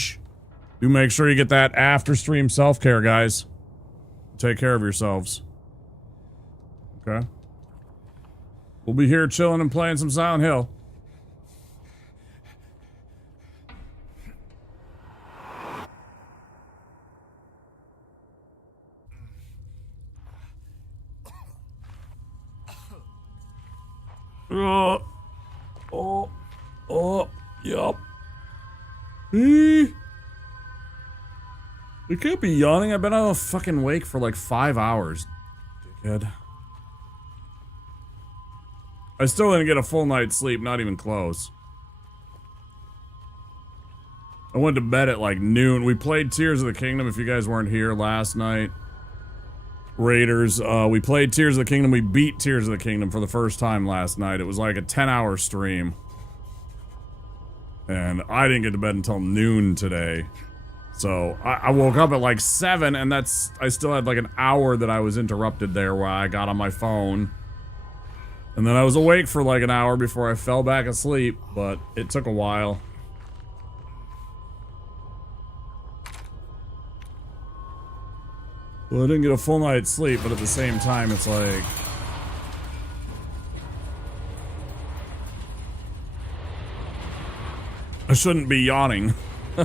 do make sure you get that after stream self-care, guys. Take care of yourselves. Okay? We'll be here chilling and playing some Silent Hill. Yup. You can't be yawning. I've been on a fucking wake for like 5 hours, dickhead. I still didn't get a full night's sleep, not even close. I went to bed at like noon. We played Tears of the Kingdom, if you guys weren't here last night. Raiders, we played Tears of the Kingdom. We beat Tears of the Kingdom for the first time last night. It was like a 10-hour stream. And I didn't get to bed until noon today. So, I woke up at like 7, and that's... I still had like an hour that I was interrupted there where I got on my phone. And then I was awake for like an hour before I fell back asleep, but it took a while. Well, I didn't get a full night's sleep, but at the same time, it's like... I shouldn't be yawning. I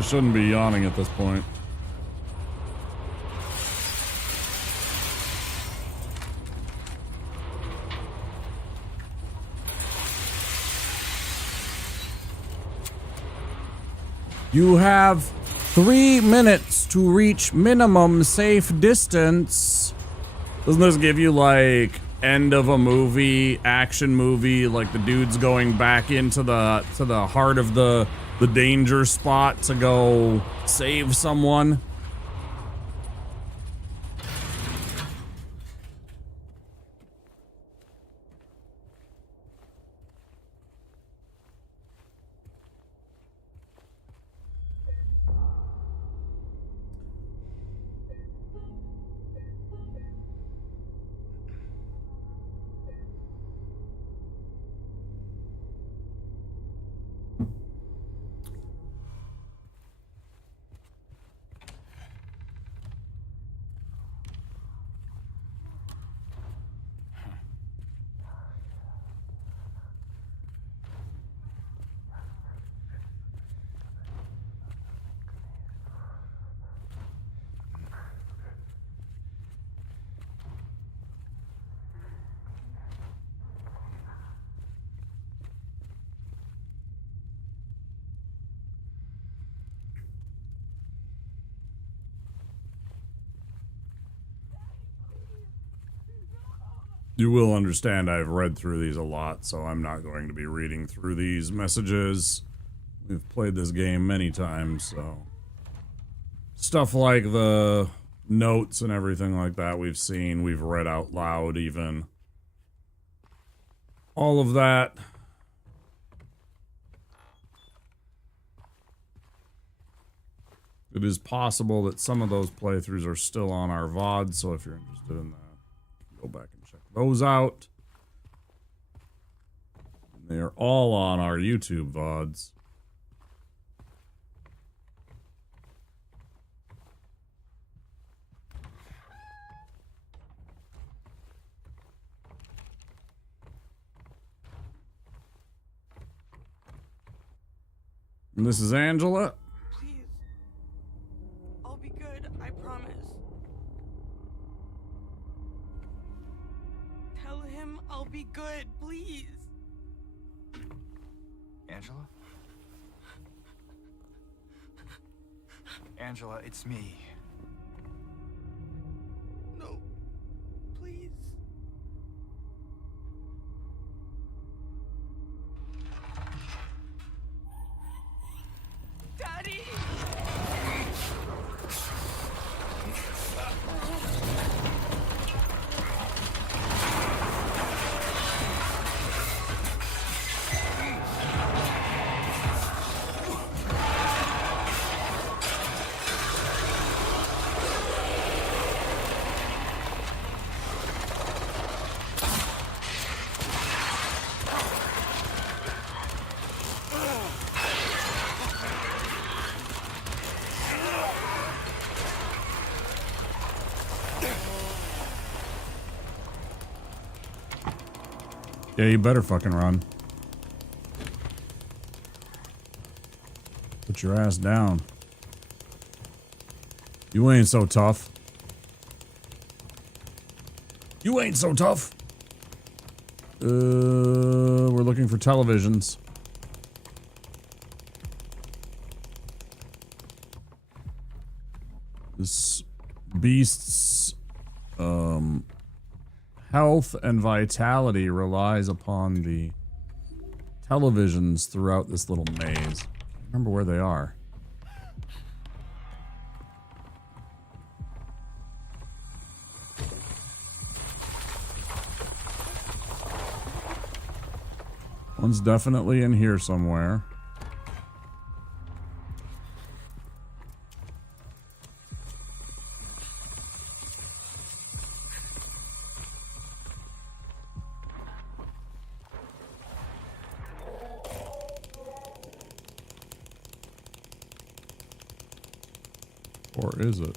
shouldn't be yawning at this point. You have 3 minutes to reach minimum safe distance. Doesn't this give you like end of a movie, action movie, like the dude's going back into the heart of the danger spot to go save someone? You will understand I've read through these a lot, so I'm not going to be reading through these messages. We've played this game many times, so... Stuff like the notes and everything like that we've seen, we've read out loud even. all of that. It is possible that some of those playthroughs are still on our VOD, so if you're interested in that, go back and check those out. They are all on our YouTube VODs. And this is Angela. Please. I'll be good, I promise. Tell him I'll be good, please. Angela? Angela, it's me. No. Please. Daddy! Yeah, you better fucking run. Put your ass down. You ain't so tough. You ain't so tough. We're looking for televisions. This beast's health and vitality relies upon the televisions throughout this little maze. Remember where they are. One's definitely in here somewhere. Or is it?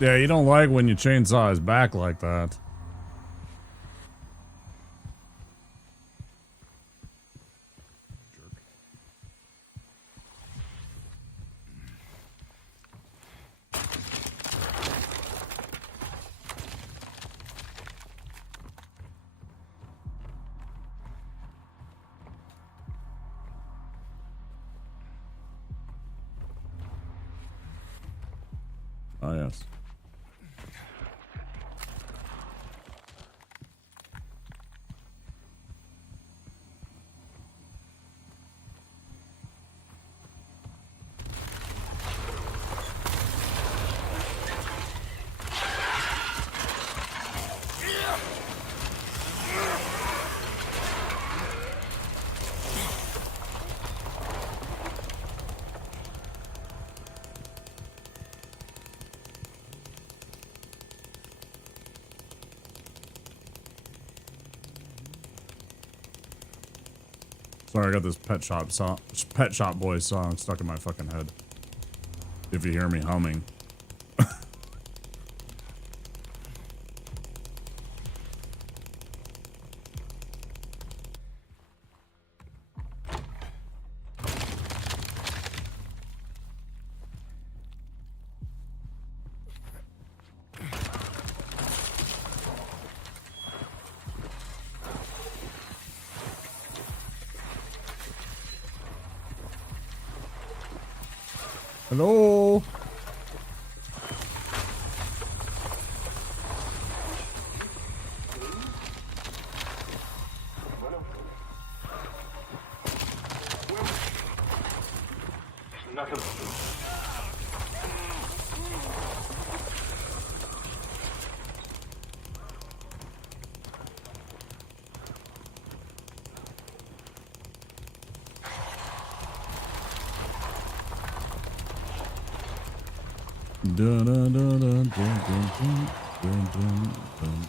Yeah, you don't like when you chainsaw his back like that. Jerk. Oh, yes. Sorry, I got this Pet Shop Boys song stuck in my fucking head. if you hear me humming. Hello? Dun, dun, dun, dun, dun, dun, dun, dun, dun.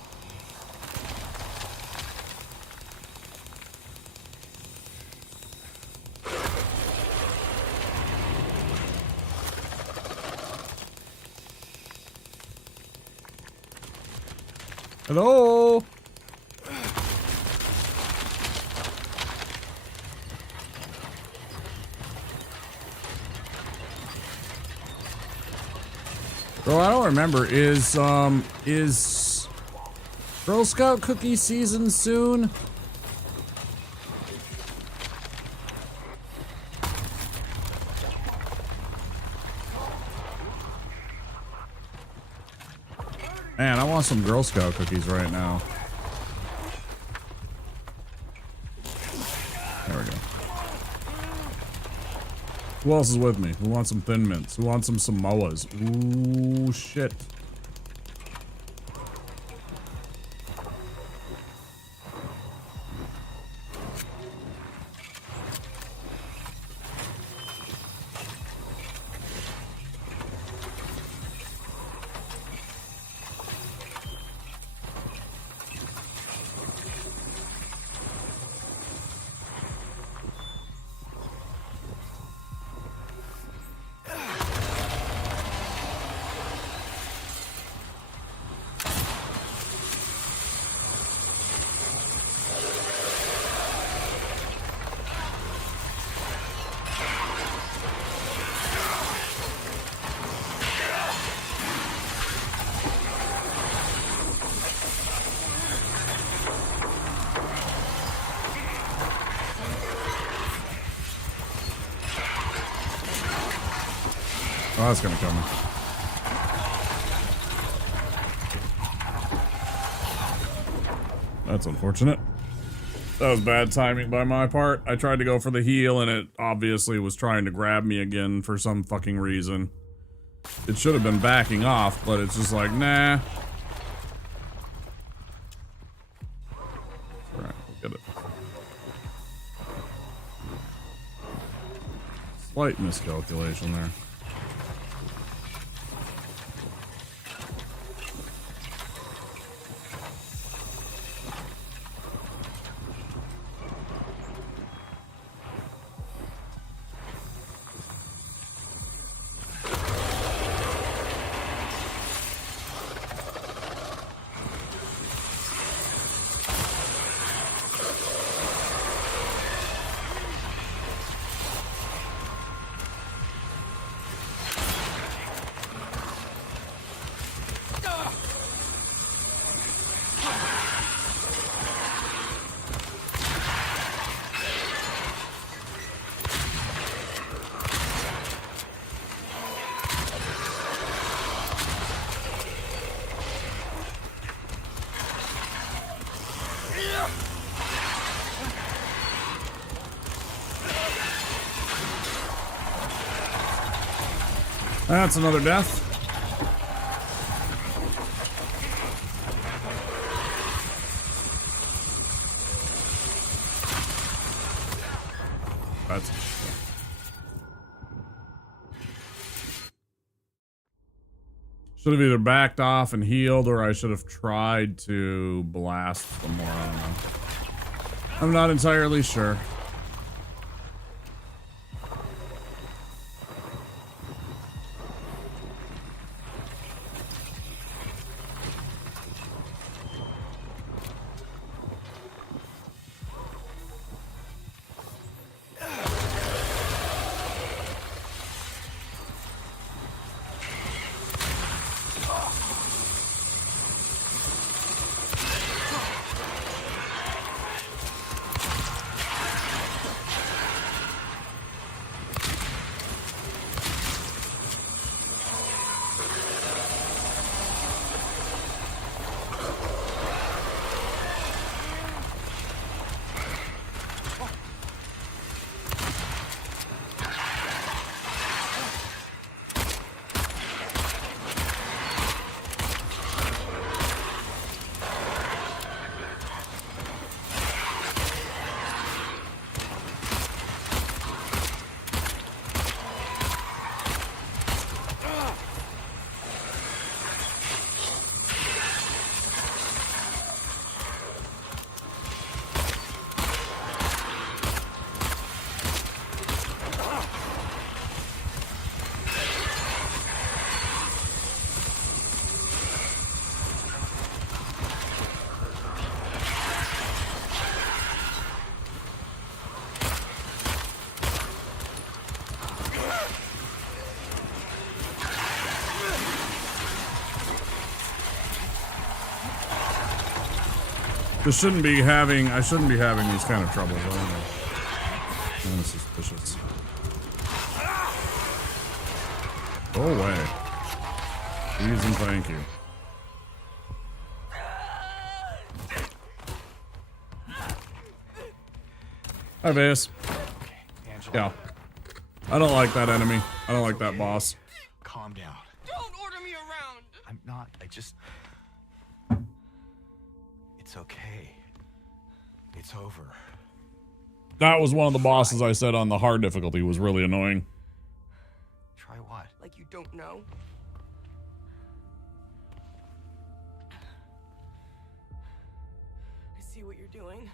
Hello? Bro, I don't remember. Is Girl Scout cookie season soon? Man, I want some Girl Scout cookies right now. There we go. Who else is with me? Who wants some Thin Mints? Who wants some Samoas? Ooh, shit. Oh, that's gonna kill me. That's unfortunate. That was bad timing by my part. I tried to go for the heal and it obviously was trying to grab me again for some fucking reason. It should have been backing off, but it's just like, nah. Alright, we'll get it. Slight miscalculation there. That's another death. That's should have either backed off and healed, or I should have tried to blast some more. I don't know. I'm not entirely sure. I shouldn't be having these kind of troubles. I don't know. Kind of suspicious. Go away. Please and thank you. Hi, Vase. Yeah. I don't like that enemy. I don't like that boss. Calm down. Don't order me around. I'm not. It's okay. It's over. That was one of the bosses I said on the hard difficulty was really annoying. Try what? Like you don't know? I see what you're doing.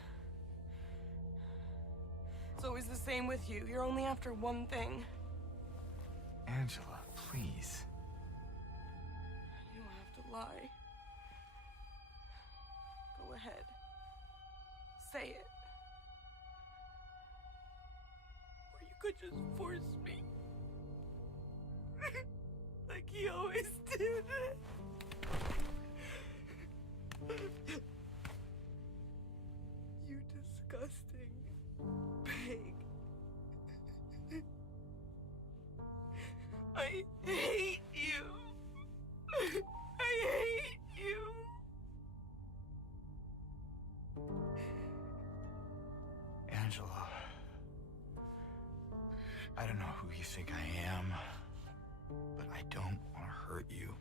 It's always the same with you. You're only after one thing. Angela, please. You don't have to lie. Go ahead. Say it. Or you could just force me. Like he always did. You disgusting pig. I hate you. I hate you. Angela. I don't know who you think I am, but I don't want to hurt you.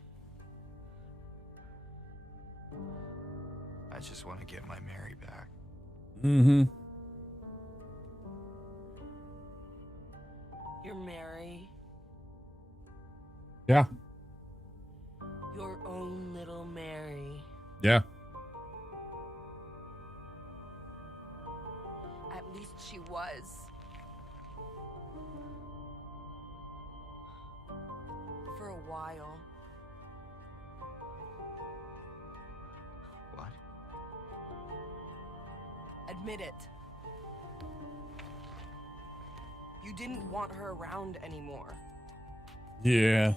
I just want to get my Mary back. Mm-hmm. You're Mary. Yeah. Your own little Mary. Yeah. At least she was. For a while. What? Admit it. You didn't want her around anymore. Yeah.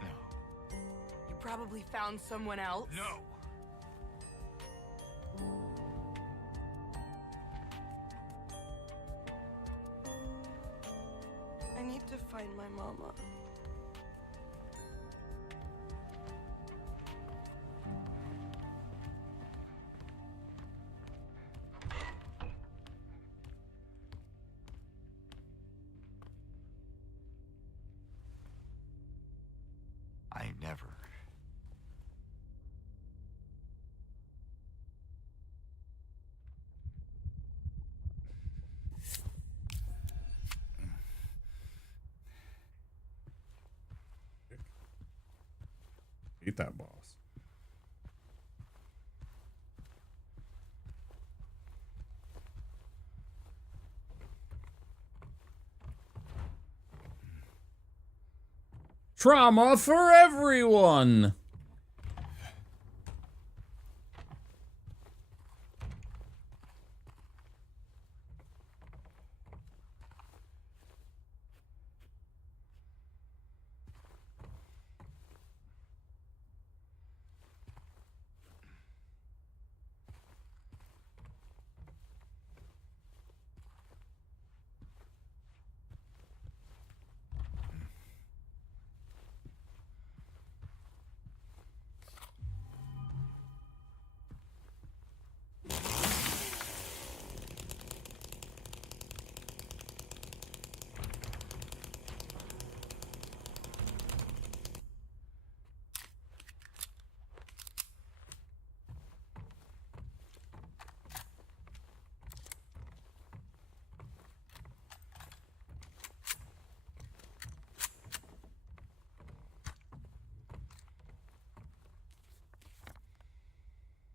No. You probably found someone else. No. I need to find my mama. I never. Eat that boss. Trauma for everyone.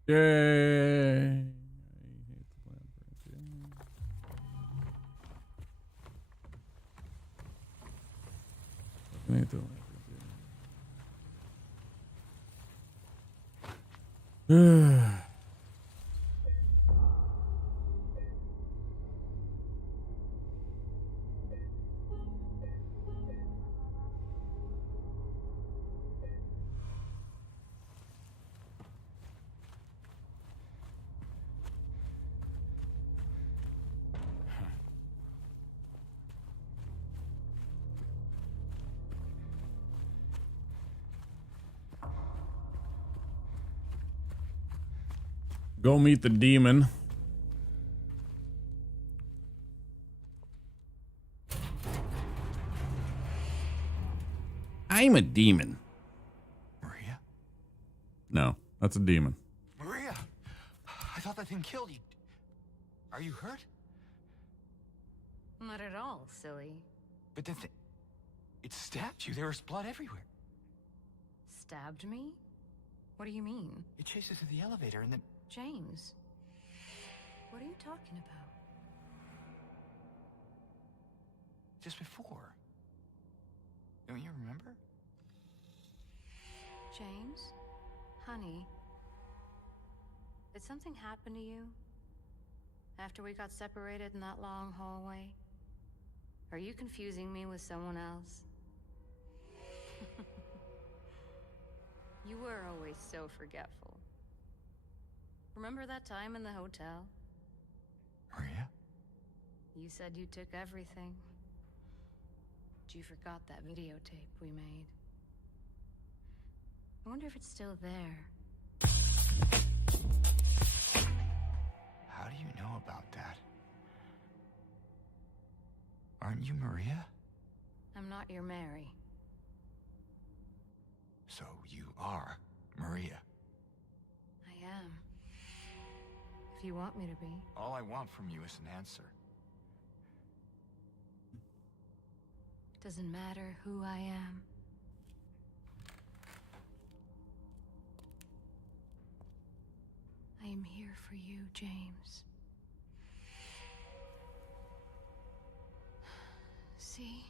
Yay. I hate the labyrinth. Go meet the demon. I'm a demon. Maria? No, that's a demon. Maria! I thought that thing killed you. Are you hurt? Not at all, silly. But then it stabbed you. There was blood everywhere. Stabbed me? What do you mean? It chased us to the elevator and then... James, what are you talking about? Just before. Don't you remember? James? Honey? Did something happen to you? After we got separated in that long hallway? Are you confusing me with someone else? You were always so forgetful. Remember that time in the hotel? Maria? You said you took everything. But you forgot that videotape we made. I wonder if it's still there. How do you know about that? Aren't you Maria? I'm not your Mary. So you are Maria. I am. If you want me to be. All I want from you is an answer. Doesn't matter who I am. I am here for you, James. See?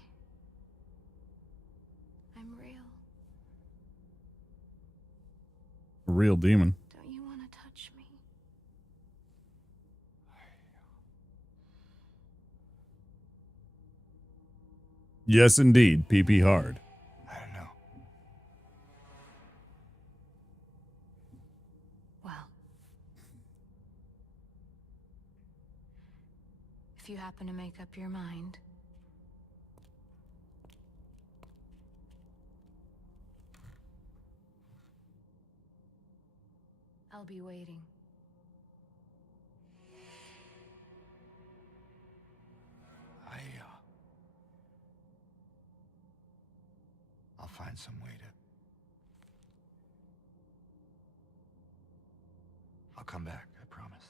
I'm real. A real demon. Don't you want to touch me? Yes, indeed. PP hard. I don't know. Well. If you happen to make up your mind. I'll be waiting. I'll find some way to... I'll come back, I promise.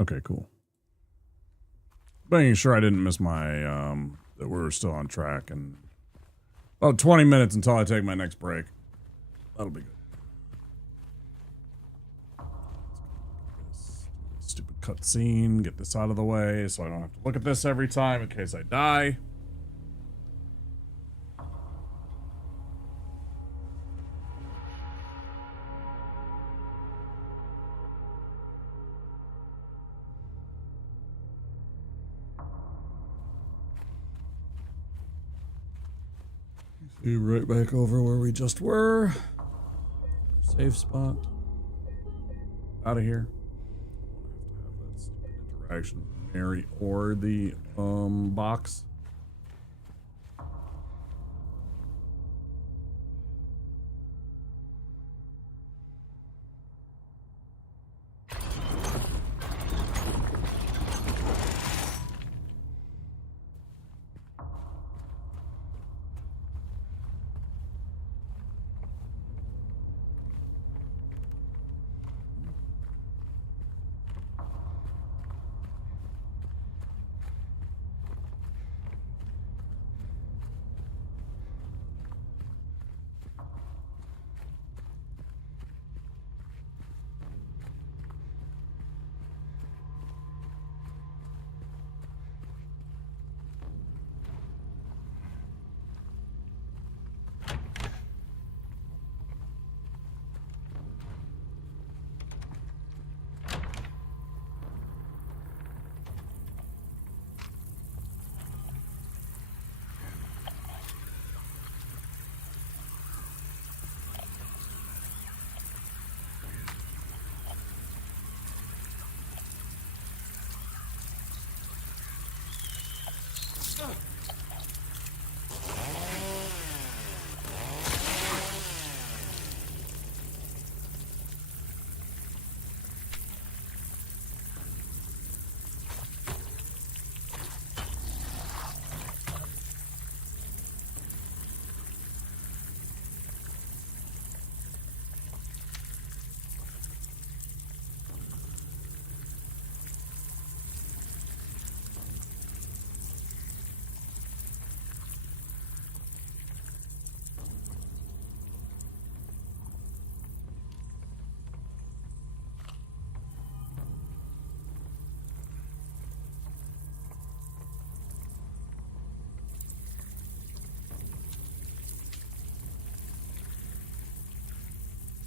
Okay, cool. Making sure I didn't miss my, that we're still on track, and about 20 minutes until I take my next break. That'll be good. Stupid cutscene, get this out of the way so I don't have to look at this every time in case I die. Right back over where we just were. Safe spot. Out of here. I have to have that stupid interaction with Mary or the box.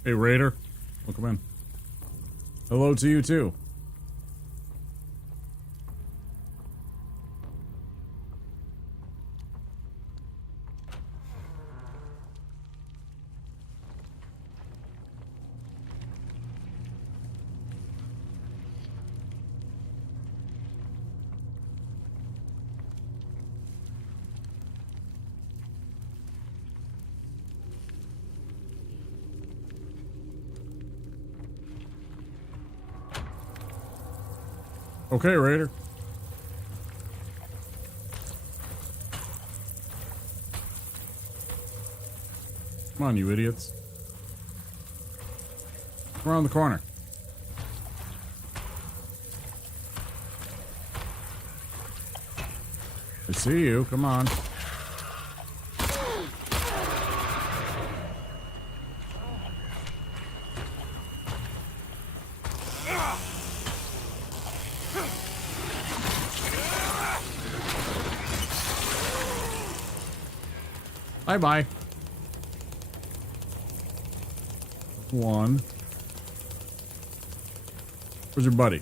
Hey, Raider. Welcome in. Hello to you, too. Okay, Raider. Come on, you idiots. Come around the corner. I see you. Come on. Bye-bye. One. Where's your buddy?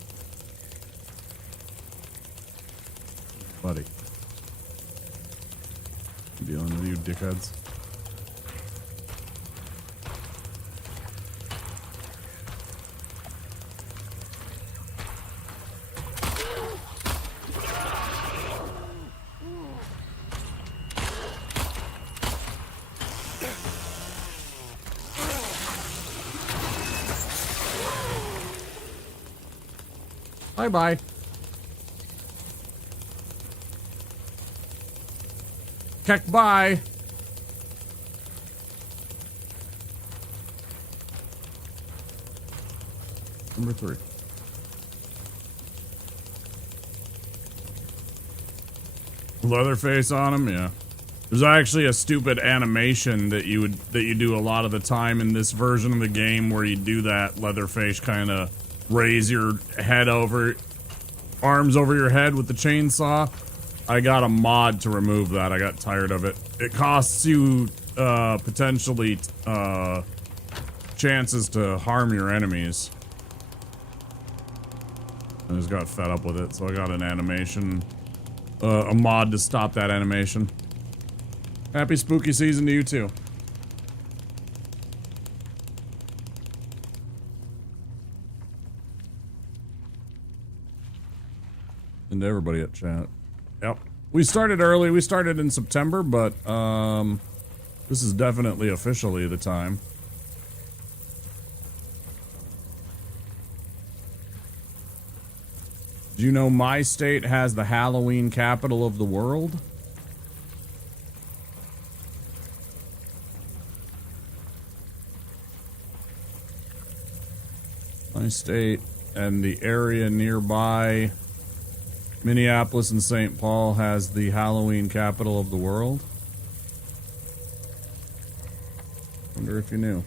Buddy. I'm dealing with you, dickheads. Bye-bye. Keck bye. Number 3. Leatherface on him, yeah. There's actually a stupid animation that you do a lot of the time in this version of the game where you do that Leatherface kind of raise your head over, arms over your head with the chainsaw. I got a mod to remove that. I got tired of it. It costs you potentially chances to harm your enemies. I just got fed up with it, so I got an animation, a mod to stop that animation. Happy spooky season to you too. And to everybody at chat. Yep. We started early. We started in September, but this is definitely officially the time. Do you know my state has the Halloween capital of the world? My state and the area nearby, Minneapolis and St. Paul, has the Halloween capital of the world. Wonder if you knew.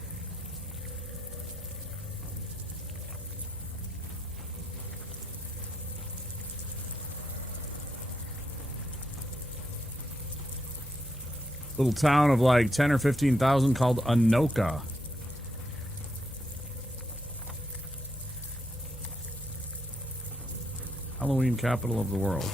Little town of like 10 or 15,000 called Anoka. Halloween capital of the world.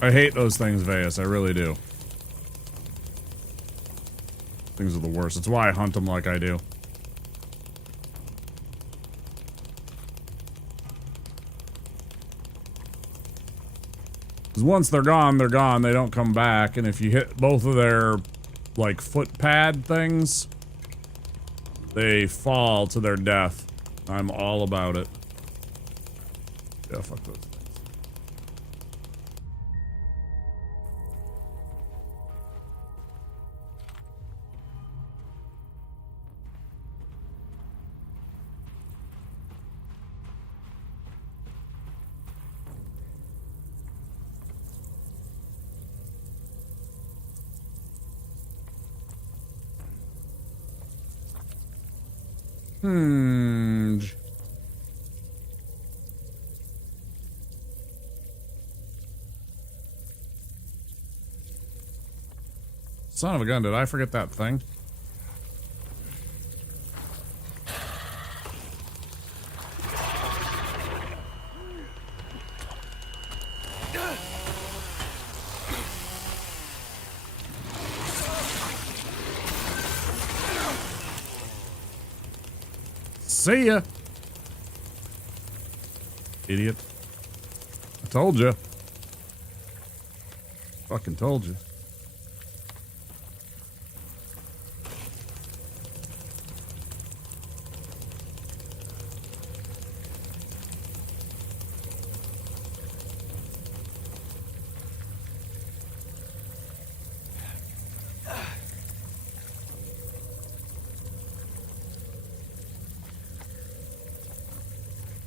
I hate those things, Veus. I really do. Things are the worst. It's why I hunt them like I do. Because once they're gone, they're gone. They don't come back. And if you hit both of their, like, foot pad things, they fall to their death. I'm all about it. Yeah, fuck those things. Son of a gun, did I forget that thing? See ya. Idiot. I told you. Fucking told you.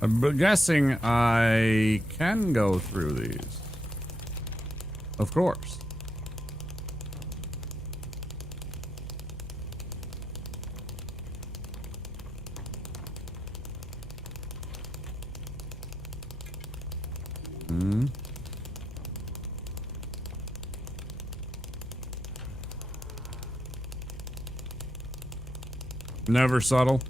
I'm guessing I can go through these. Of course. Hmm. Never subtle.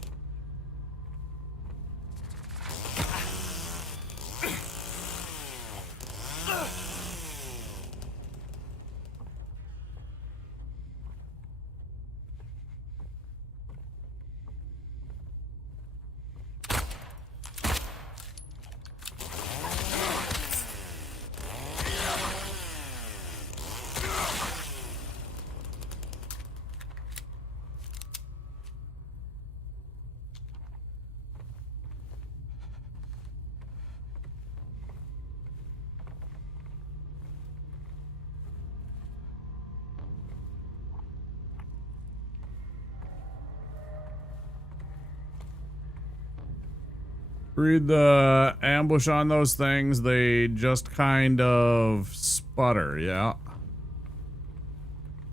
Read the ambush on those things. They just kind of sputter, yeah.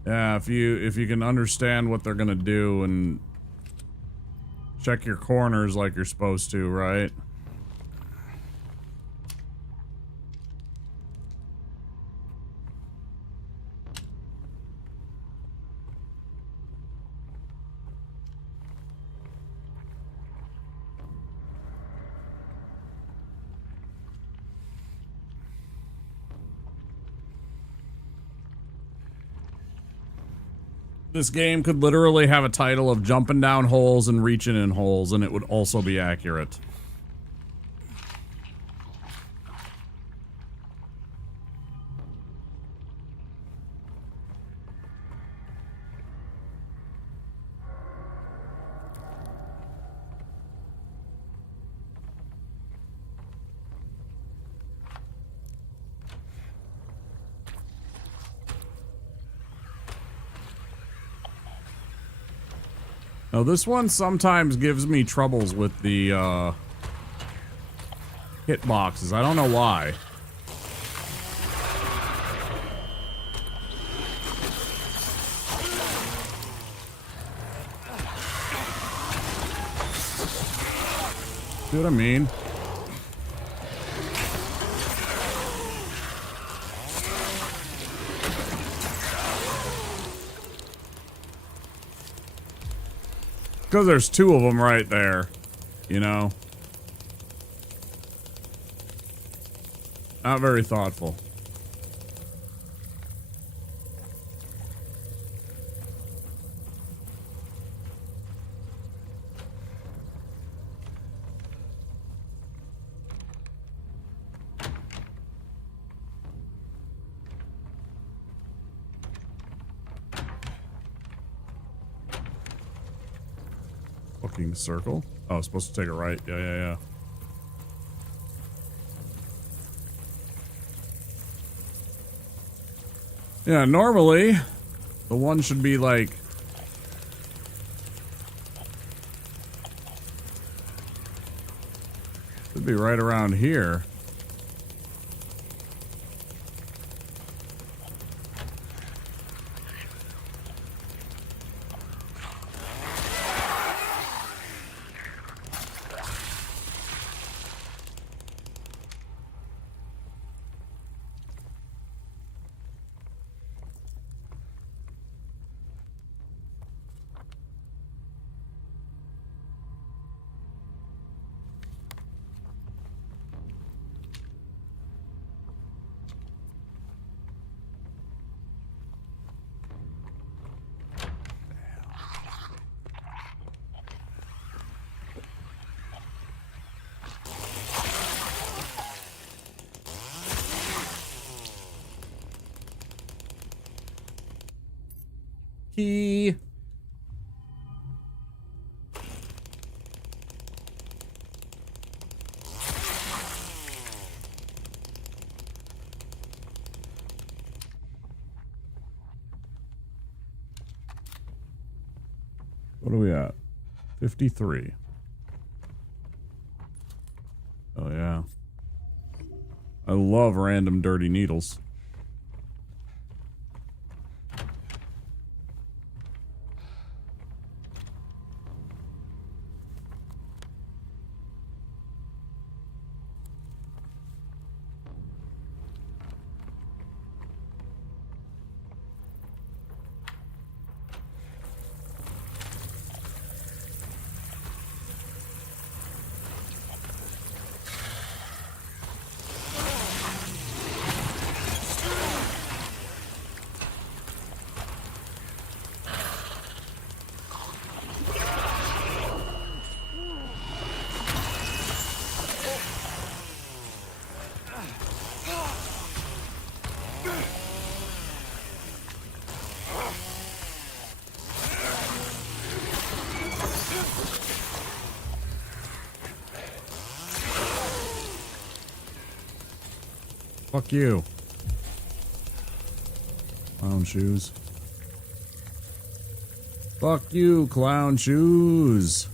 Yeah, if you can understand what they're gonna do and check your corners like you're supposed to, right? This game could literally have a title of jumping down holes and reaching in holes, and it would also be accurate. Now, this one sometimes gives me troubles with the, hitboxes. I don't know why. See what I mean? Because there's two of them right there, you know? Not very thoughtful. Fucking circle. Oh, supposed to take a right. Yeah. Yeah, normally, the one should be like... should be right around here. Key. What are we at? 53. Oh yeah. I love random dirty needles. Fuck you. Clown shoes. Fuck you, clown shoes.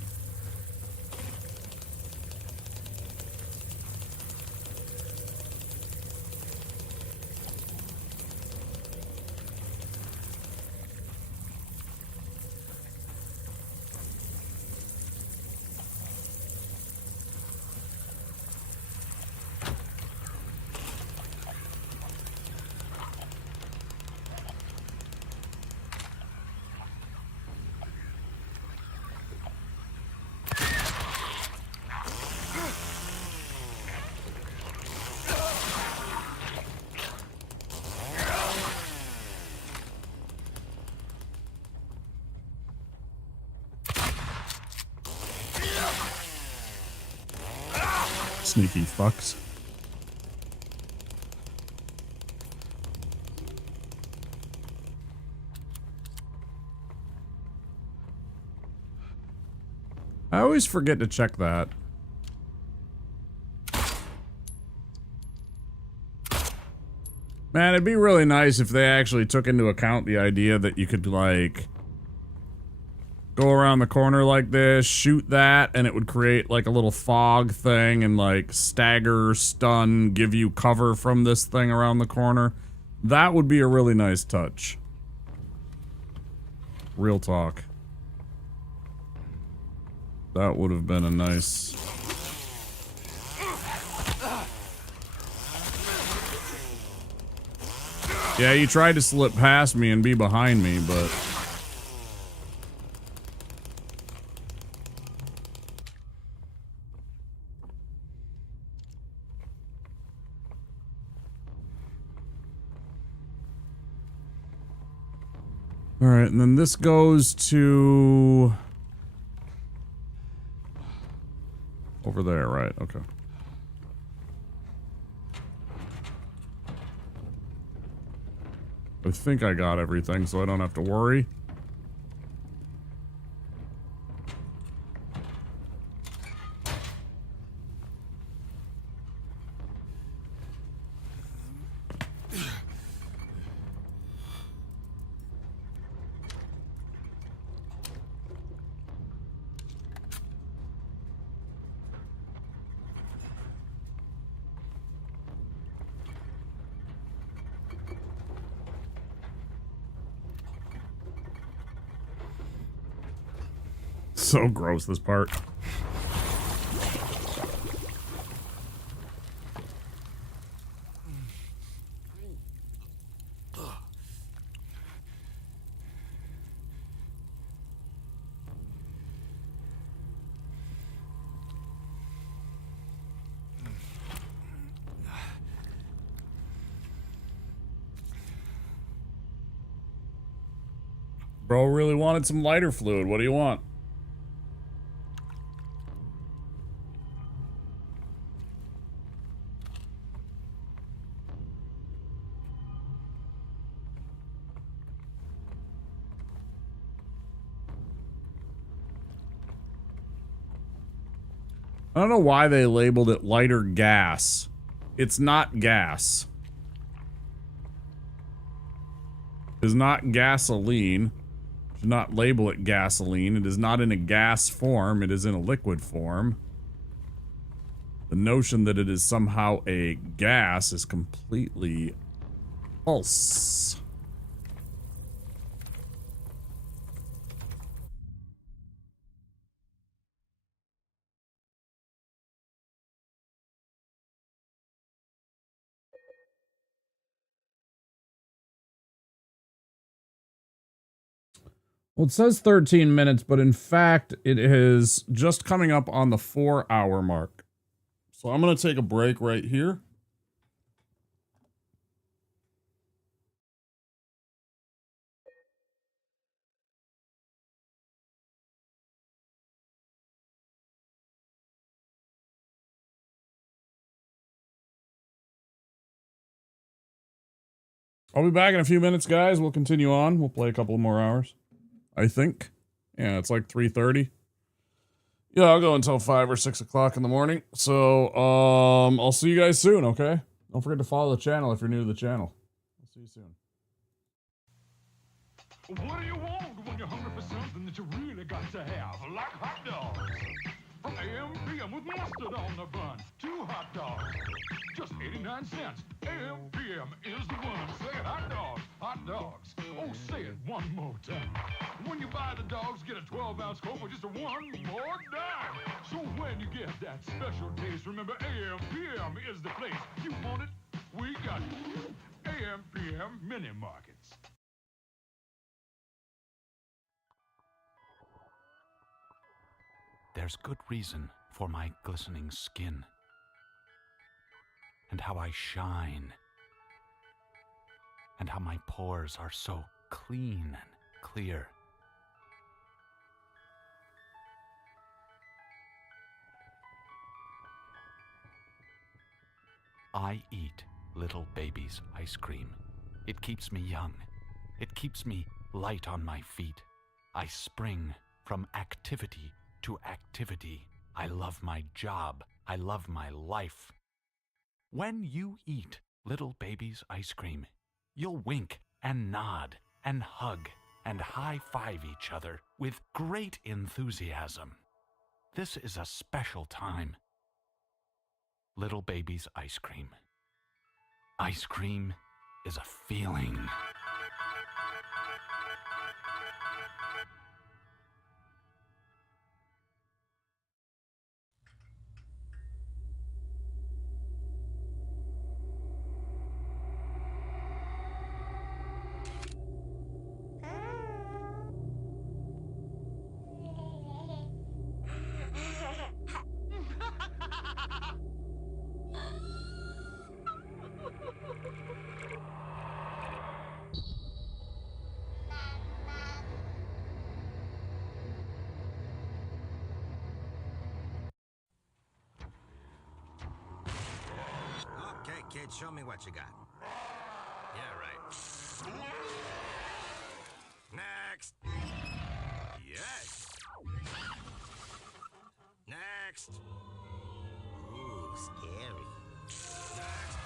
Sneaky fucks. I always forget to check that. Man, it'd be really nice if they actually took into account the idea that you could, like, go around the corner like this, shoot that, and it would create, like, a little fog thing and, like, stagger, stun, give you cover from this thing around the corner. That would be a really nice touch. Real talk. That would have been a nice... Yeah, you tried to slip past me and be behind me, but... Alright, and then this goes to... over there, right, okay. I think I got everything, so I don't have to worry. So gross, this part. Bro really wanted some lighter fluid. What do you want? I don't know why they labeled it lighter gas. It's not gas. It is not gasoline. Do not label it gasoline. It is not in a gas form. It is in a liquid form. The notion that it is somehow a gas is completely false. Well, it says 13 minutes, but in fact, it is just coming up on the 4-hour mark. So I'm going to take a break right here. I'll be back in a few minutes, guys. We'll continue on. We'll play a couple more hours, I think. Yeah, it's like 3:30. Yeah, I'll go until 5 or 6 o'clock in the morning. So, I'll see you guys soon, okay? Don't forget to follow the channel if you're new to the channel. I'll see you soon. What do you want when you're hungry for something that you really got to have? Like hot dogs. From AM PM with mustard on the bun. 2 hot dogs. Just 89 cents. AM PM is the one. Say it, hot dogs. Hot dogs. Oh, say it one more time. When you buy the dogs, get a 12-ounce Coke for just one more dime. So when you get that special taste, remember AM PM is the place. You want it? We got it. AM PM Mini Markets. There's good reason for my glistening skin, and how I shine, and how my pores are so clean and clear. I eat little baby's ice cream. It keeps me young. It keeps me light on my feet. I spring from activity to activity. I love my job. I love my life. When you eat little baby's ice cream, you'll wink and nod and hug and high-five each other with great enthusiasm. This is a special time. Little baby's ice cream. Ice cream is a feeling. Okay, kid, show me what you got. Yeah, right. Next. Yes. Next. Ooh, scary. Next.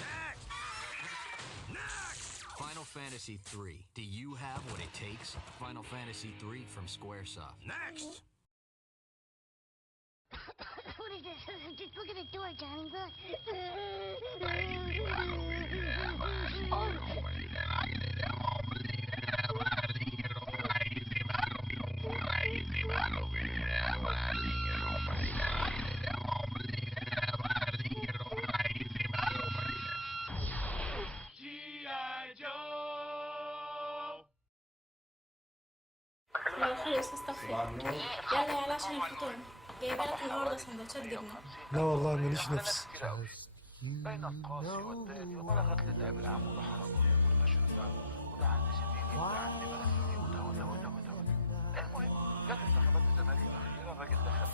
Next. Next. Final Fantasy III. Do you have what it takes? Final Fantasy III from Squaresoft. Next. What is this? Just look at the door, Johnny. Look. لو خلص استغفر. يلا يلا عشان الفطور. جايبه لك النهارده سندوتشات جبنه. لا والله ماليش نفس. بين القاسي والداني وبلغت للعب العام وضحى والمشرفة ودعا النسبين ودعا لبلده وده المهم جت انتخابات الزمالك الأخيرة الراجل دخل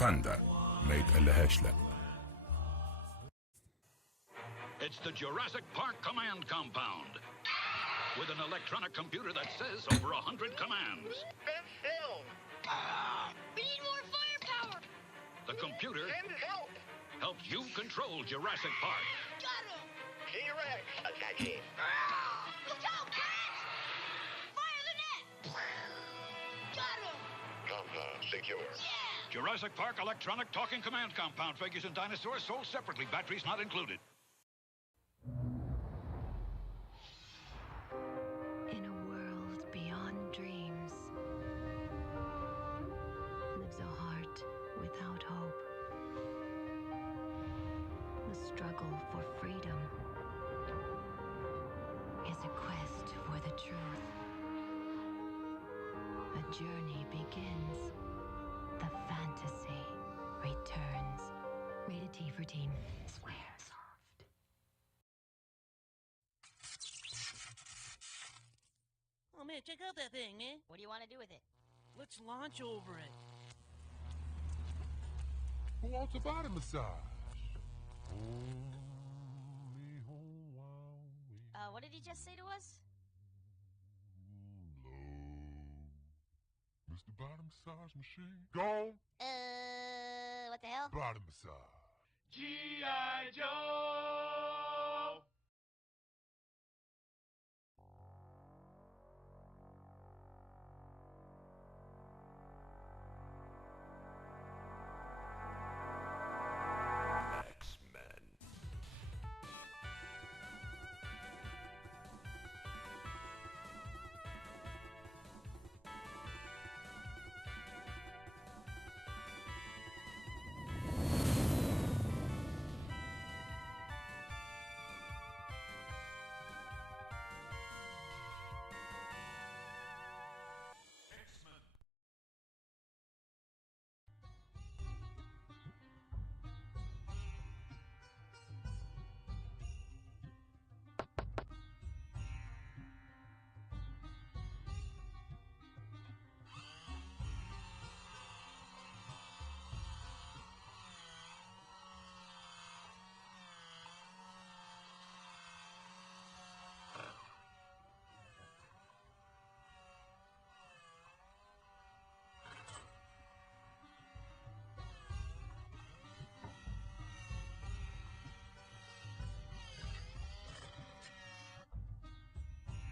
باندا ما يتقلهاش لا. the Jurassic Park Command Compound. With an electronic computer that says over 100 commands. Best film. We need more firepower. The computer Send help. helps you control Jurassic Park. Got him. T-Rex attacking. Look out, Brad! Fire the net. Got him. Compound secure. Jurassic Park electronic talking command compound. Figures and dinosaurs sold separately. Batteries not included. In a world beyond dreams lives a heart without hope. The struggle for freedom is a quest for the truth. A journey begins. The fantasy returns. Rated T for teen. Square soft. Oh man, check out that thing, man. What do you want to do with it? Let's launch over it. Who wants a body massage? What did he just say to us? Mr. Body Massage Machine. Go. What the hell? Body massage. G.I. Joe.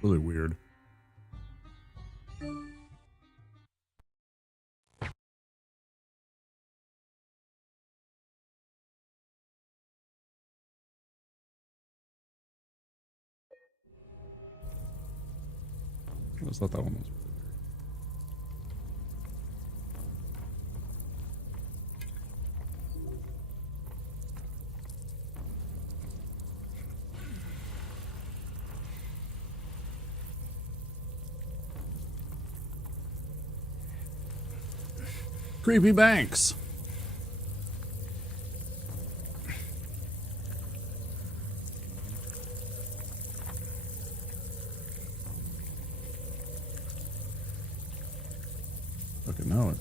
Really weird. I just thought that one was. Creepy Banks. Fucking know it.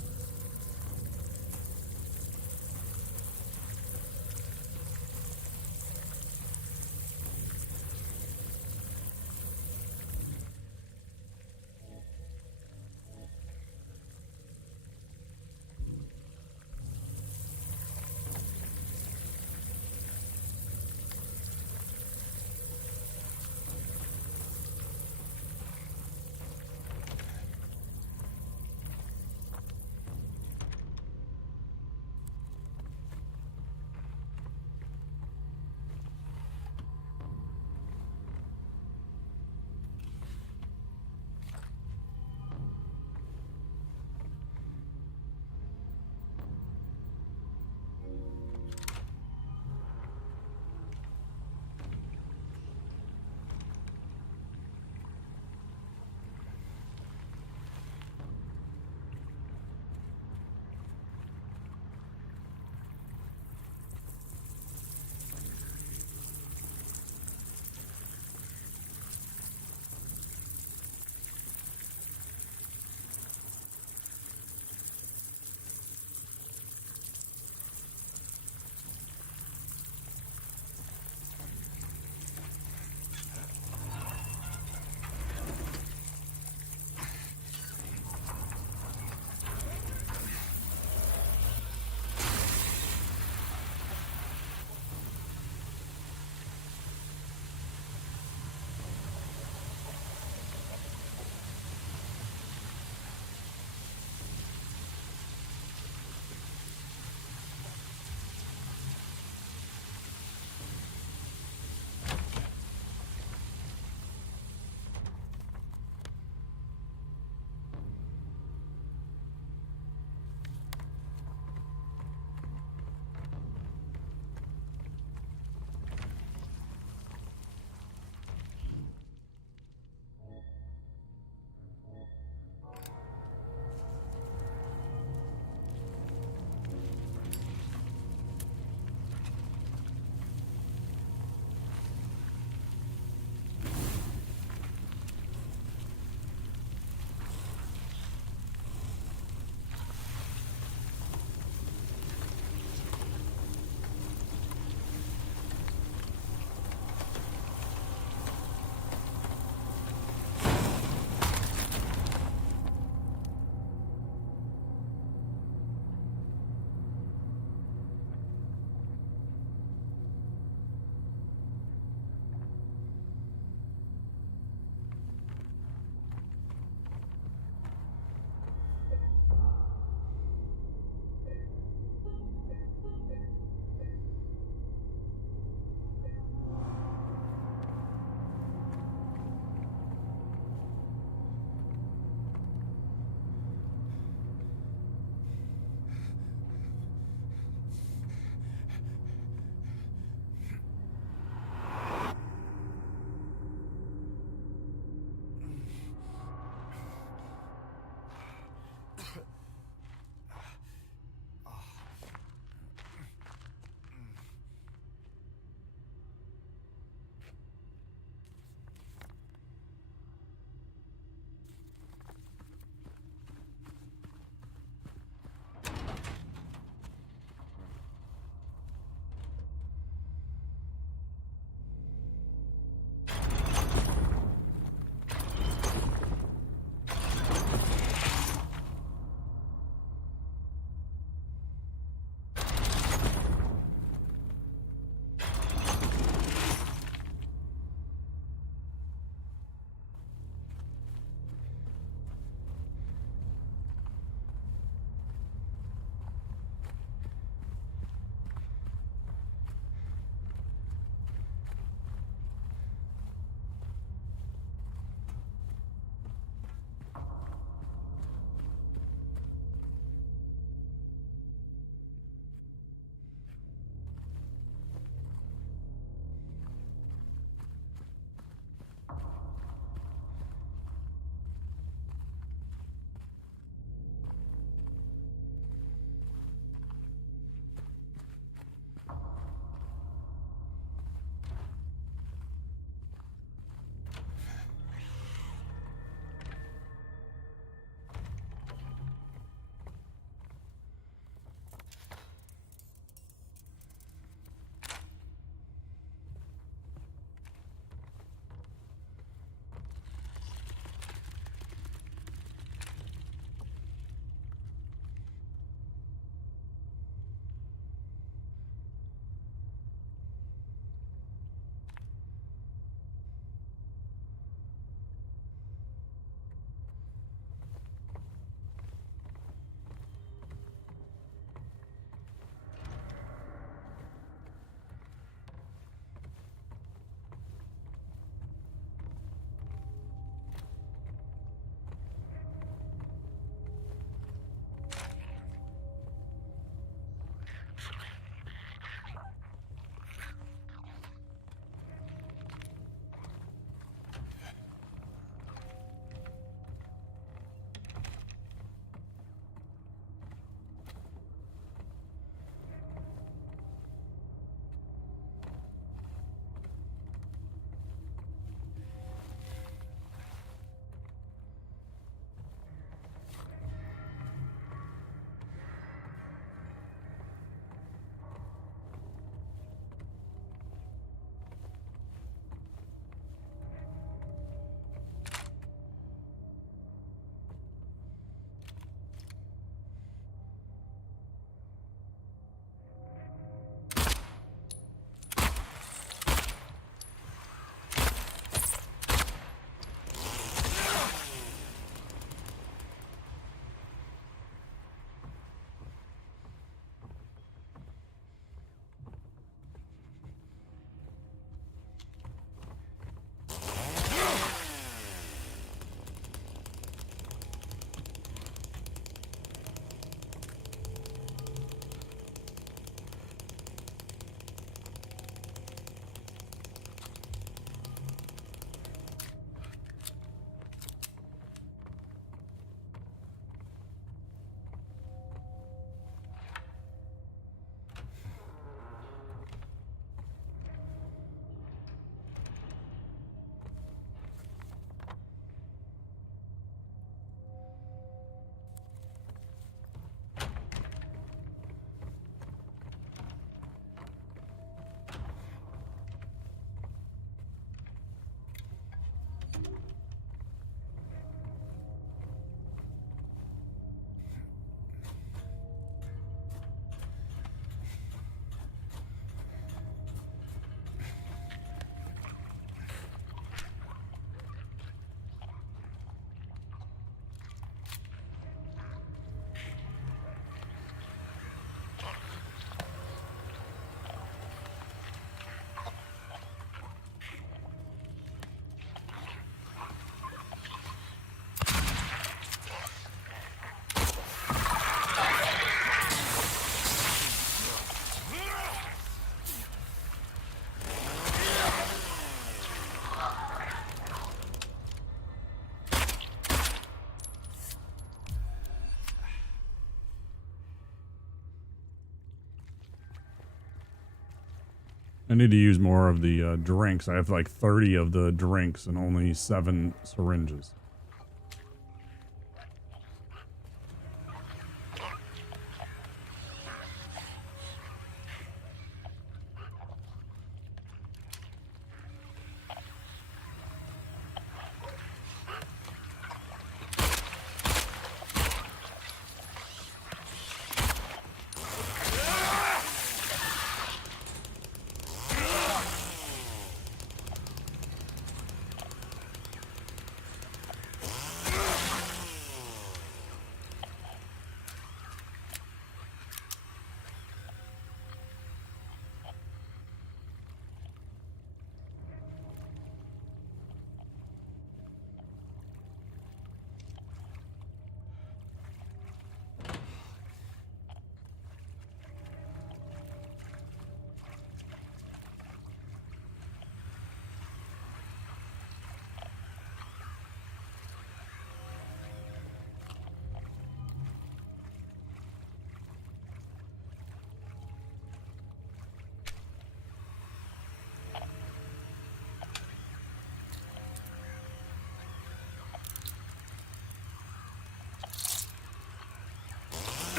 I need to use more of the drinks. I have like 30 of the drinks and only 7 syringes.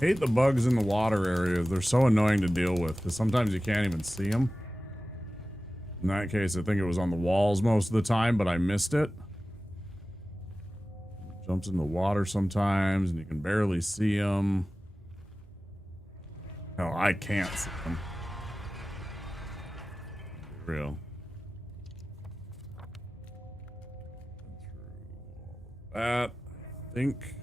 Hate the bugs in the water areas. They're so annoying to deal with because sometimes you can't even see them. In that case, I think it was on the walls most of the time, but I missed it. Jumps in the water sometimes and you can barely see them. Hell, I can't see them. Be real. That, I think.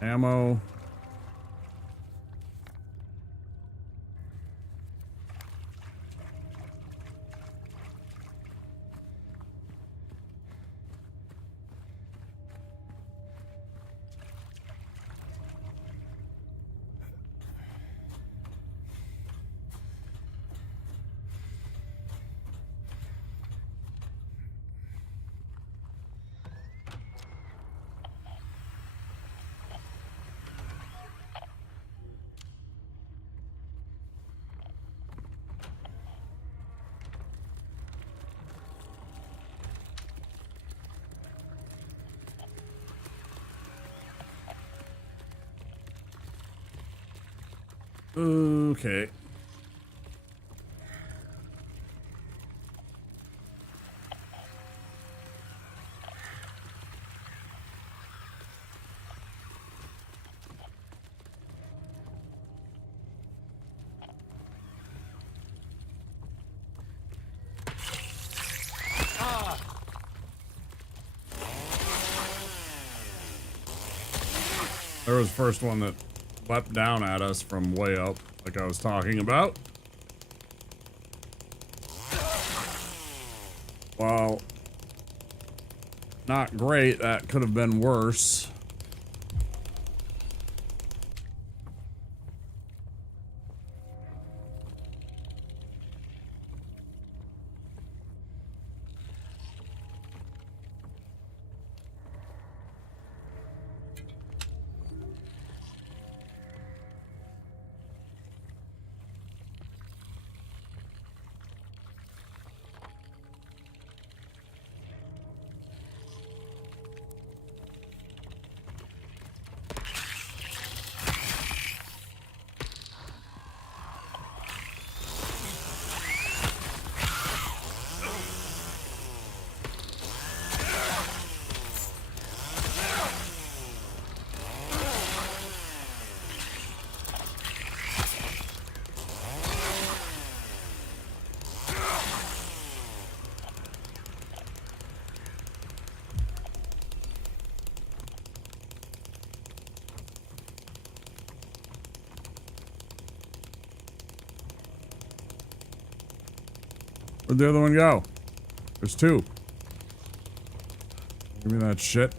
Ammo. Okay. There was the first one that leapt down at us from way up, like I was talking about. Well, not great. That could have been worse. Where'd the other one go? There's two. Give me that shit.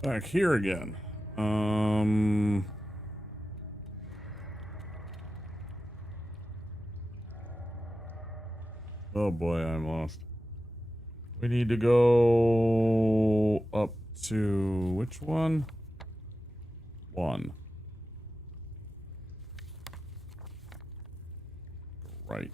Back here again. Oh boy, I'm lost. We need to go up to which one? One. Right.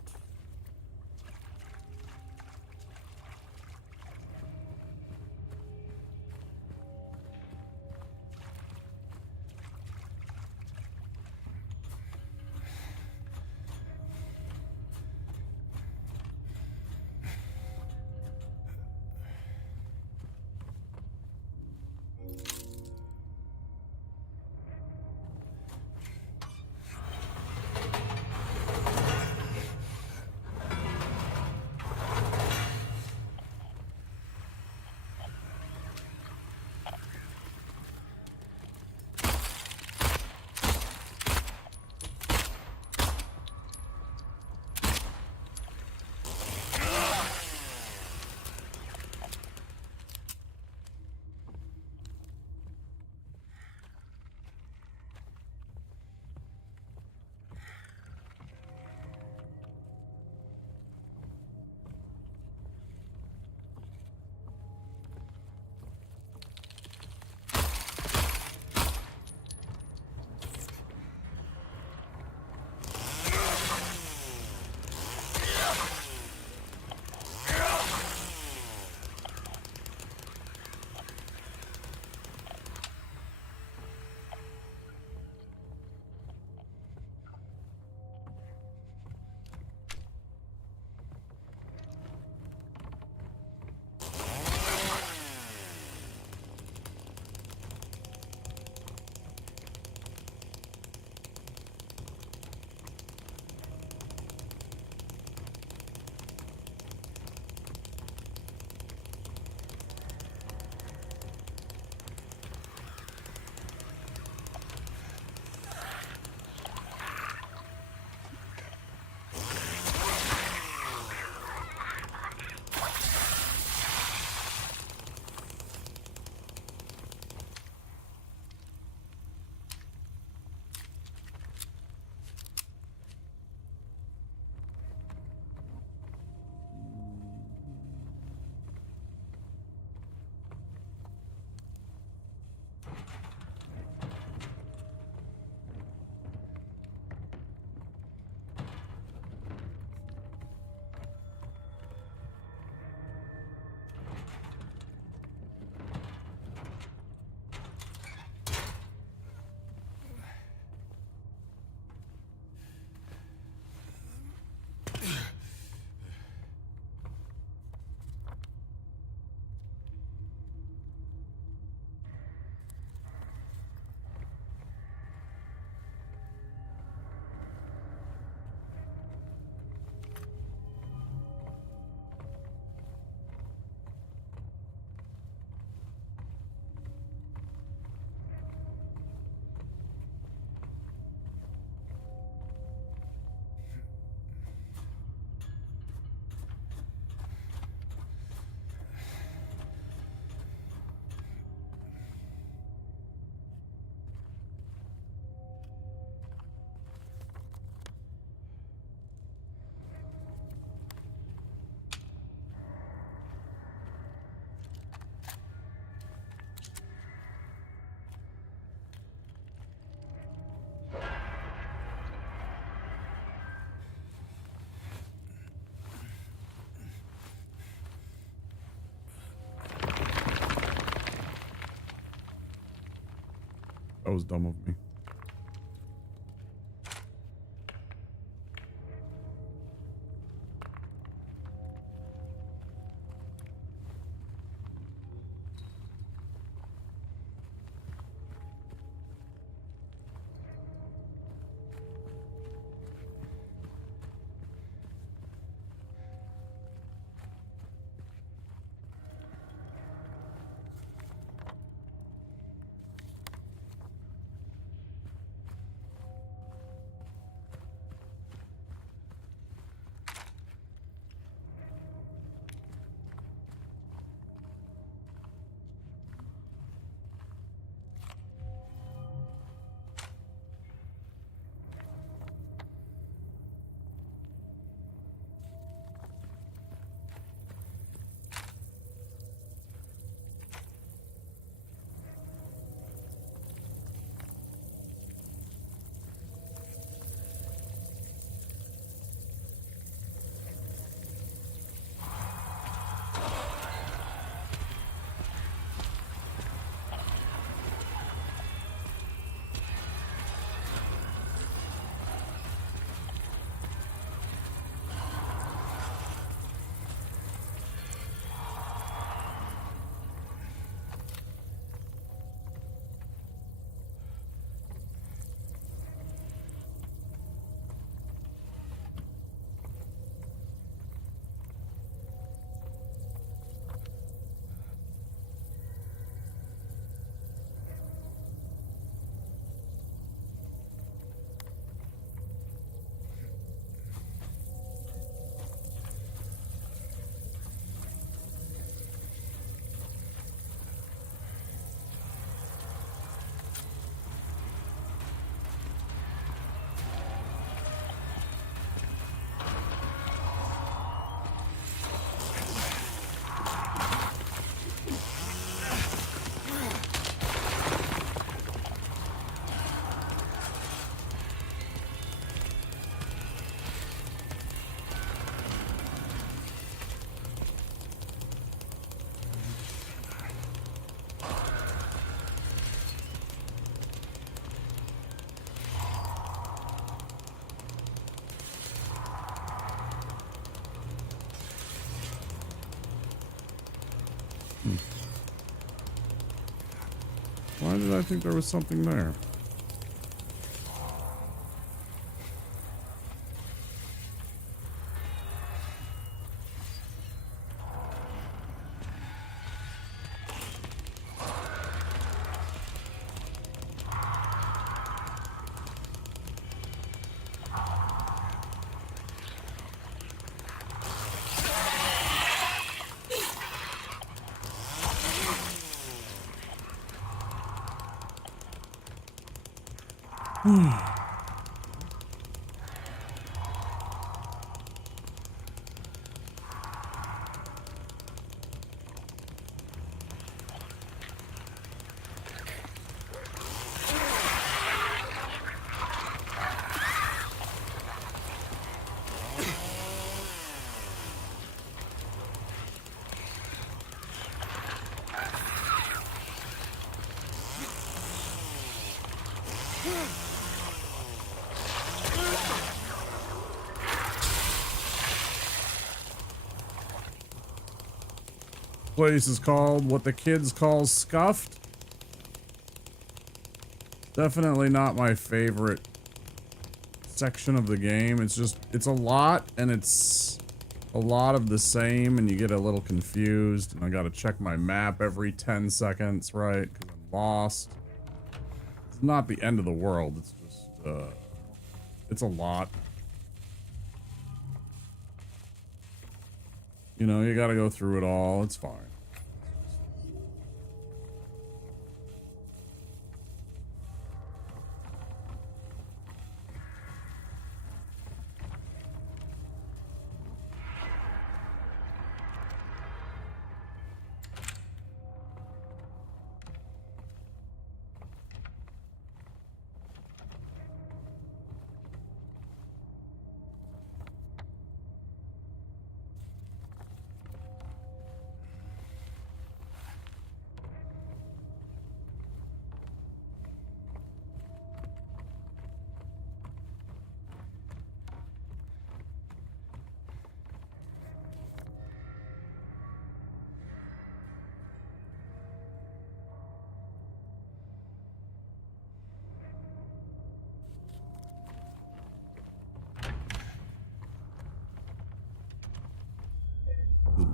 That was dumb of me. Why did I think there was something there? Place is called what the kids call scuffed. Definitely not my favorite section of the game. It's just, it's a lot, and it's a lot of the same, and you get a little confused, and I gotta check my map every 10 seconds, right? Because I'm lost. It's not the end of the world. It's just, it's a lot. You know, you gotta go through it all. It's fine.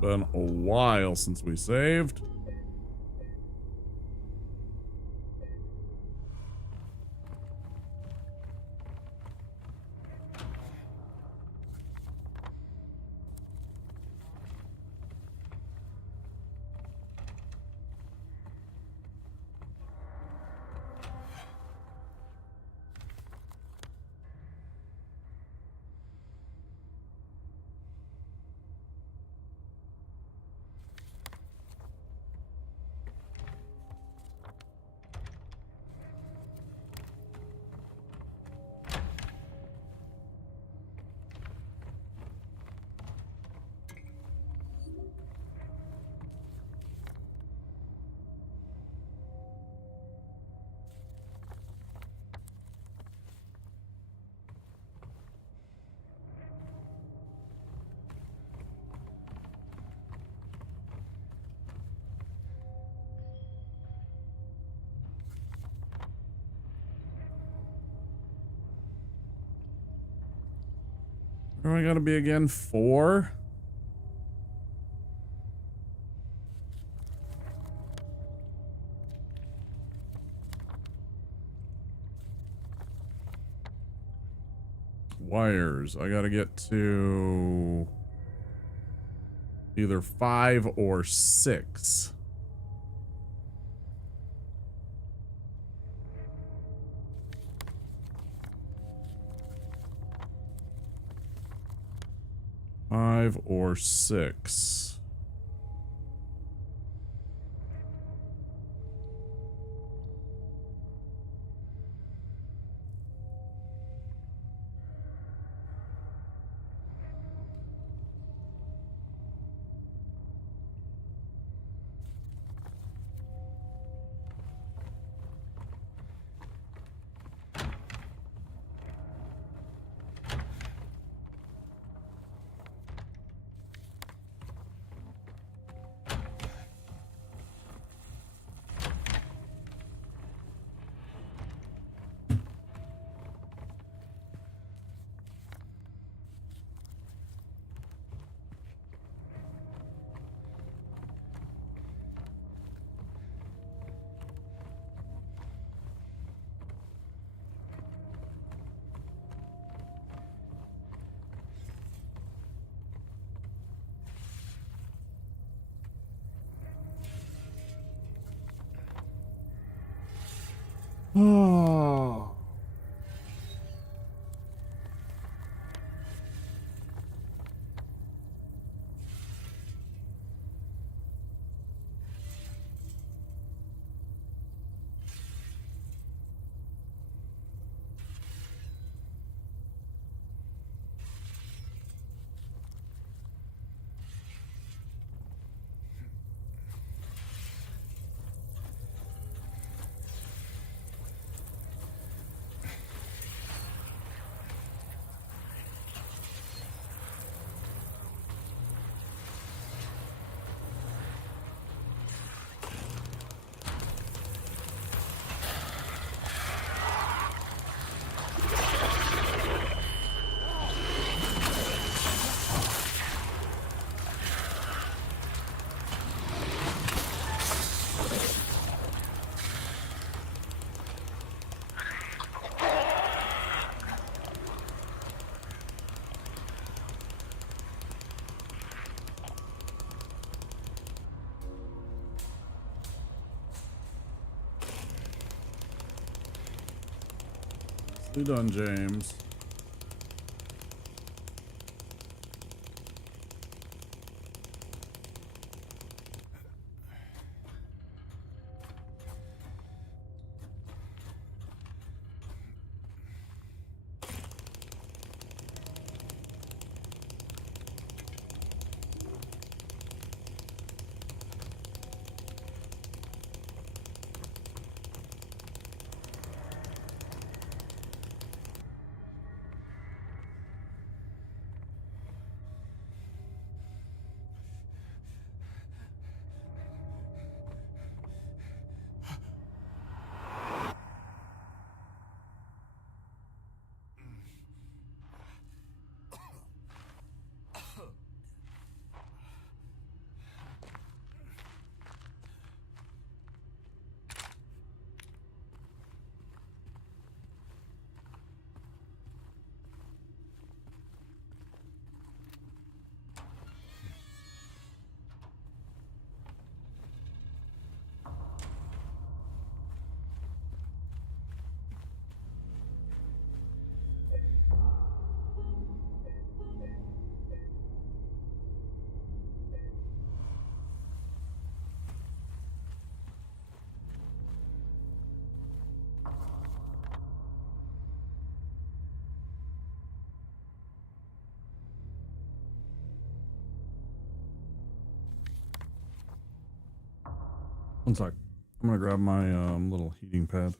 Been a while since we saved. Where am I gonna be again? 4? Wires. I gotta get to either 5 or 6. Five or 6. Oh. Nicely done, James. One sec. I'm gonna grab my little heating pad.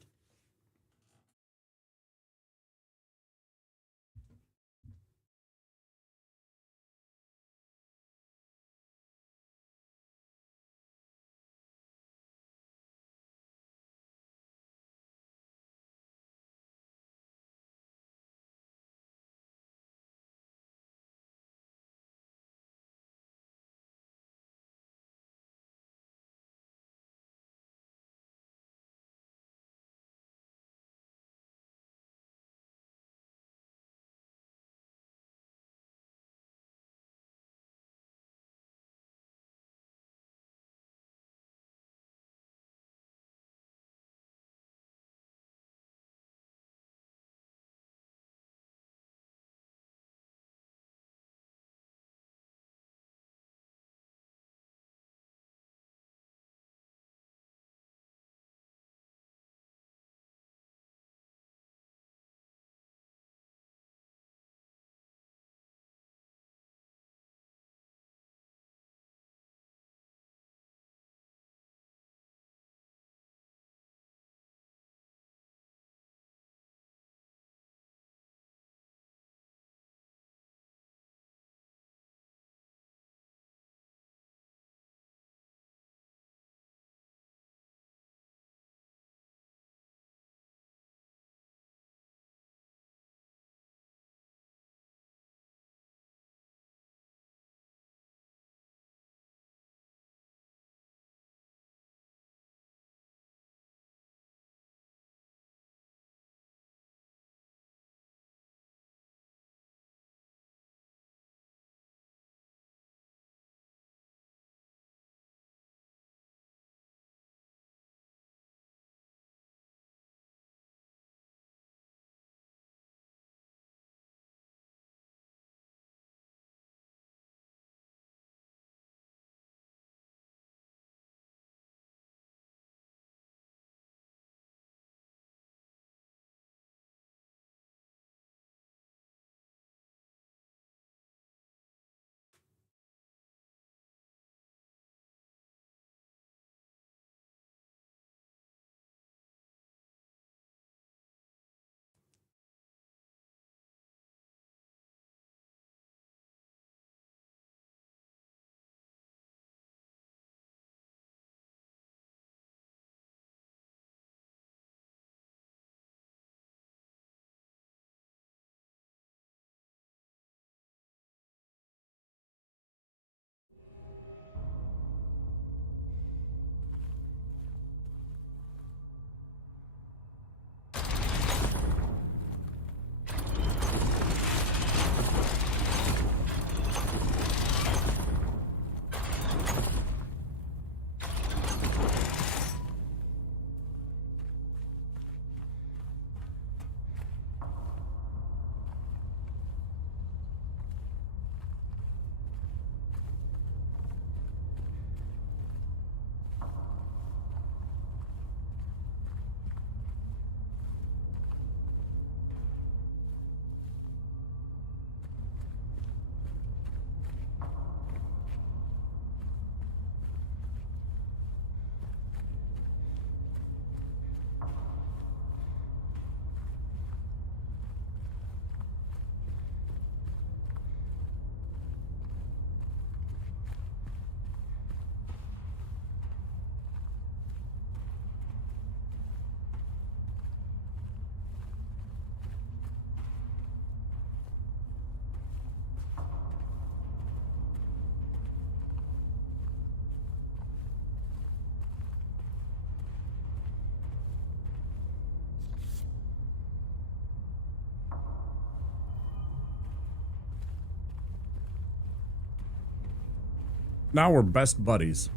Now we're best buddies.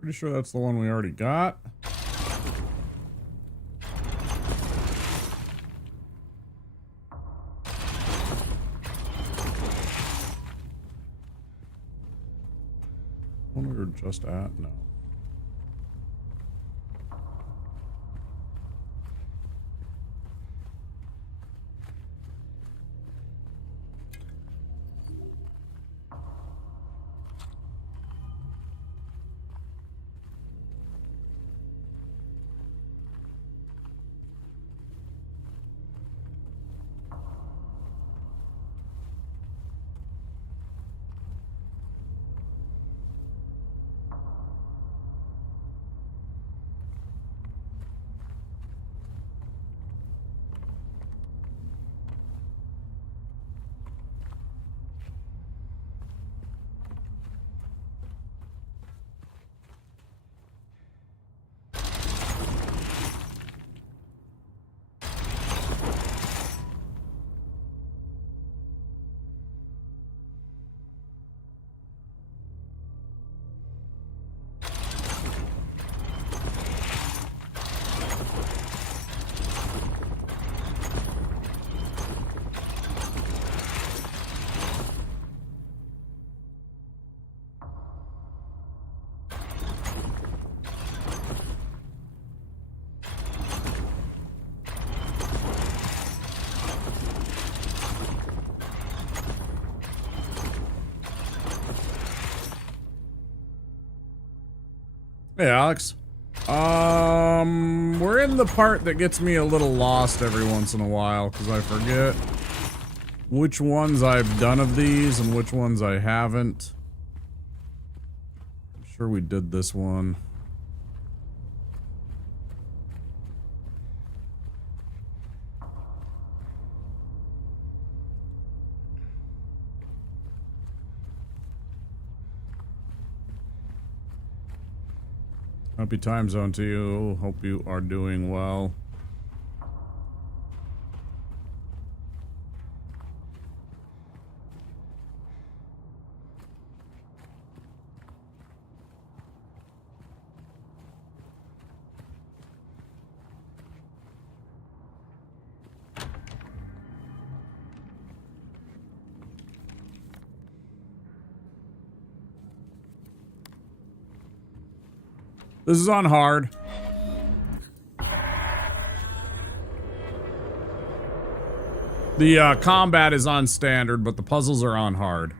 Pretty sure that's the one we already got. One we were just at? No. Hey, Alex. We're in the part that gets me a little lost every once in a while because I forget which ones I've done of these and which ones I haven't. I'm sure we did this one. Happy time zone to you. Hope you are doing well. This is on hard. The combat is on standard, but the puzzles are on hard.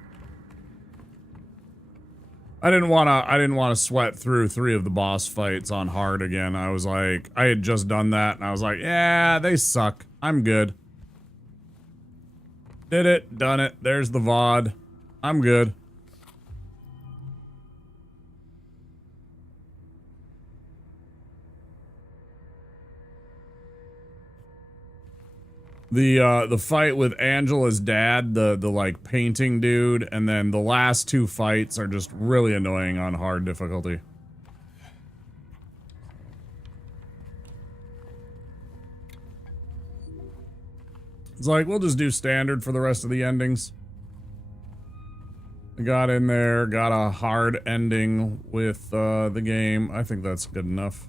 I didn't want to sweat through 3 of the boss fights on hard again. I was like, I had just done that and I was like, yeah, they suck. I'm good. Did it, done it. There's the VOD. I'm good. The fight with Angela's dad, the like painting dude, and then the last 2 fights are just really annoying on hard difficulty. It's like, we'll just do standard for the rest of the endings. I got in there, got a hard ending with the game. I think that's good enough.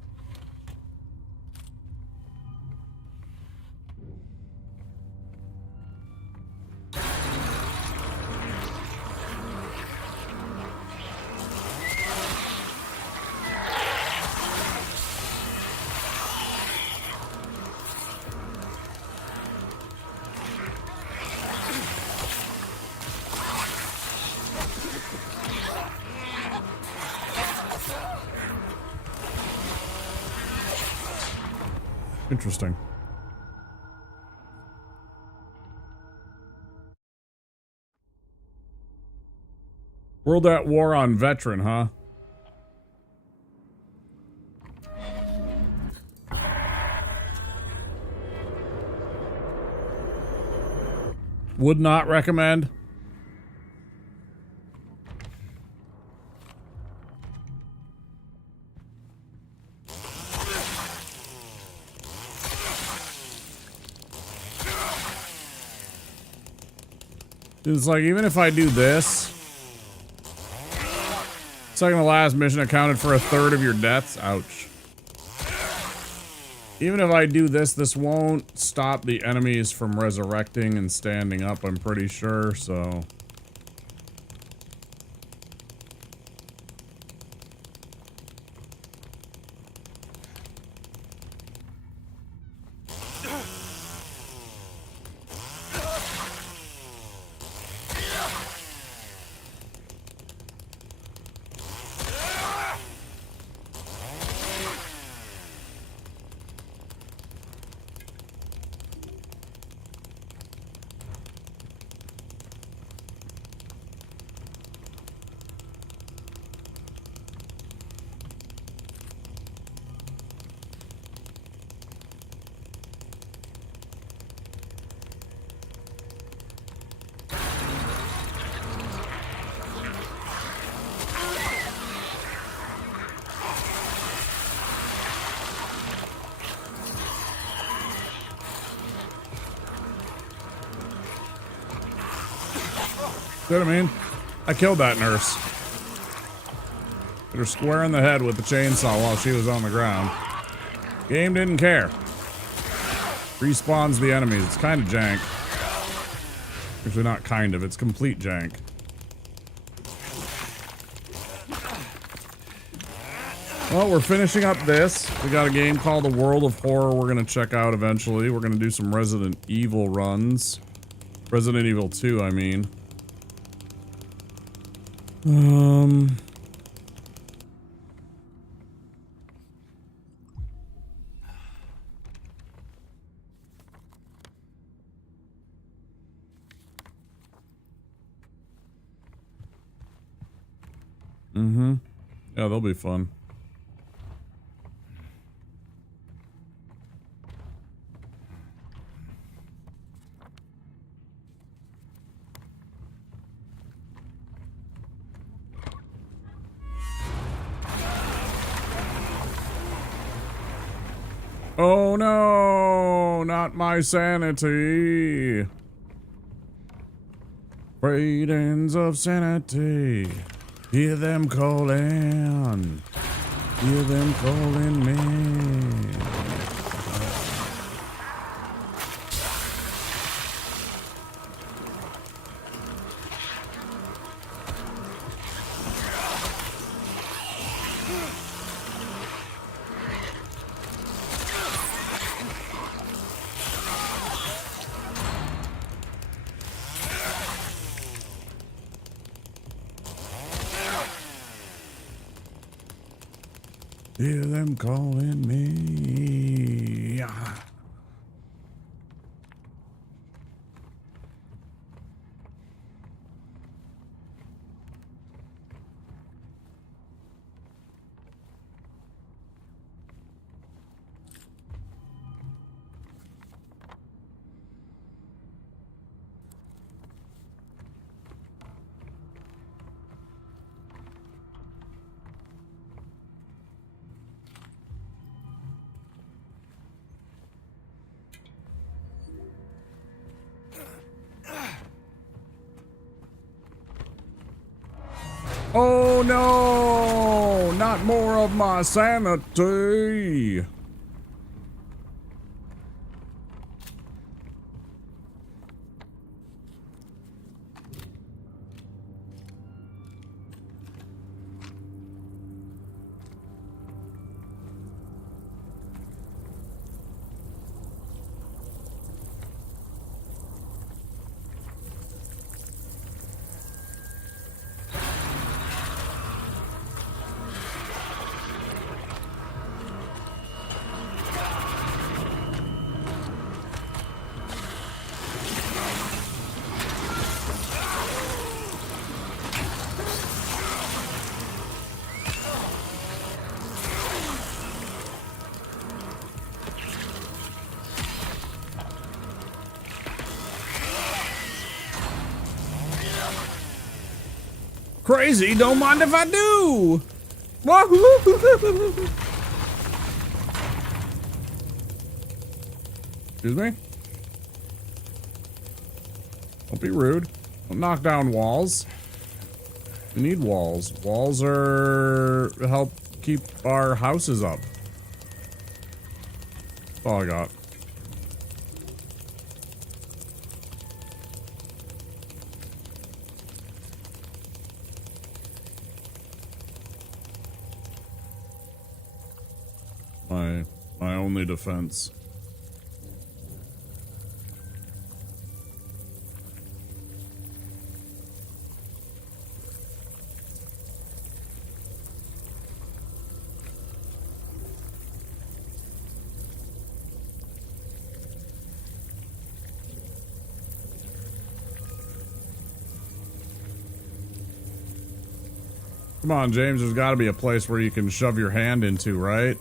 Interesting. World at War on Veteran, huh? Would not recommend. It's like, even if I do this, Second to last mission accounted for 1/3 of your deaths. Ouch. Even if I do this, this won't stop the enemies from resurrecting and standing up, I'm pretty sure, so... See what I mean? I killed that nurse. Hit her square in the head with the chainsaw while she was on the ground. Game didn't care. Respawns the enemies. It's kind of jank. Actually, not kind of. It's complete jank. Well, we're finishing up this. We got a game called The World of Horror we're going to check out eventually. We're going to do some Resident Evil runs. Resident Evil 2, I mean. Yeah, they'll be fun. Oh no, not my sanity. Bradens of sanity. Hear them calling. Hear them calling me. Hear them calling me. Oh no, not more of my sanity. Crazy, don't mind if I do. Wahoo! Excuse me? Don't be rude. Don't knock down walls. We need walls. Walls are help keep our houses up. That's all I got. My only defense. Come on, James, there's got to be a place where you can shove your hand into, right?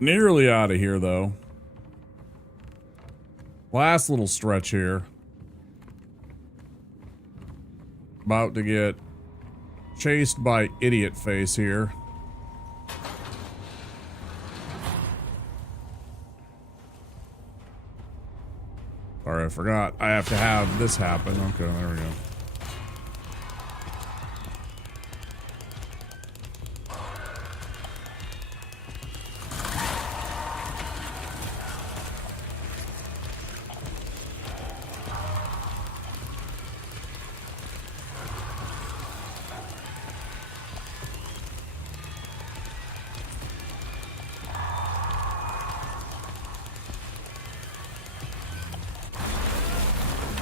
Nearly out of here, though. Last little stretch here. About to get chased by idiot face here. Sorry, I forgot. I have to have this happen. Okay, there we go.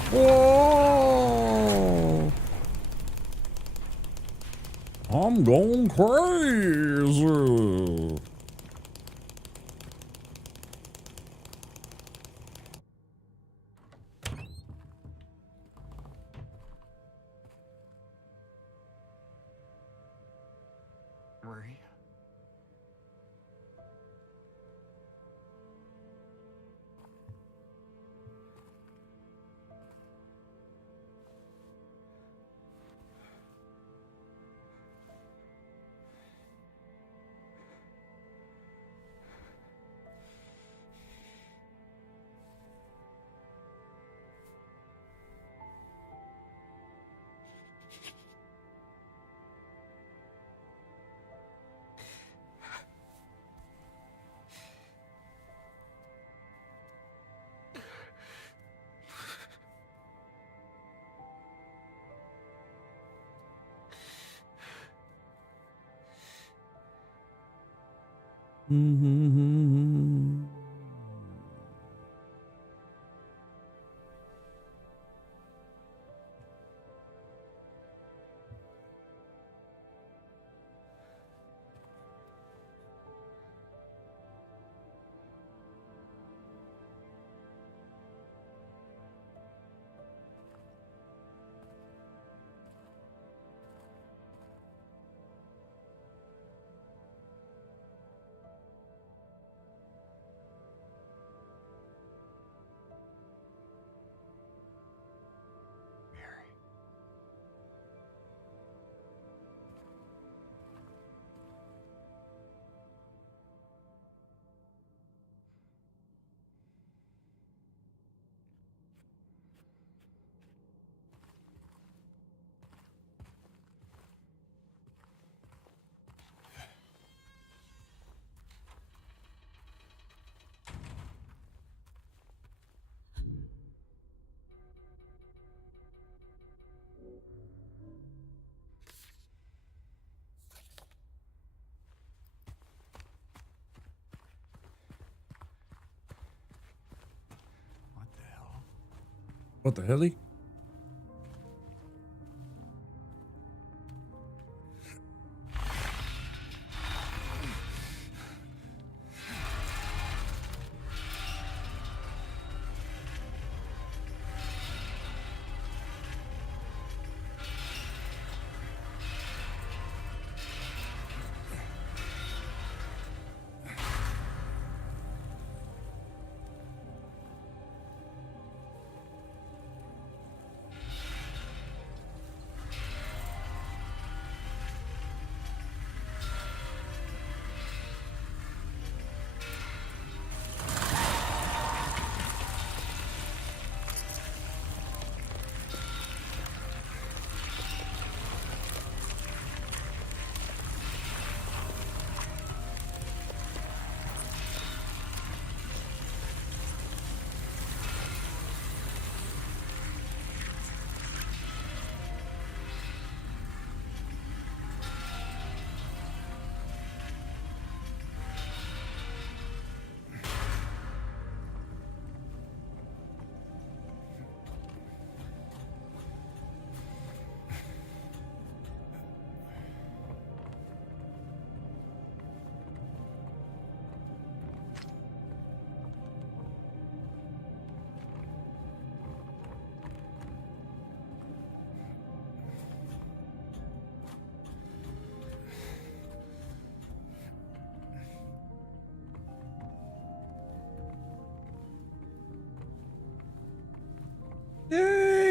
Whoa! I'm going crazy. Marie? What the hell?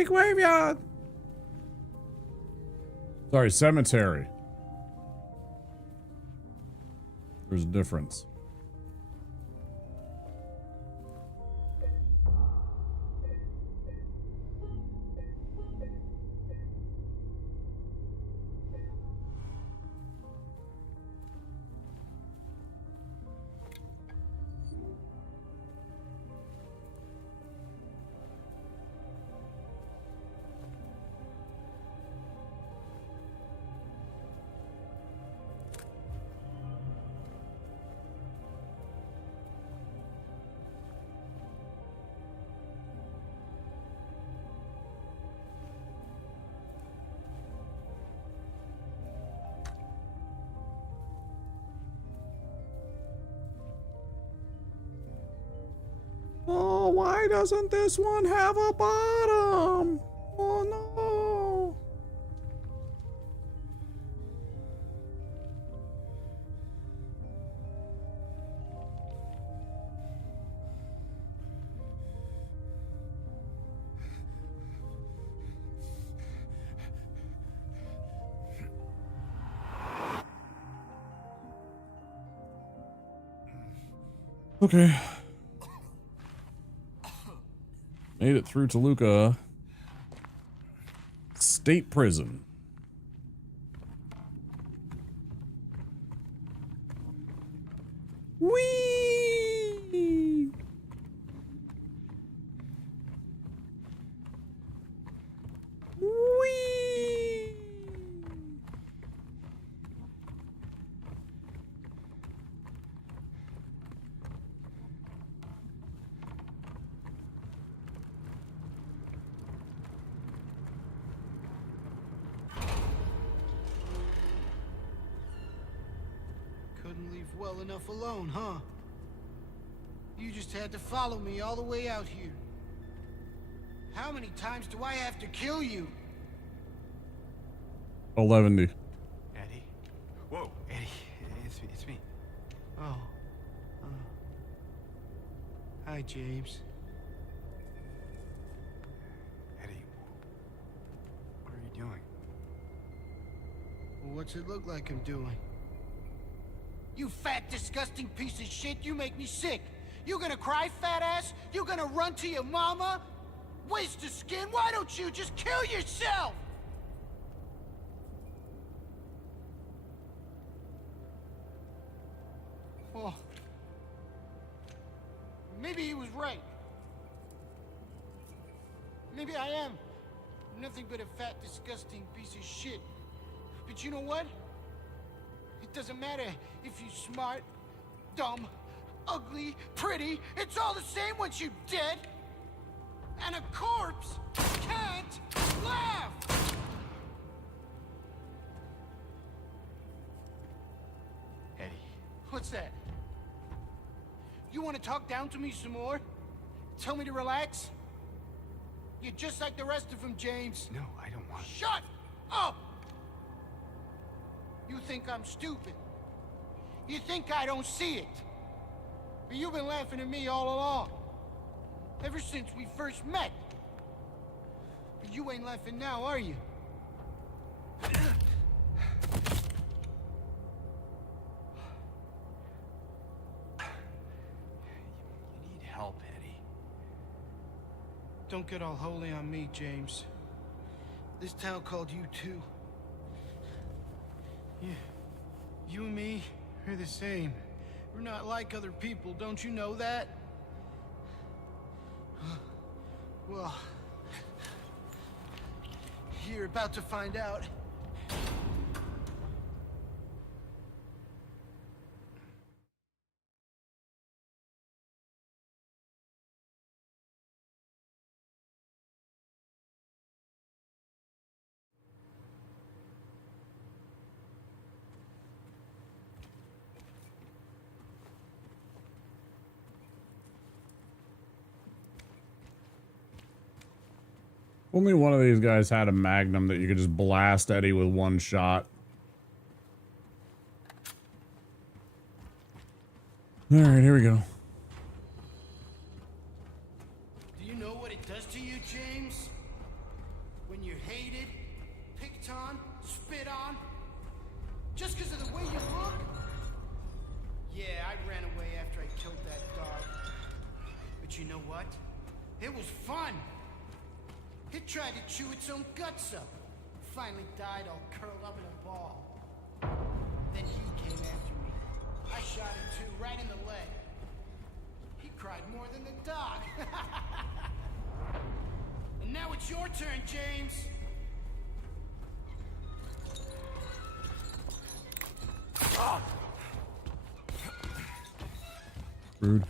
graveyard. Sorry, cemetery. There's a difference. Oh, why doesn't this one have a bottom? Oh no. Okay. Made it through Toluca State Prison. Whee! Whee! Couldn't leave well enough alone, huh? You just had to follow me all the way out here. How many times do I have to kill you? 11. Eddie? Whoa, Eddie, it's me. Oh. Hi, James. Eddie, what are you doing? Well, what's it look like I'm doing? You fat, disgusting piece of shit, you make me sick. You gonna cry, fat ass? You gonna run to your mama? Waste of skin, why don't you just kill yourself? Well, maybe he was right. Maybe I am nothing but a fat, disgusting piece of shit. But you know what? It doesn't matter if you're smart, dumb, ugly, pretty. It's all the same once you're dead. And a corpse can't laugh! Eddie. What's that? You want to talk down to me some more? Tell me to relax? You're just like the rest of them, James. No, I don't want... Shut up! You think I'm stupid. You think I don't see it. But you've been laughing at me all along. Ever since we first met. But you ain't laughing now, are you? You need help, Eddie. Don't get all holy on me, James. This town called you too. Yeah, you and me are the same. We're not like other people, don't you know that? Well, you're about to find out. Only one of these guys had a magnum that you could just blast Eddie with one shot. Alright, here we go. Do you know what it does to you, James? Just because of the way you look? Yeah, I ran away after I killed that dog. But you know what? It was fun. It tried to chew its own guts up. Finally died all curled up in a ball. Then he came after me. I shot him too, right in the leg. He cried more than the dog. And now it's your turn, James. Rude.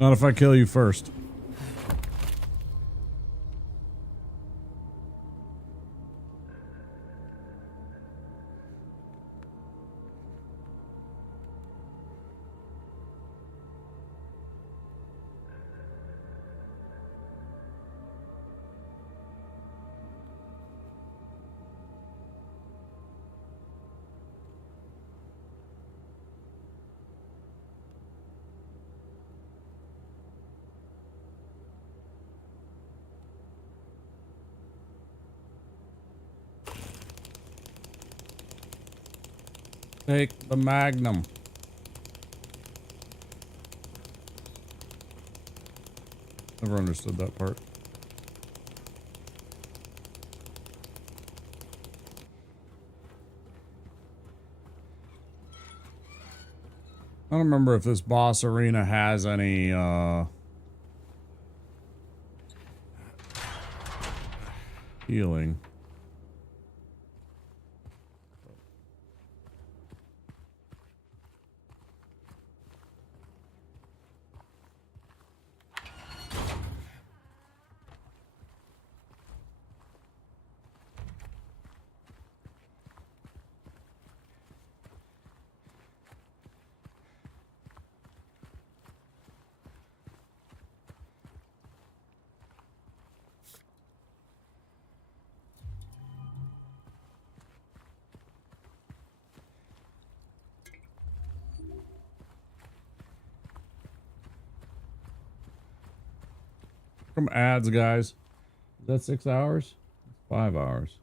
Not if I kill you first. Take the Magnum. Never understood that part. I don't remember if this boss arena has any healing. From ads, guys. Is that 6 hours? 5 hours.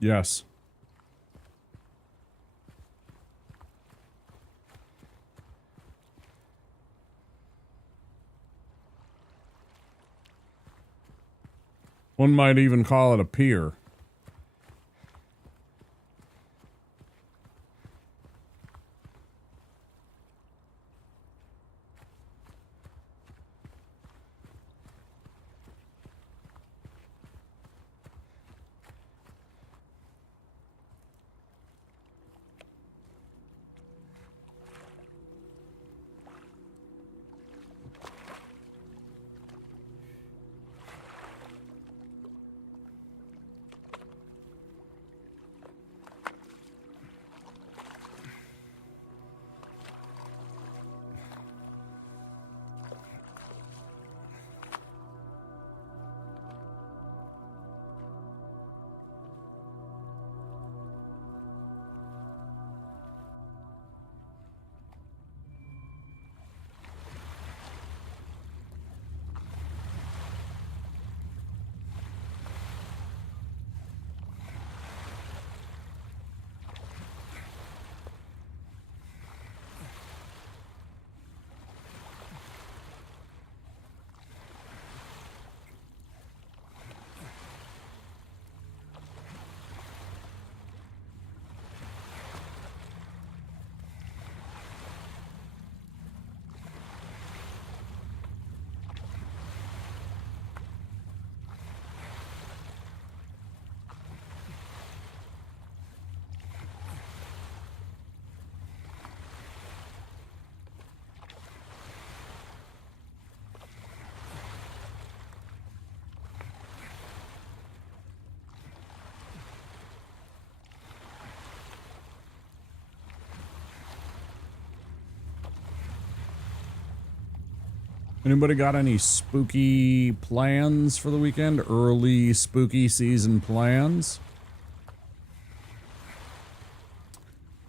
Yes. One might even call it a pier. Anybody got any spooky plans for the weekend? Early spooky season plans?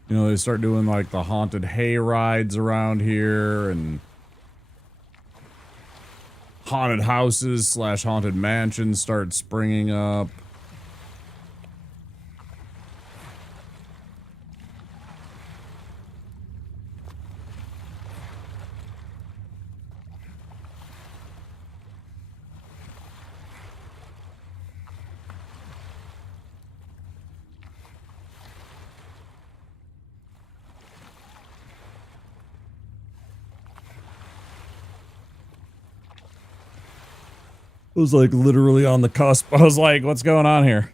You know, they start doing like the haunted hay rides around here and haunted houses / haunted mansions start springing up. It was like literally on the cusp. I was like, what's going on here?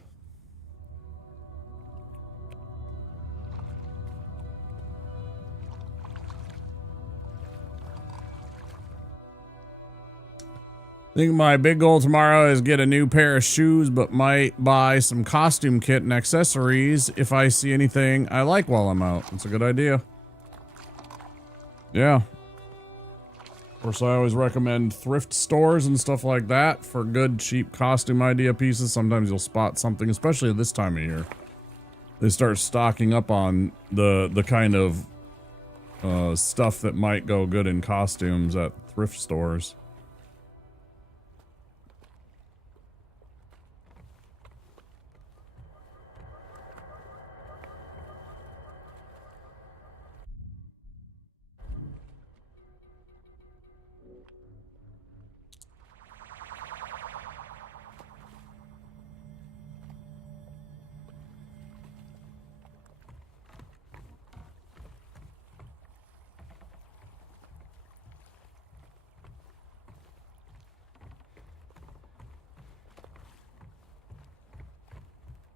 I think my big goal tomorrow is get a new pair of shoes, but might buy some costume kit and accessories if I see anything I like while I'm out. That's a good idea. Yeah. Of course, I always recommend thrift stores and stuff like that for good, cheap costume idea pieces. Sometimes you'll spot something, especially at this time of year. They start stocking up on the kind of stuff that might go good in costumes at thrift stores.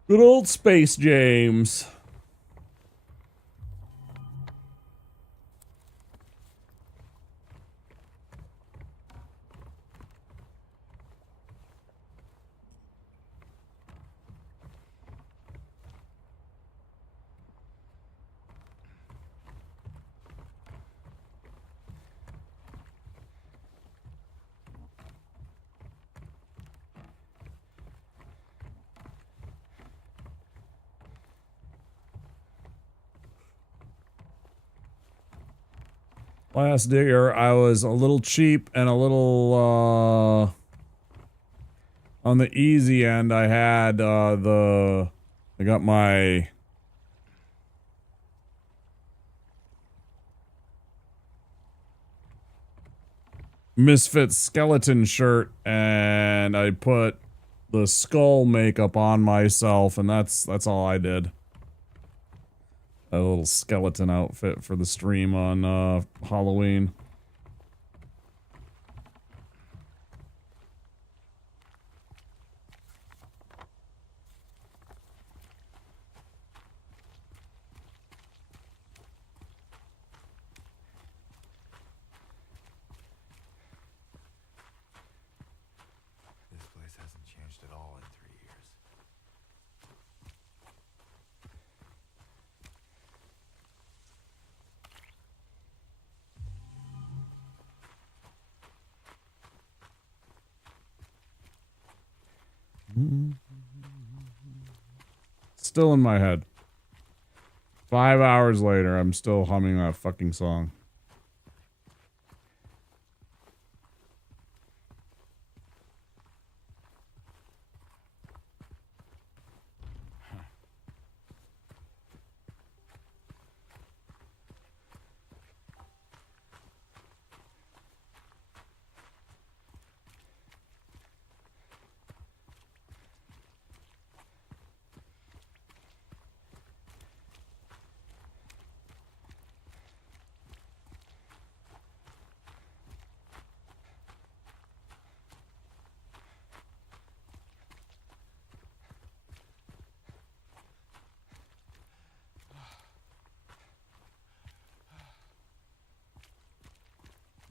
Good old Space James. Last digger, I was a little cheap and a little, on the easy end. I had, I got my Misfits skeleton shirt and I put the skull makeup on myself, and that's all I did. A little skeleton outfit for the stream on Halloween. This place hasn't changed at all in 3 years. Still in my head. 5 hours later, I'm still humming that fucking song.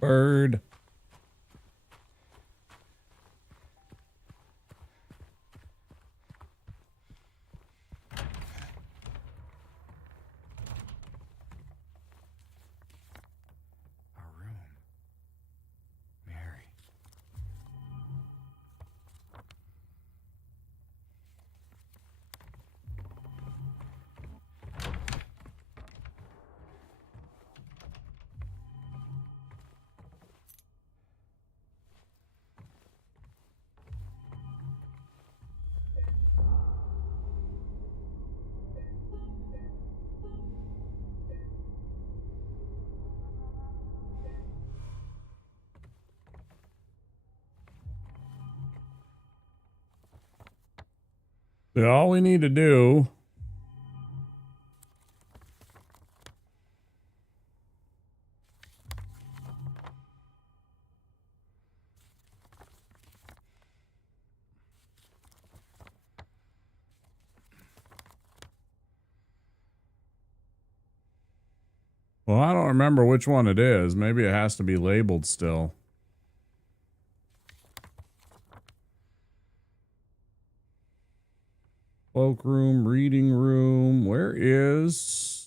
Bird. Our room. Mary. So all we need to do well, I don't remember which one it is. Maybe it has to be labeled still. Cloakroom, reading room. Where is...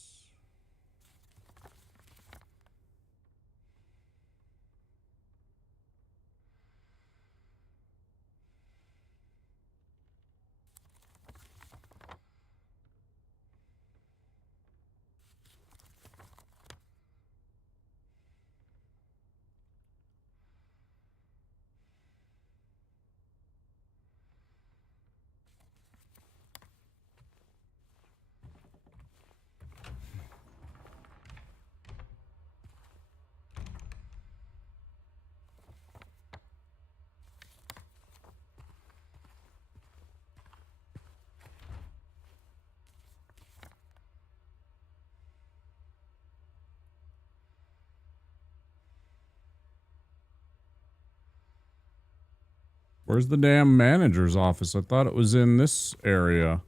Where's the damn manager's office? I thought it was in this area.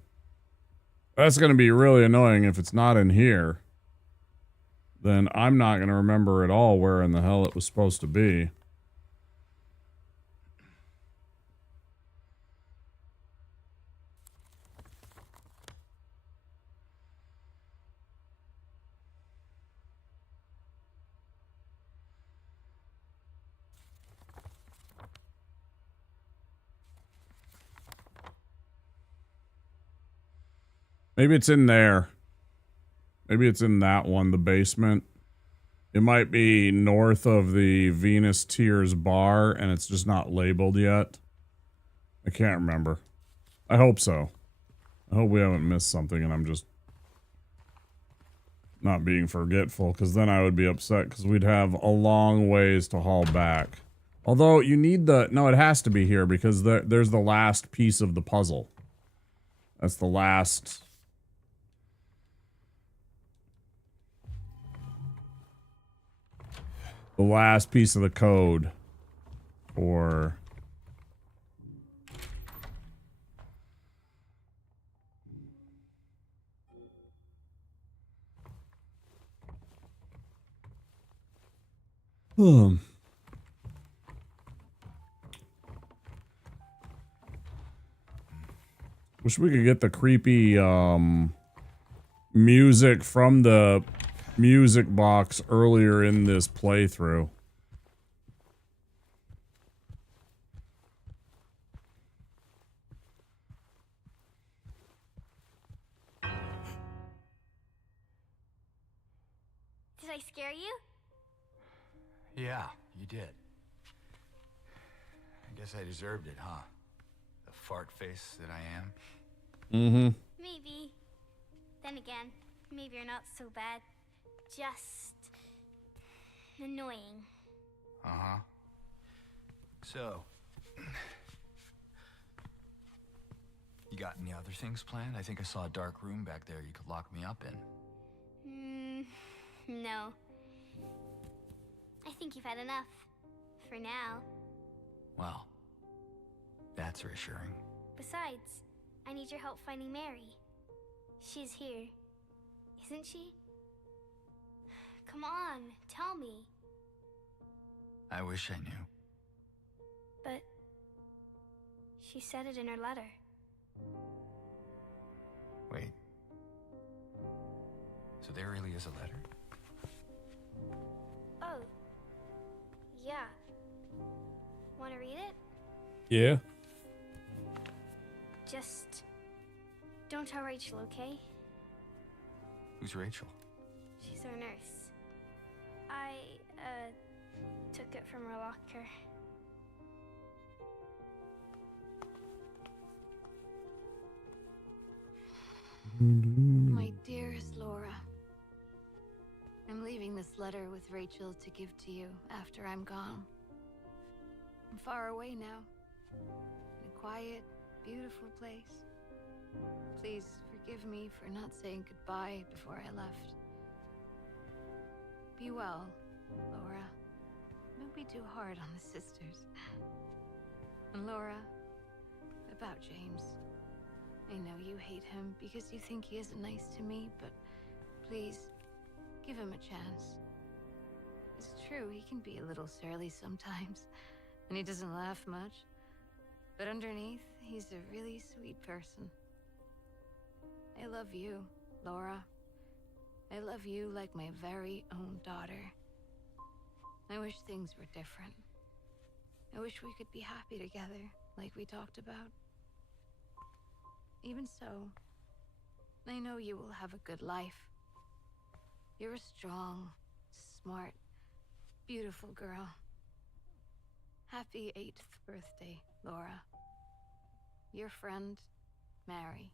That's going to be really annoying if it's not in here. Then I'm not going to remember at all where in the hell it was supposed to be. Maybe it's in there. Maybe it's in that one, the basement. It might be north of the Venus Tears bar, and it's just not labeled yet. I can't remember. I hope so. I hope we haven't missed something and I'm just not being forgetful, because then I would be upset because we'd have a long ways to haul back. Although you need the... No, it has to be here because there's the last piece of the puzzle. That's the last... The last piece of the code. For... Wish we could get the creepy music from the music box earlier in this playthrough. Did I scare you? Yeah, you did. I guess I deserved it, huh? The fart face that I am. Mm-hmm. Maybe. Then again, maybe you're not so bad. Just annoying. Uh-huh. So, you got any other things planned? I think I saw a dark room back there you could lock me up in. No. I think you've had enough. For now. Well, that's reassuring. Besides, I need your help finding Mary. She's here. Isn't she? Come on, tell me. I wish I knew. But she said it in her letter. Wait. So there really is a letter? Oh. Yeah. Want to read it? Yeah. Just don't tell Rachel, okay? Who's Rachel? She's our nurse. I, took it from her locker. My dearest Laura, I'm leaving this letter with Rachel to give to you after I'm gone. I'm far away now, in a quiet, beautiful place. Please forgive me for not saying goodbye before I left. Be well, Laura. Don't be too hard on the sisters. And Laura, about James. I know you hate him because you think he isn't nice to me, but please, give him a chance. It's true, he can be a little surly sometimes, and he doesn't laugh much. But underneath, he's a really sweet person. I love you, Laura. I love you like my very own daughter. I wish things were different. I wish we could be happy together, like we talked about. Even so, I know you will have a good life. You're a strong, smart, beautiful girl. Happy 8th birthday, Laura. Your friend, Mary.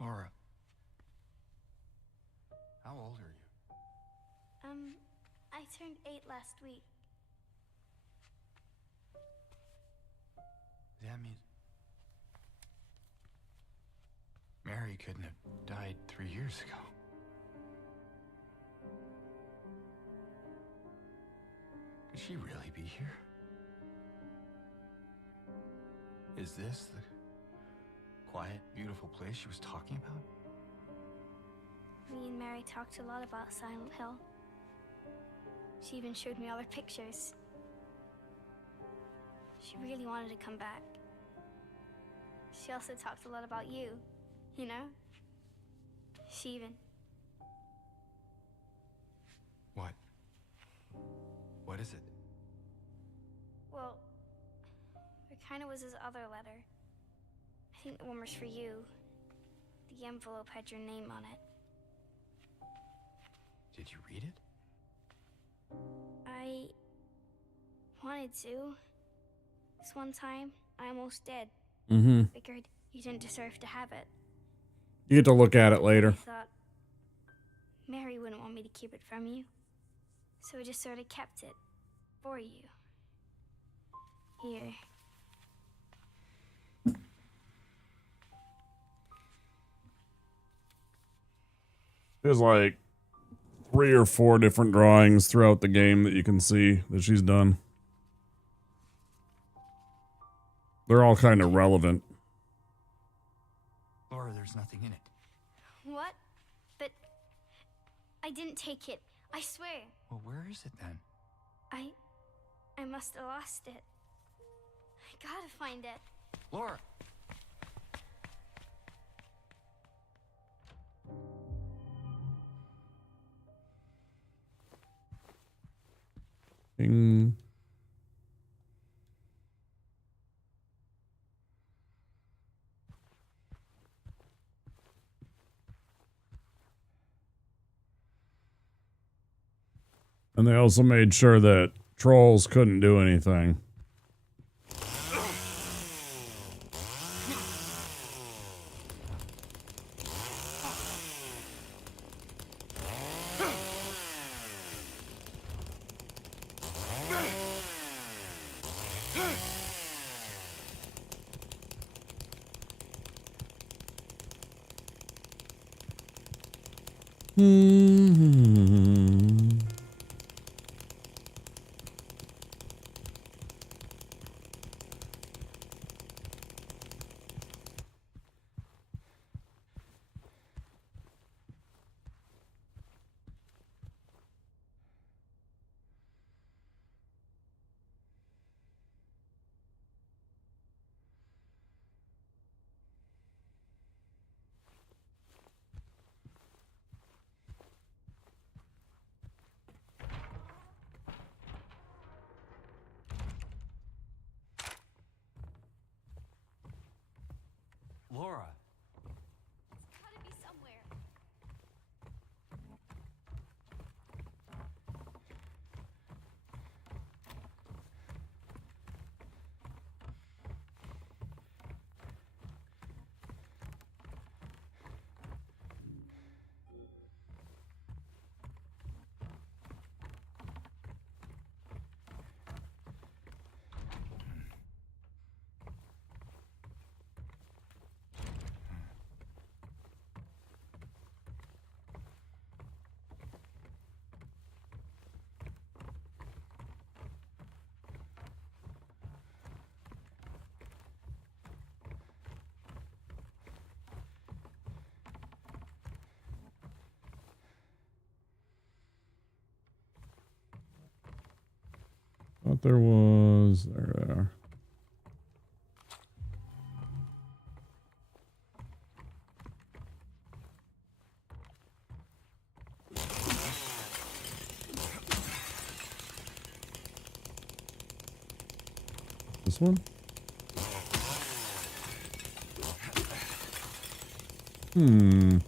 Laura. How old are you? I turned 8 last week. That means Mary couldn't have died 3 years ago. Could she really be here? Is this the quiet, beautiful place she was talking about? Me and Mary talked a lot about Silent Hill. She even showed me all her pictures. She really wanted to come back. She also talked a lot about you, you know? She even... What? What is it? Well, there kind of was this other letter. I think the one was for you. The envelope had your name on it. Did you read it? I wanted to. This one time, I almost did. Mm-hmm. Figured you didn't deserve to have it. You get to look at it later. I thought, Mary wouldn't want me to keep it from you. So I just sort of kept it for you. Here. There's like 3 or 4 different drawings throughout the game that you can see that she's done. They're all kind of relevant. Laura, there's nothing in it. What? But I didn't take it. I swear. Well, where is it then? I must have lost it. I gotta find it. Laura! Ding. And they also made sure that trolls couldn't do anything. Laura! It's gotta be somewhere. Thought there was... There they are. This one? Hmm.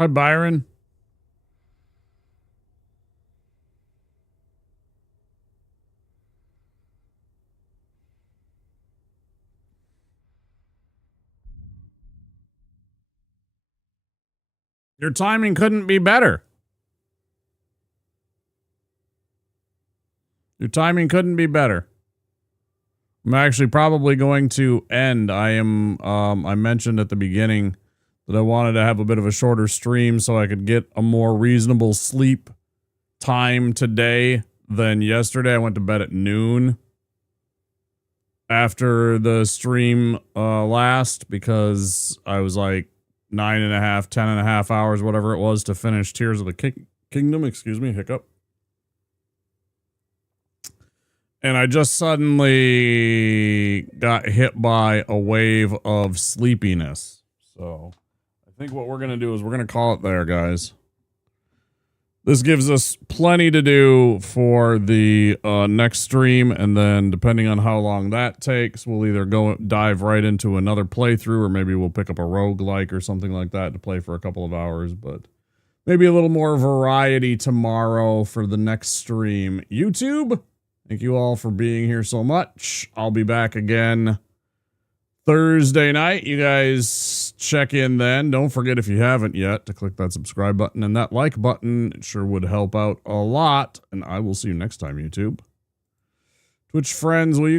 Hi, Byron. Your timing couldn't be better. Your timing couldn't be better. I'm actually probably going to end. I mentioned at the beginning that I wanted to have a bit of a shorter stream so I could get a more reasonable sleep time today than yesterday. I went to bed at noon after the stream last because I was like 9.5, 10.5 hours, whatever it was, to finish Tears of the Kingdom. Excuse me, hiccup. And I just suddenly got hit by a wave of sleepiness. So I think what we're going to do is we're going to call it there, guys. This gives us plenty to do for the next stream. And then depending on how long that takes, we'll either dive right into another playthrough, or maybe we'll pick up a roguelike or something like that to play for a couple of hours. But maybe a little more variety tomorrow for the next stream. YouTube, thank you all for being here so much. I'll be back again Thursday night. You guys check in then. Don't forget, if you haven't yet, to click that subscribe button and that like button. It sure would help out a lot. And I will see you next time, YouTube. Twitch friends, will you go